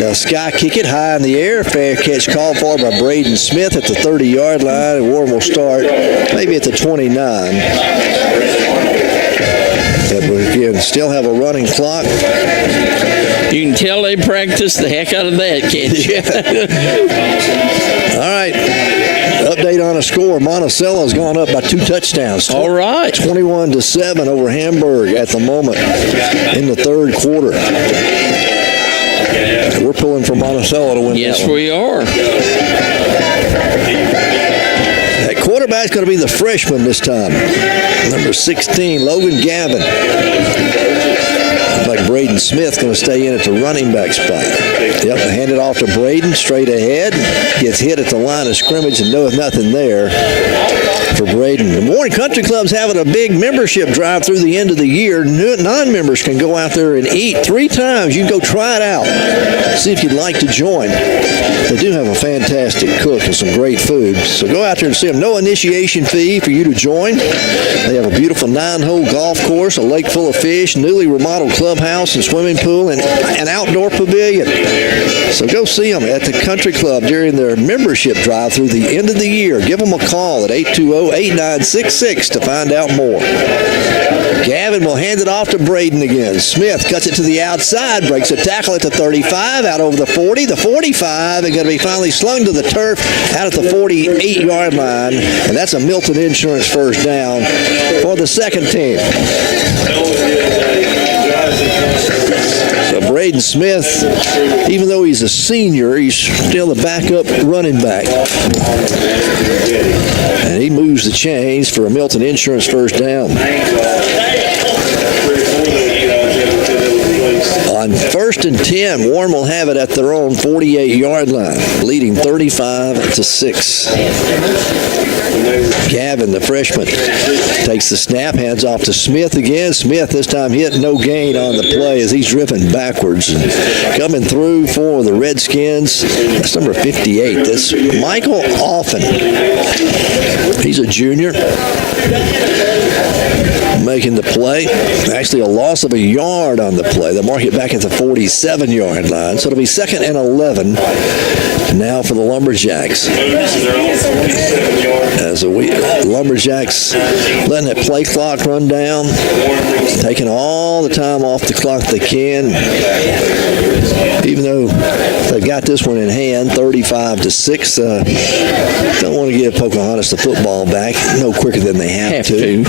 Now Sky kick it high in the air. Fair catch called for by Braden Smith at the 30-yard line. And Warren will start maybe at the 29. But again, still have a running clock. You can tell they practiced the heck out of that, can't you? All right. Update on a score. Monticello's gone up by 2 touchdowns. All right. 21-7 over Hamburg at the moment in the third quarter. We're pulling for Monticello to win. Yes, we are. That quarterback's going to be the freshman this time. Number 16, Logan Gavin. Looks like Braden Smith going to stay in at the running back spot. Yep, hand it off to Braden, straight ahead. Gets hit at the line of scrimmage and nothing there. for Braden. The Warren Country Club's having a big membership drive through the end of the year. Non-members can go out there and eat 3 times. You can go try it out. See if you'd like to join. They do have a fantastic cook and some great food. So go out there and see them. No initiation fee for you to join. They have a beautiful 9-hole golf course, a lake full of fish, newly remodeled clubhouse and swimming pool, and an outdoor pavilion. So go see them at the Country Club during their membership drive through the end of the year. Give them a call at 820-8966 to find out more. Gavin will hand it off to Braden again. Smith cuts it to the outside, breaks a tackle at the 35, out over the 40, the 45, and going to be finally slung to the turf out at the 48-yard line. And that's a Milton Insurance first down for the second team. So Braden Smith, even though he's a senior, he's still the backup running back. And he moves the chains for a Milton Insurance first down. On 1st and 10, Warren will have it at their own 48-yard line, leading 35-6. Gavin, the freshman, takes the snap, hands off to Smith again. Smith this time hit no gain on the play as he's driven backwards. And coming through for the Redskins, that's number 58. That's Michael Alphen. He's a junior. Making the play. Actually a loss of a yard on the play. They'll mark it back at the 47-yard line. So it'll be 2nd and 11 now for the Lumberjacks. As the Lumberjacks letting that play clock run down, taking all the time off the clock they can. Even though they've got this one in hand, 35-6. Don't want to give Pocahontas the football back no quicker than they have to.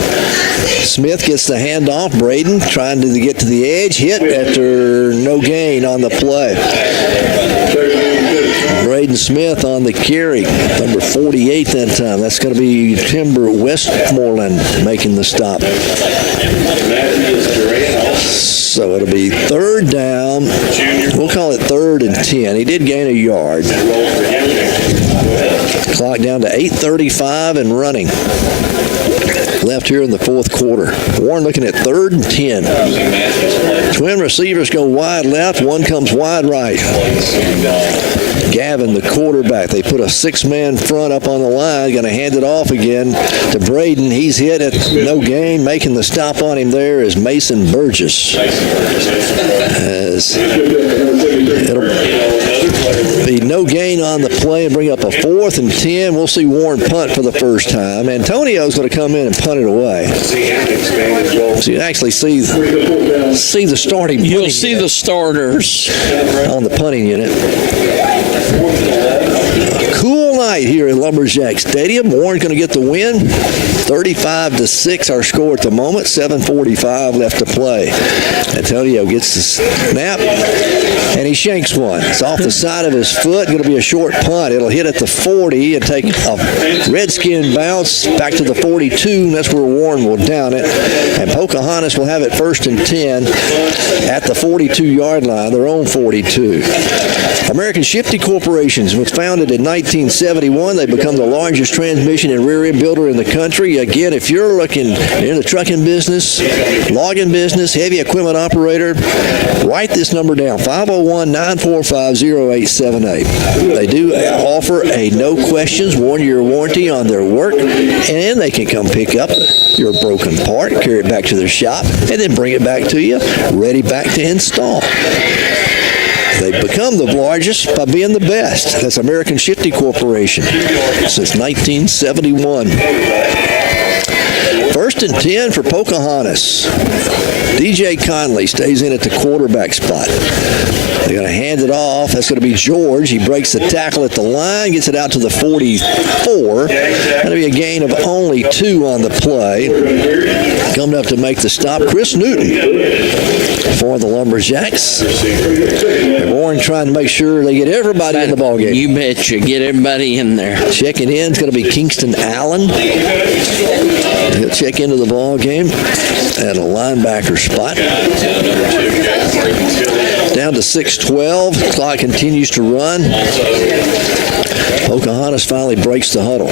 Smith gets the handoff. Braden trying to get to the edge. Hit after no gain on the play. Braden Smith on the carry. Number 48 that time. That's going to be Timber Westmoreland making the stop. So it'll be 3rd down. We'll call it 3rd and 10. He did gain a yard. Clock down to 8:35 and running. Left here in the 4th quarter. Warren looking at 3rd and 10. Twin receivers go wide left. One comes wide right. Gavin, the quarterback. They put a 6-man front up on the line. Going to hand it off again to Braden. He's hit at no gain. Making the stop on him there is Mason Burgess. As it'll be no gain on the play and bring up a 4th and 10. We'll see Warren punt for the first time. Antonio's going to come in and punt it away. So you actually see the starting. You'll see unit. The starters on the punting unit. Cool night here at Lumberjack Stadium. Warren's going to get the win. 35-6 our score at the moment. 7:45 left to play. Antonio gets the snap, and he shanks one. It's off the side of his foot. Going to be a short punt. It'll hit at the 40 and take a Redskin bounce back to the 42. And that's where Warren will down it. And Pocahontas will have it 1st and 10 at the 42-yard line, their own 42. American Shifty Corporation was founded in 1971. They become the largest transmission and rear end builder in the country. Again, if you're looking in the trucking business, logging business, heavy equipment operator, write this number down, 501-945-0878. They do offer a no questions 1-year warranty on their work, and they can come pick up your broken part, carry it back to their shop, and then bring it back to you, ready back to install. They've become the largest by being the best. That's American Shifty Corporation since 1971. 1st and 10 for Pocahontas. DJ Conley stays in at the quarterback spot. They're going to hand it off. That's going to be George. He breaks the tackle at the line, gets it out to the 44. Going to be a gain of only 2 on the play. Coming up to make the stop, Chris Newton for the Lumberjacks. And Warren trying to make sure they get everybody in the ballgame. You betcha. Get everybody in there. Checking in is going to be Kingston Allen. He'll check into the ball game at a linebacker spot. Down to 6:12. Clock continues to run. Pocahontas finally breaks the huddle.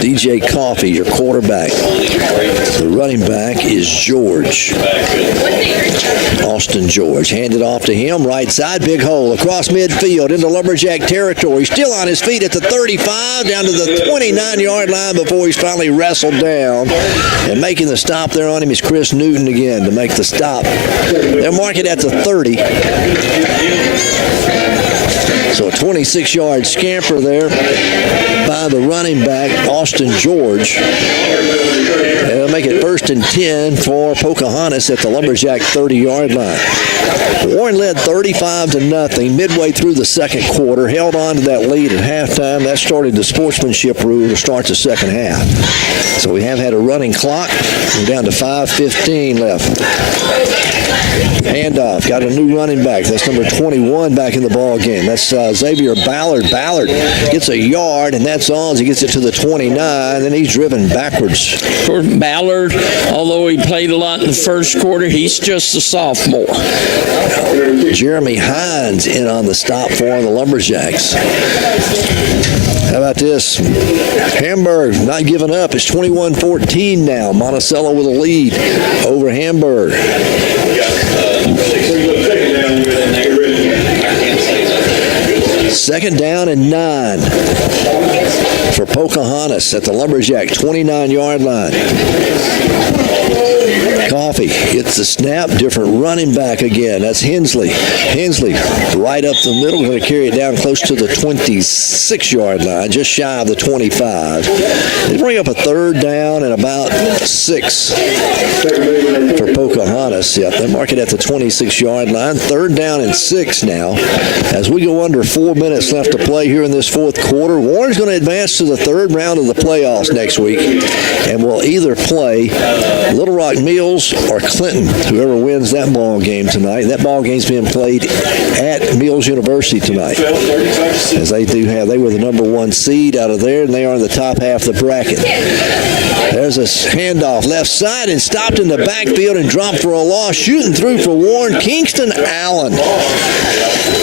DJ Coffee, your quarterback. The running back is George. Austin George. Handed off to him. Right side, big hole across midfield into Lumberjack territory. Still on his feet at the 35, down to the 29-yard line before he's finally wrestled down. And making the stop there on him is Chris Newton again to make the stop. They'll mark it at the 30. So a 26-yard scamper there by the running back, Austin George. They'll make it 1st and 10 for Pocahontas at the Lumberjack 30-yard line. Warren led 35-0 midway through the second quarter, held on to that lead at halftime. That started the sportsmanship rule to start the second half. So we have had a running clock. We're down to 5:15 left. Handoff. Got a new running back. That's number 21 back in the ball game. That's Xavier Ballard. Ballard gets a yard, and that's all as he gets it to the 29. Then he's driven backwards. For Ballard, although he played a lot in the first quarter, he's just a sophomore. Jeremy Hines in on the stop for the Lumberjacks. How about this? Hamburg not giving up. It's 21-14 now. Monticello with a lead over Hamburg. Second down and 9 for Pocahontas at the Lumberjack 29-yard line. Coffee gets the snap, different running back again. That's Hensley. Hensley right up the middle, going to carry it down close to the 26-yard line, just shy of the 25. They bring up a third down and about 6 for Pocahontas. Yep, they mark it at the 26-yard line. Third down and 6 now. As we go under 4 minutes left to play here in this fourth quarter, Warren's going to advance to the third round of the playoffs next week and will either play Little Rock Mills or Clinton, whoever wins that ball game tonight. That ball game's being played at Mills University tonight, as they were the number 1 seed out of there, and they are in the top half of the bracket. There's a handoff left side and stopped in the backfield and dropped for a loss. Shooting through for Warren, Kingston Allen.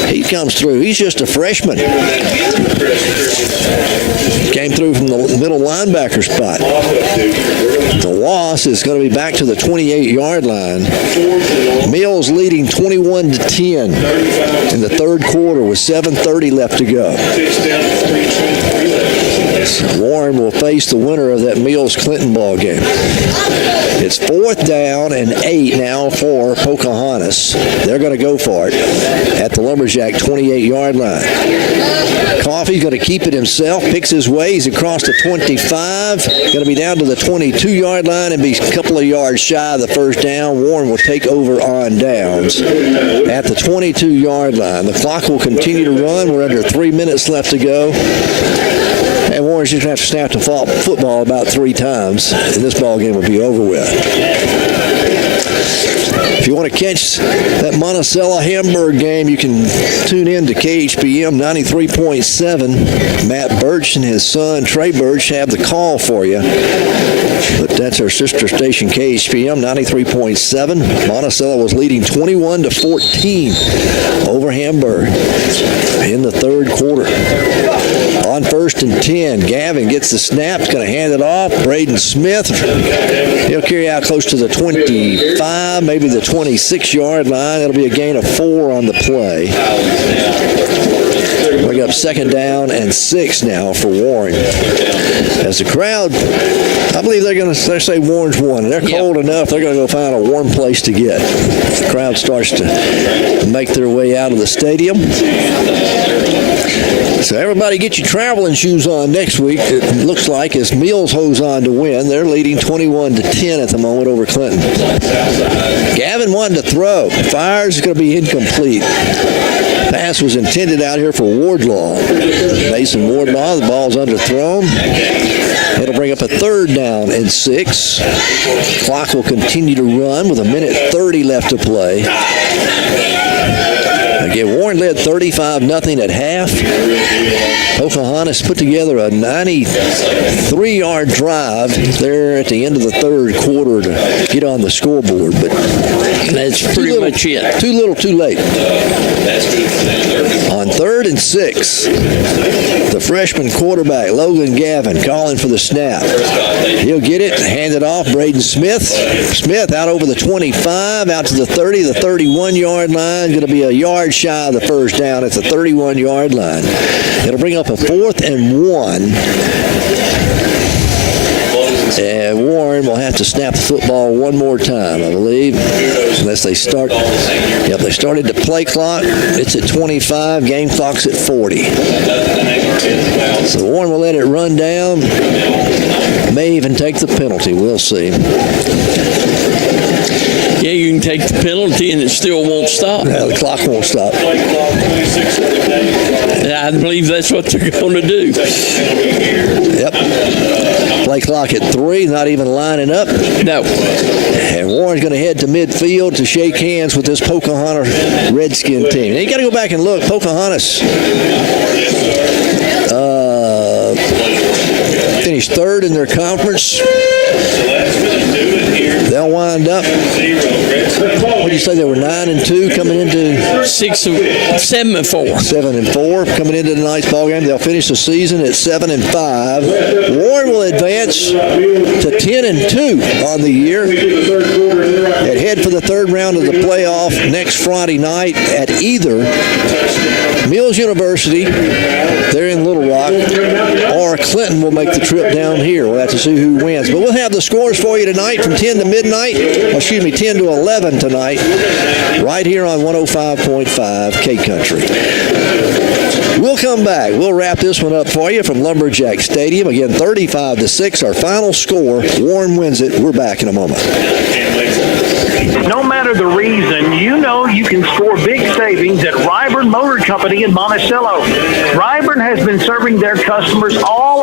He comes through. He's just a freshman. Came through from the middle linebacker spot. The loss is going to be back to the 28-yard line. Mills leading 21-10 in the third quarter with 7:30 left to go. Warren will face the winner of that Mills-Clinton ball game. It's 4th down and 8 now for Pocahontas. They're going to go for it at the Lumberjack 28-yard line. Coffee's going to keep it himself, picks his way. He's across the 25, going to be down to the 22-yard line and be a couple of yards shy of the first down. Warren will take over on downs at the 22-yard line. The clock will continue to run. We're under 3 minutes left to go. And Warren's just going to have to snap the football about 3 times, and this ball game will be over with. If you want to catch that Monticello-Hamburg game, you can tune in to KHPM 93.7. Matt Birch and his son, Trey Birch, have the call for you. But that's our sister station, KHPM 93.7. Monticello was leading 21-14 over Hamburg in the third quarter. On 1st and 10, Gavin gets the snap, going to hand it off. Braden Smith, he'll carry out close to the 25, maybe the 26-yard line. That'll be a gain of 4 on the play. Bring up second down and 6 now for Warren. As the crowd, I believe they're say Warren's won. They're cold enough, they're going to go find a warm place to get. The crowd starts to make their way out of the stadium. So everybody get your traveling shoes on next week, it looks like, as Mills holds on to win. They're leading 21-10 at the moment over Clinton. Gavin wanted to throw. Fires is going to be incomplete. Pass was intended out here for Wardlaw. Mason Wardlaw, the ball's underthrown. It'll bring up a third down and 6. Clock will continue to run with 1:30 left to play. Again, Warren led 35-0 at half. Pocahontas put together a 93-yard drive there at the end of the third quarter to get on the scoreboard, but that's pretty much it. Too little, too late. On 3rd and 6. The freshman quarterback, Logan Gavin, calling for the snap. He'll get it, hand it off. Braden Smith. Smith out over the 25, out to the 30, the 31-yard line. Going to be a yard shy of the first down at the 31-yard line. It'll bring up a 4th and 1. And Warren will have to snap the football one more time, I believe, unless they start. Yep, they started the play clock. It's at 25. Game clock's at 40. So Warren will let it run down. May even take the penalty. We'll see. Yeah, you can take the penalty and it still won't stop. Yeah, the clock won't stop. I believe that's what they're going to do. Yep. Play clock at 3, not even lining up. No. And Warren's going to head to midfield to shake hands with this Pocahontas Redskin team. Now you got to go back and look. Pocahontas finished 3rd in their conference. They'll wind up. What do you say? They were 9-2 coming into 7-4. 7-4 coming into tonight's ball game. They'll finish the season at 7-5. Warren will advance to 10-2 on the year and head for the 3rd round of the playoff next Friday night at either Mills University, they're in Little Rock, or Clinton will make the trip down here. We'll have to see who wins. But we'll have the scores for you tonight from 10 to midnight. 10 to 11 tonight, right here on 105.5 K-Country. We'll come back. We'll wrap this one up for you from Lumberjack Stadium. Again, 35-6, our final score. Warren wins it. We're back in a moment. No matter the reason, you know you can score big savings at Ryburn Motor Company in Monticello. Ryburn has been serving their customers all